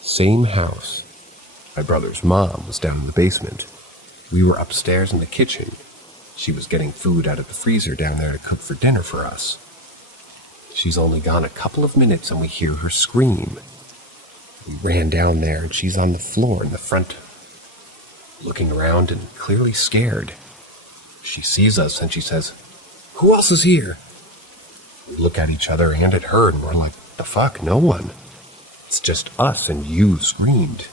Same house. My brother's mom was down in the basement. We were upstairs in the kitchen. She was getting food out of the freezer down there to cook for dinner for us. She's only gone a couple of minutes and we hear her scream. We ran down there and she's on the floor in the front, looking around and clearly scared. She sees us and she says, "Who else is here?" We look at each other and at her and we're like, "The fuck, no one. It's just us and you screamed."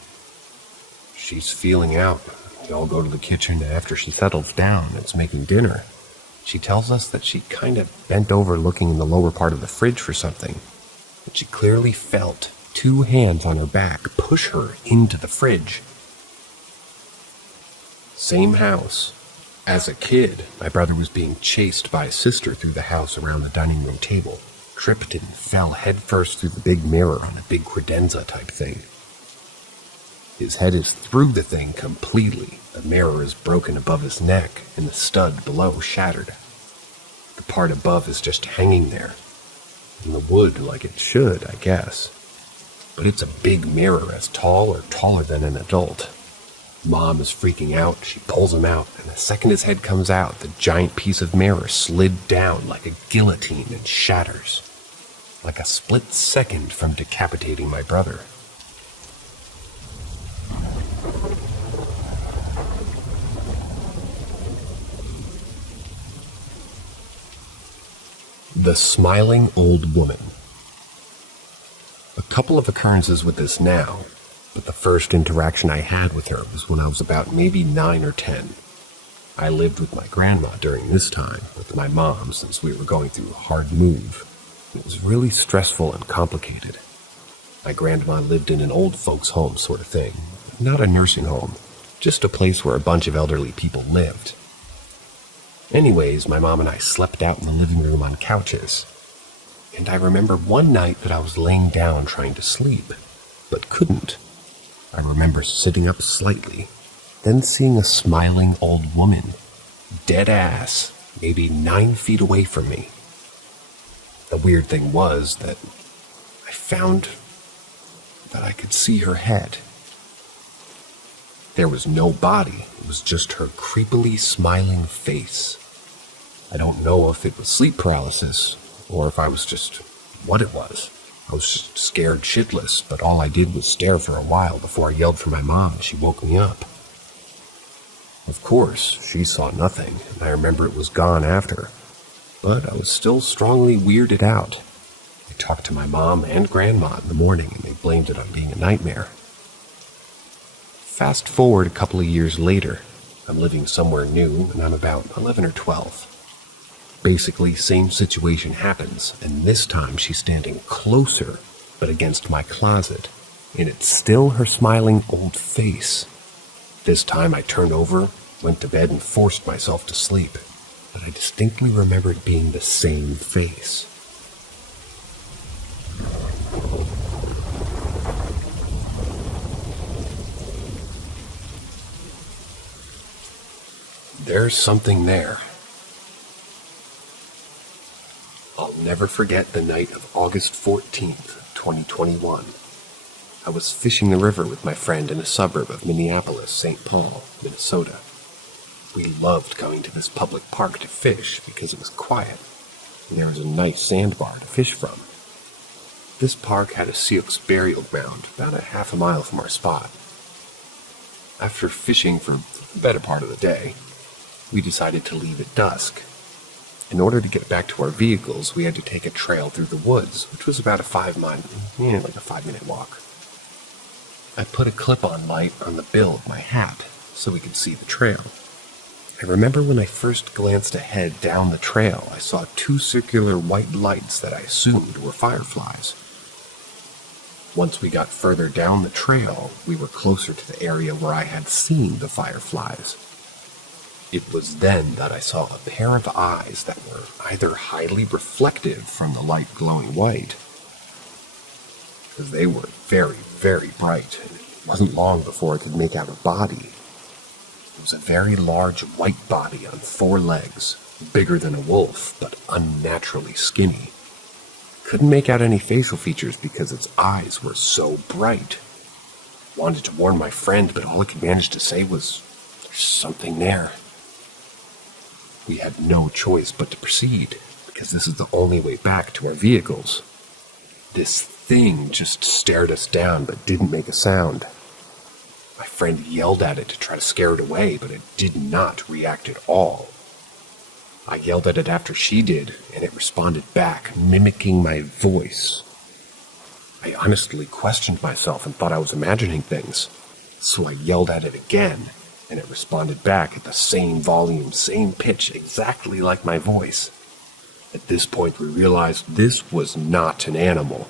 She's feeling out. We all go to the kitchen and after she settles down, it's making dinner. She tells us that she kind of bent over looking in the lower part of the fridge for something. But she clearly felt 2 hands on her back push her into the fridge. Same house. As a kid, my brother was being chased by his sister through the house around the dining room table, tripped and fell headfirst through the big mirror on a big credenza type thing. His head is through the thing completely. The mirror is broken above his neck, and the stud below shattered. The part above is just hanging there, in the wood like it should, I guess. But it's a big mirror as tall or taller than an adult. Mom is freaking out. She pulls him out, and the second his head comes out, the giant piece of mirror slid down like a guillotine and shatters, like a split second from decapitating my brother. The smiling old woman. A couple of occurrences with this now, but the first interaction I had with her was when I was about maybe 9 or 10. I lived with my grandma during this time, with my mom since we were going through a hard move. It was really stressful and complicated. My grandma lived in an old folks' home sort of thing, not a nursing home, just a place where a bunch of elderly people lived. Anyways, my mom and I slept out in the living room on couches. And I remember one night that I was laying down trying to sleep, but couldn't. I remember sitting up slightly, then seeing a smiling old woman, dead ass, maybe 9 feet away from me. The weird thing was that I found that I could see her head. There was no body, it was just her creepily smiling face. I don't know if it was sleep paralysis, or if I was just what it was. I was just scared shitless, but all I did was stare for a while before I yelled for my mom and she woke me up. Of course, she saw nothing, and I remember it was gone after, but I was still strongly weirded out. I talked to my mom and grandma in the morning, and they blamed it on being a nightmare. Fast forward a couple of years later, I'm living somewhere new, and I'm about 11 or 12. Basically, same situation happens, and this time she's standing closer, but against my closet, and it's still her smiling old face. This time I turned over, went to bed, and forced myself to sleep, but I distinctly remember it being the same face. There's something there. I'll never forget the night of August 14th, 2021. I was fishing the river with my friend in a suburb of Minneapolis, St. Paul, Minnesota. We loved going to this public park to fish because it was quiet, and there was a nice sandbar to fish from. This park had a Sioux burial ground about a half a mile from our spot. After fishing for the better part of the day, we decided to leave at dusk. In order to get back to our vehicles, we had to take a trail through the woods, which was about a 5-minute walk. I put a clip-on light on the bill of my hat so we could see the trail. I remember when I first glanced ahead down the trail, I saw 2 circular white lights that I assumed were fireflies. Once we got further down the trail, we were closer to the area where I had seen the fireflies. It was then that I saw a pair of eyes that were either highly reflective from the light glowing white, because they were very, very bright, and it wasn't long before I could make out a body. It was a very large white body on 4 legs, bigger than a wolf, but unnaturally skinny. Couldn't make out any facial features because its eyes were so bright. Wanted to warn my friend, but all I could manage to say was, "There's something there." We had no choice but to proceed, because this is the only way back to our vehicles. This thing just stared us down, but didn't make a sound. My friend yelled at it to try to scare it away, but it did not react at all. I yelled at it after she did, and it responded back, mimicking my voice. I honestly questioned myself and thought I was imagining things, so I yelled at it again, and it responded back at the same volume, same pitch, exactly like my voice. At this point, we realized this was not an animal.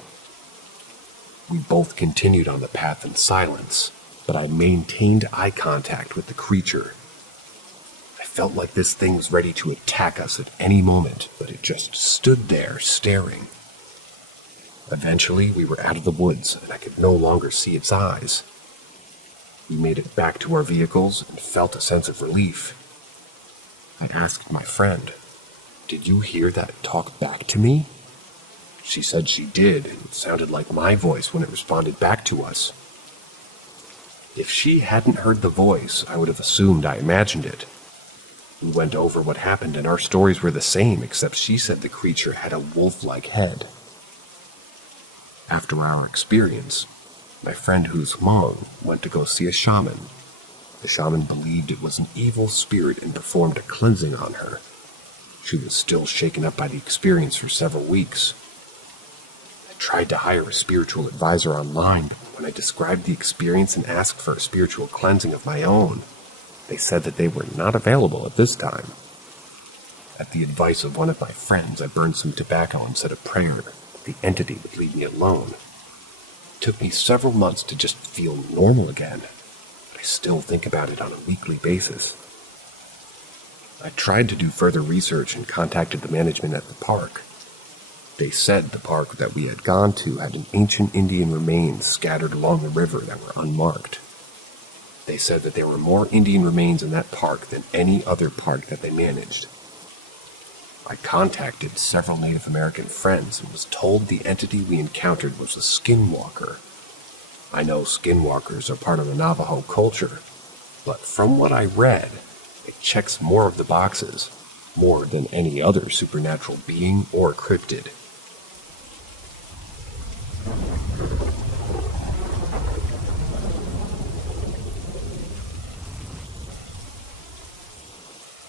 We both continued on the path in silence, but I maintained eye contact with the creature. I felt like this thing was ready to attack us at any moment, but it just stood there, staring. Eventually, we were out of the woods, and I could no longer see its eyes. We made it back to our vehicles and felt a sense of relief. I asked my friend, "Did you hear that talk back to me?" She said she did, and it sounded like my voice when it responded back to us. If she hadn't heard the voice, I would have assumed I imagined it. We went over what happened, and our stories were the same, except she said the creature had a wolf-like head. After our experience, my friend who's Hmong went to go see a shaman. The shaman believed it was an evil spirit and performed a cleansing on her. She was still shaken up by the experience for several weeks. I tried to hire a spiritual advisor online, but when I described the experience and asked for a spiritual cleansing of my own, they said that they were not available at this time. At the advice of one of my friends, I burned some tobacco and said a prayer that the entity would leave me alone. It took me several months to just feel normal again, but I still think about it on a weekly basis. I tried to do further research and contacted the management at the park. They said the park that we had gone to had an ancient Indian remains scattered along the river that were unmarked. They said that there were more Indian remains in that park than any other park that they managed. I contacted several Native American friends and was told the entity we encountered was a skinwalker. I know skinwalkers are part of the Navajo culture, but from what I read, it checks more of the boxes, more than any other supernatural being or cryptid.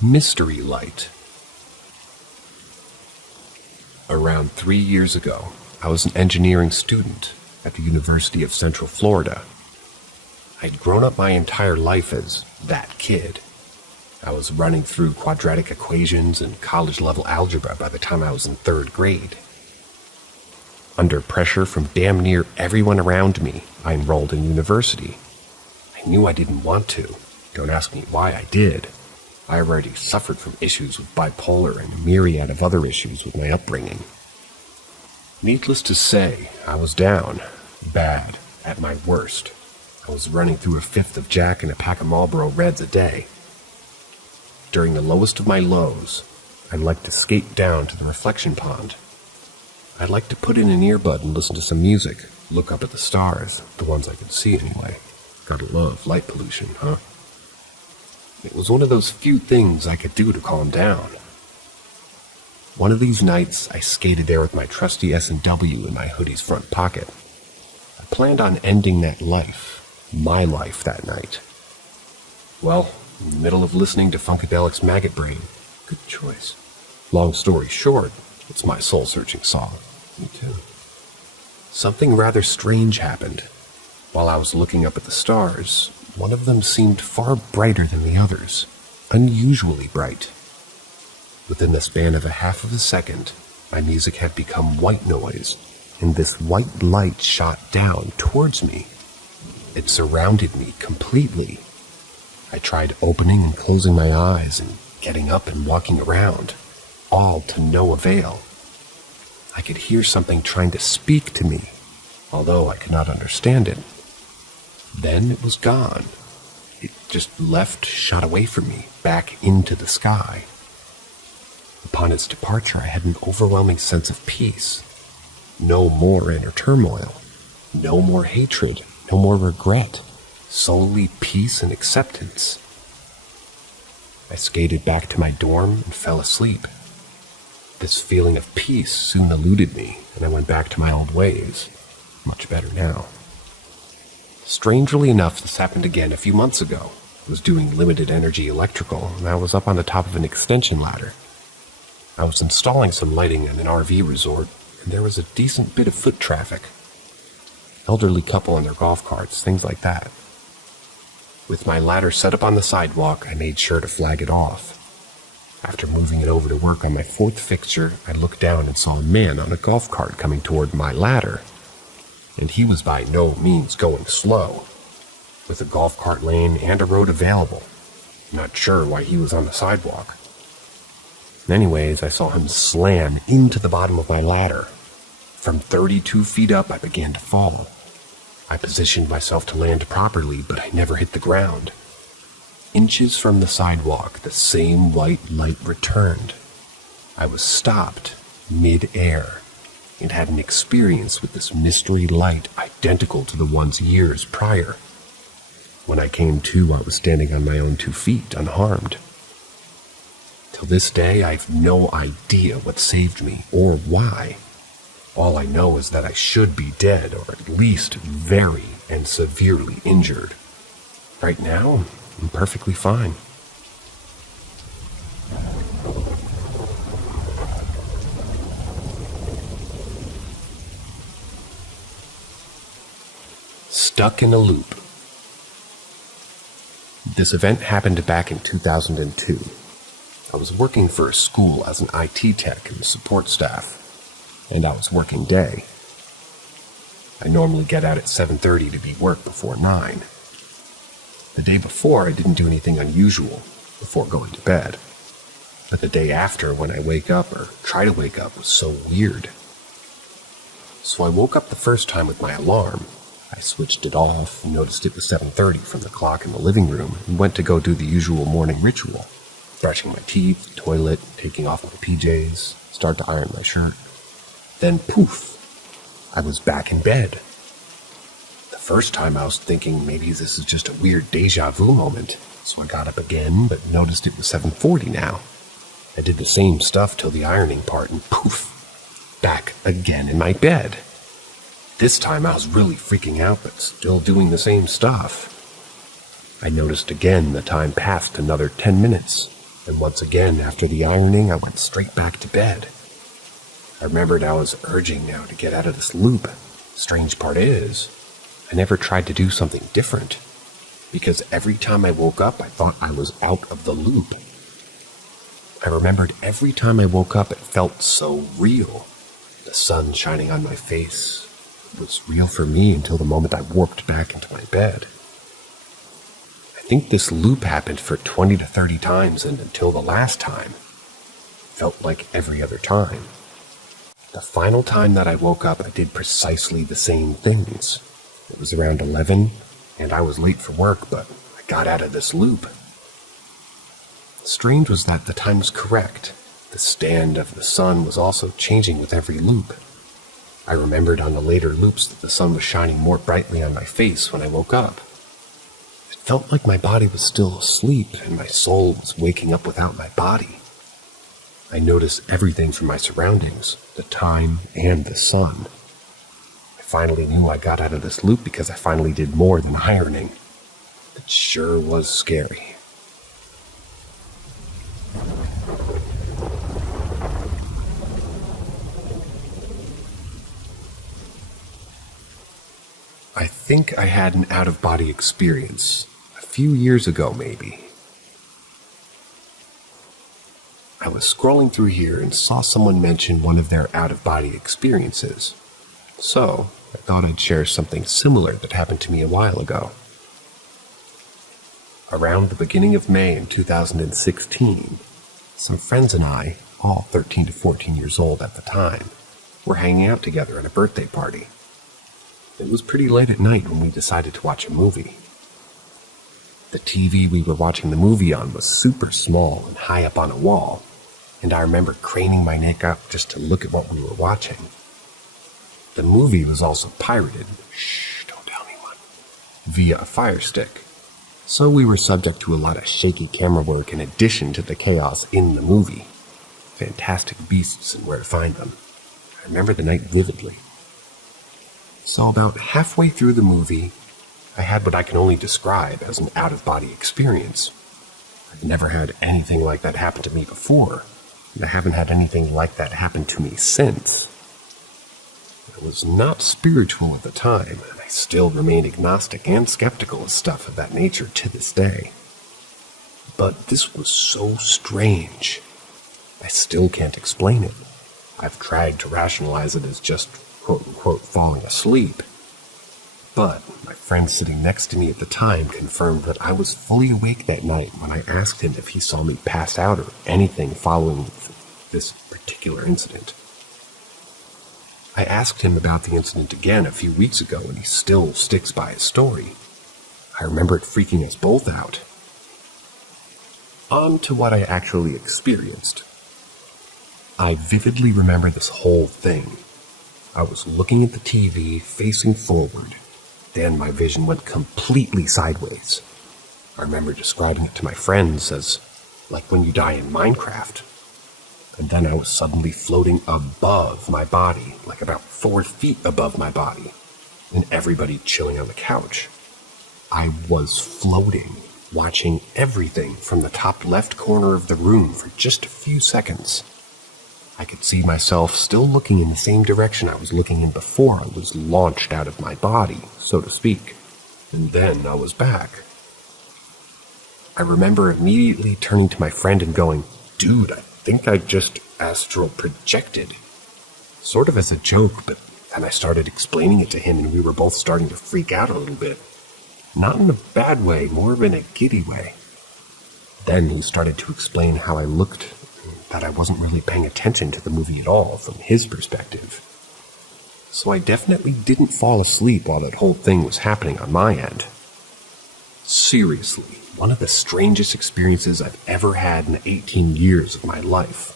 Mystery light. Around 3 years ago, I was an engineering student at the University of Central Florida. I'd grown up my entire life as that kid. I was running through quadratic equations and college-level algebra by the time I was in 3rd grade. Under pressure from damn near everyone around me, I enrolled in university. I knew I didn't want to. Don't ask me why I did. I already suffered from issues with bipolar and a myriad of other issues with my upbringing. Needless to say, I was down, bad, at my worst. I was running through a fifth of Jack and a pack of Marlboro Reds a day. During the lowest of my lows, I'd like to skate down to the reflection pond. I'd like to put in an earbud and listen to some music, look up at the stars, the ones I could see anyway. Gotta love light pollution, huh? It was one of those few things I could do to calm down. One of these nights, I skated there with my trusty S&W in my hoodie's front pocket. I planned on ending that life, my life, that night. Well, in the middle of listening to Funkadelic's Maggot Brain, good choice. Long story short, it's my soul-searching song. Me too. Something rather strange happened. While I was looking up at the stars, one of them seemed far brighter than the others, unusually bright. Within the span of a half of a second, my music had become white noise, and this white light shot down towards me. It surrounded me completely. I tried opening and closing my eyes and getting up and walking around, all to no avail. I could hear something trying to speak to me, although I could not understand it. Then it was gone. It just shot away from me, back into the sky. Upon its departure, I had an overwhelming sense of peace. No more inner turmoil. No more hatred. No more regret. Solely peace and acceptance. I skated back to my dorm and fell asleep. This feeling of peace soon eluded me, and I went back to my old ways. Much better now. Strangely enough, this happened again a few months ago. I was doing limited energy electrical, and I was up on the top of an extension ladder. I was installing some lighting in an RV resort, and there was a decent bit of foot traffic. Elderly couple on their golf carts, things like that. With my ladder set up on the sidewalk, I made sure to flag it off. After moving it over to work on my fourth fixture, I looked down and saw a man on a golf cart coming toward my ladder. And he was by no means going slow, with a golf cart lane and a road available. Not sure why he was on the sidewalk. Anyways, I saw him slam into the bottom of my ladder. From 32 feet up, I began to fall. I positioned myself to land properly, but I never hit the ground. Inches from the sidewalk, the same white light returned. I was stopped mid-air and had an experience with this mystery light identical to the ones years prior. When I came to, I was standing on my own 2 feet, unharmed. Till this day, I've no idea what saved me or why. All I know is that I should be dead, or at least very and severely injured. Right now, I'm perfectly fine. Stuck in a loop. This event happened back in 2002. I was working for a school as an IT tech and support staff, and I was working day. I normally get out at 7:30 to be work before 9. The day before, I didn't do anything unusual before going to bed. But the day after, when I wake up or try to wake up, was so weird. So I woke up the first time with my alarm. I switched it off and noticed it was 7:30 from the clock in the living room and went to go do the usual morning ritual. Brushing my teeth, toilet, taking off my PJs, start to iron my shirt. Then poof, I was back in bed. The first time I was thinking maybe this is just a weird deja vu moment, so I got up again but noticed it was 7:40 now. I did the same stuff till the ironing part and poof, back again in my bed. This time I was really freaking out but still doing the same stuff. I noticed again the time passed another 10 minutes, and once again after the ironing I went straight back to bed. I remembered I was urging now to get out of this loop. Strange part is, I never tried to do something different, because every time I woke up I thought I was out of the loop. I remembered every time I woke up it felt so real, The sun shining on my face was real for me until the moment I warped back into my bed. I think this loop happened for 20 to 30 times, and until the last time, felt like every other time. The final time that I woke up, I did precisely the same things. It was around 11, and I was late for work, but I got out of this loop. Strange was that the time was correct. The stand of the sun was also changing with every loop. I remembered on the later loops that the sun was shining more brightly on my face when I woke up. It felt like my body was still asleep and my soul was waking up without my body. I noticed everything from my surroundings, the time and the sun. I finally knew I got out of this loop because I finally did more than ironing. It sure was scary. I think I had an out-of-body experience a few years ago, maybe. I was scrolling through here and saw someone mention one of their out-of-body experiences. So, I thought I'd share something similar that happened to me a while ago. Around the beginning of May in 2016, some friends and I, all 13 to 14 years old at the time, were hanging out together at a birthday party. It was pretty late at night when we decided to watch a movie. The TV we were watching the movie on was super small and high up on a wall, and I remember craning my neck up just to look at what we were watching. The movie was also pirated, don't tell anyone, via a Fire Stick, so we were subject to a lot of shaky camera work in addition to the chaos in the movie. Fantastic beasts and where to find them. I remember the night vividly. So about halfway through the movie, I had what I can only describe as an out-of-body experience. I've never had anything like that happen to me before, and I haven't had anything like that happen to me since. I was not spiritual at the time, and I still remain agnostic and skeptical of stuff of that nature to this day. But this was so strange. I still can't explain it. I've tried to rationalize it as just quote-unquote falling asleep. But my friend sitting next to me at the time confirmed that I was fully awake that night when I asked him if he saw me pass out or anything following this particular incident. I asked him about the incident again a few weeks ago, and he still sticks by his story. I remember it freaking us both out. On to what I actually experienced. I vividly remember this whole thing. I was looking at the TV, facing forward. Then my vision went completely sideways. I remember describing it to my friends as like when you die in Minecraft. And then I was suddenly floating above my body, like about 4 feet above my body, and everybody chilling on the couch. I was floating, watching everything from the top left corner of the room for just a few seconds. I could see myself still looking in the same direction I was looking in before I was launched out of my body, so to speak. And then I was back. I remember immediately turning to my friend and going, "Dude, I think I just astral projected." Sort of as a joke, but then I started explaining it to him and we were both starting to freak out a little bit. Not in a bad way, more of in a giddy way. Then he started to explain how I looked, that I wasn't really paying attention to the movie at all from his perspective. So I definitely didn't fall asleep while that whole thing was happening on my end. Seriously, one of the strangest experiences I've ever had in 18 years of my life.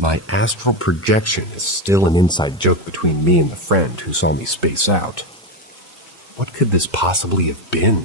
My astral projection is still an inside joke between me and the friend who saw me space out. What could this possibly have been?